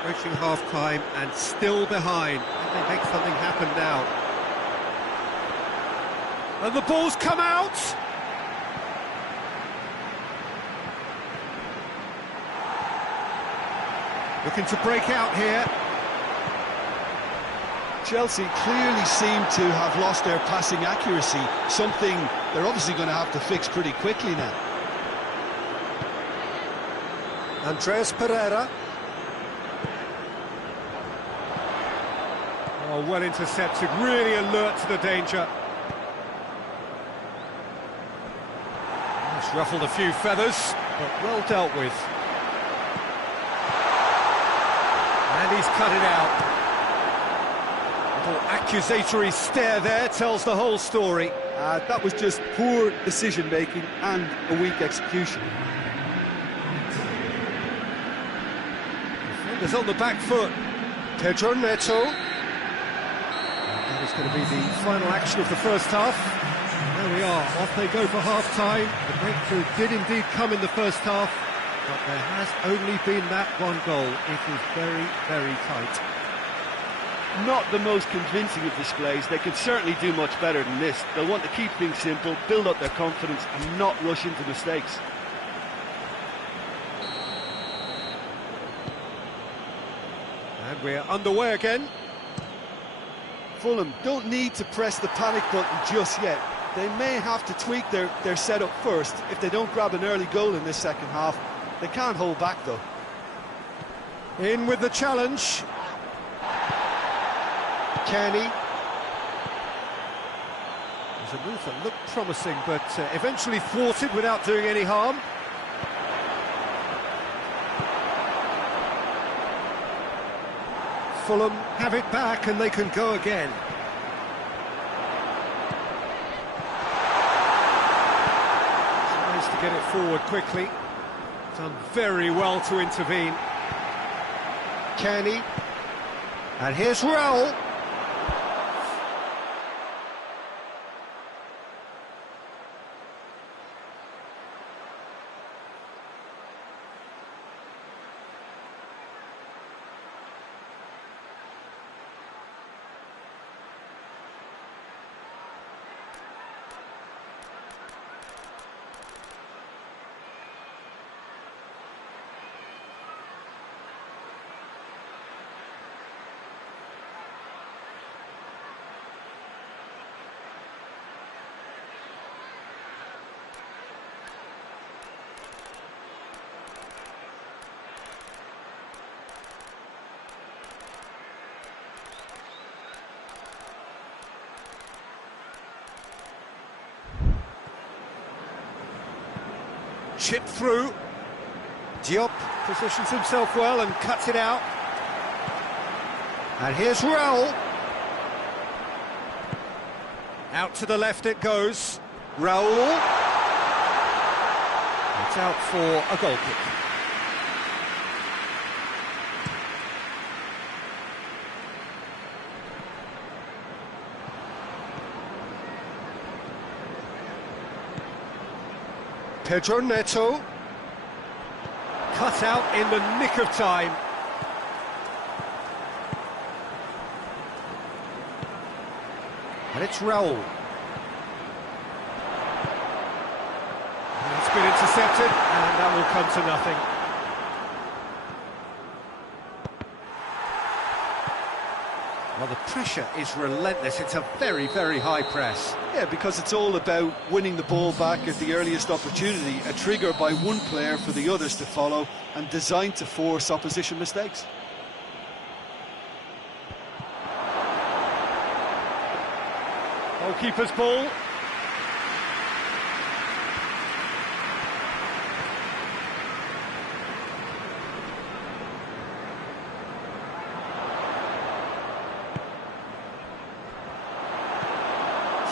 Approaching half-time and still behind. Can they make something happen now? And the ball's come out! Looking to break out here. Chelsea clearly seem to have lost their passing accuracy, something they're obviously going to have to fix pretty quickly now. Andreas Pereira. Oh, well intercepted, really alert to the danger. It's ruffled a few feathers, but well dealt with. And he's cut it out. A little accusatory stare there tells the whole story. That was just poor decision-making and a weak execution. Defenders on the back foot. Pedro Neto. That is going to be the final action of the first half. There we are, off they go for half-time. The breakthrough did indeed come in the first half, but there has only been that one goal. It is very, very tight. Not the most convincing of displays. They can certainly do much better than this. They'll want to keep things simple, build up their confidence and not rush into mistakes. And we're underway again. Fulham don't need to press the panic button just yet. They may have to tweak their setup first if they don't grab an early goal in this second half. They can't hold back though. In with the challenge. Kenny. There's a move that looked promising, but eventually thwarted without doing any harm. Fulham have it back and they can go again. Tries to get it forward quickly. Done very well to intervene. Kenny. And here's Raul. Chip through. Diop positions himself well and cuts it out. And here's Raul. Out to the left it goes. Raul. It's out for a goal kick. Pedro Neto. Cut out in the nick of time. And it's Raul. And it's been intercepted, and that will come to nothing. Well, the pressure is relentless. It's a very, very high press. Yeah, because it's all about winning the ball back at the earliest opportunity, a trigger by one player for the others to follow, and designed to force opposition mistakes. Goalkeeper's ball.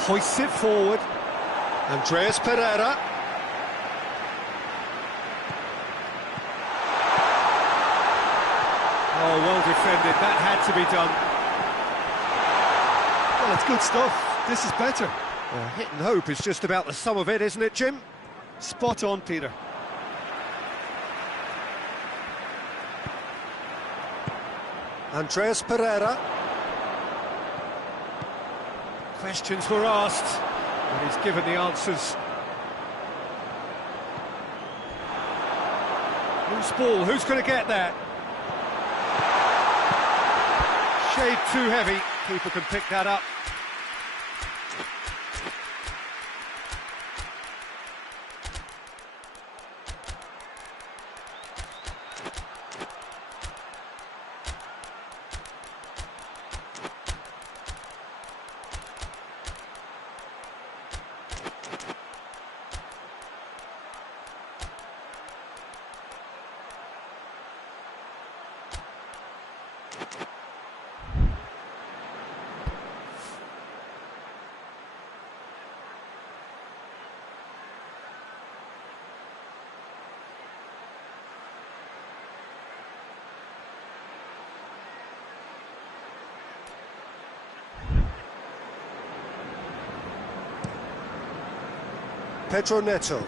Hoists it forward. Andreas Pereira. Oh, well defended. That had to be done. Well, it's good stuff. This is better. Hit and hope is just about the sum of it, isn't it, Jim? Spot on, Peter. Andreas Pereira. Questions were asked, and he's given the answers. Loose ball, who's going to get that? Shade too heavy, keeper can pick that up. Pedro Neto.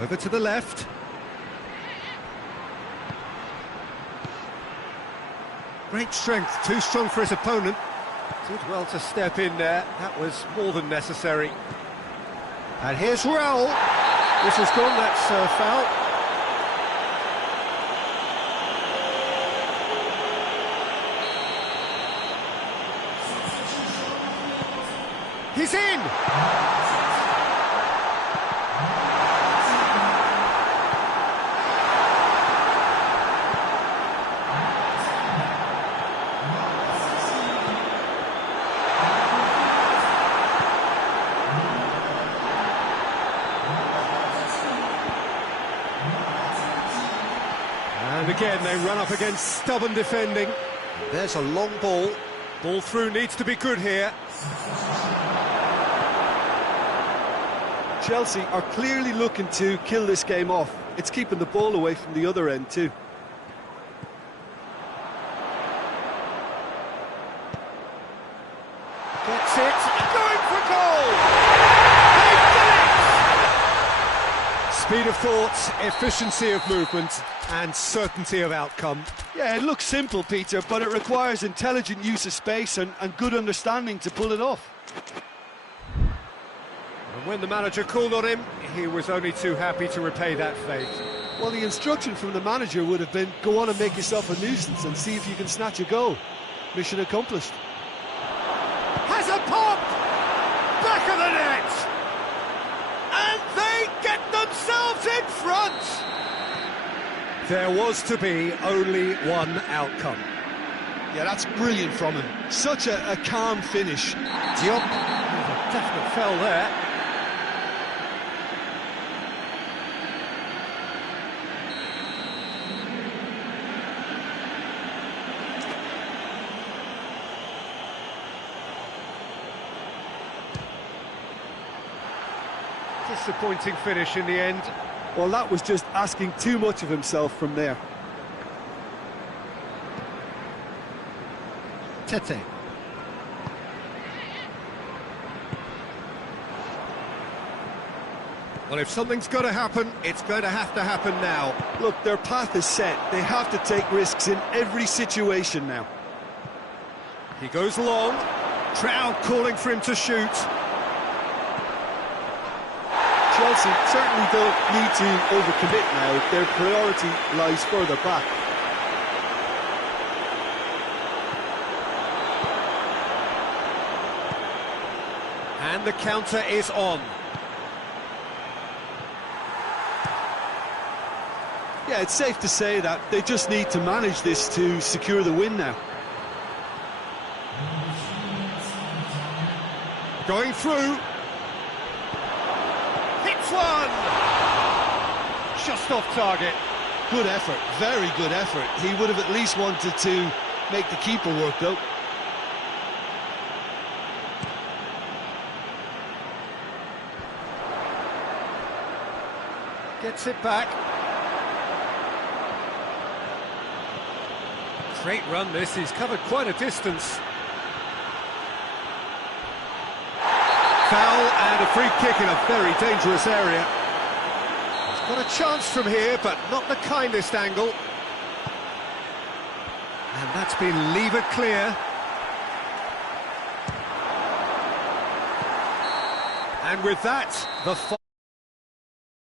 Over to the left. Great strength, too strong for his opponent. Did well to step in there, that was more than necessary. And here's Raul. This has gone, that's foul. He's in! And again, they run up against stubborn defending. There's a long ball. Ball through needs to be good here. Chelsea are clearly looking to kill this game off. It's keeping the ball away from the other end too. Gets it, going for goal! Speed of thought, efficiency of movement, and certainty of outcome. Yeah, it looks simple, Peter, but it requires intelligent use of space and good understanding to pull it off. And when the manager called on him, he was only too happy to repay that fate. Well, the instruction from the manager would have been, go on and make yourself a nuisance and see if you can snatch a goal. Mission accomplished. Has a pop! Back of the net! And they get themselves in front! There was to be only one outcome. Yeah, that's brilliant from him. Such a calm finish. Diop, a definite foul there. Disappointing finish in the end. Well, that was just asking too much of himself from there. Tete. Well, if something's got to happen, it's going to happen now. Look, their path is set. They have to take risks in every situation now. He goes long. Trout calling for him to shoot. Chelsea certainly don't need to overcommit now. Their priority lies further back. And the counter is on. Yeah, it's safe to say that they just need to manage this to secure the win now. Going through. Hits one! Just off target. Good effort, very good effort. He would have at least wanted to make the keeper work though. Gets it back. Great run this, he's covered quite a distance. Foul and a free kick in a very dangerous area. He's got a chance from here, but not the kindest angle. And that's been levered clear. And with that, the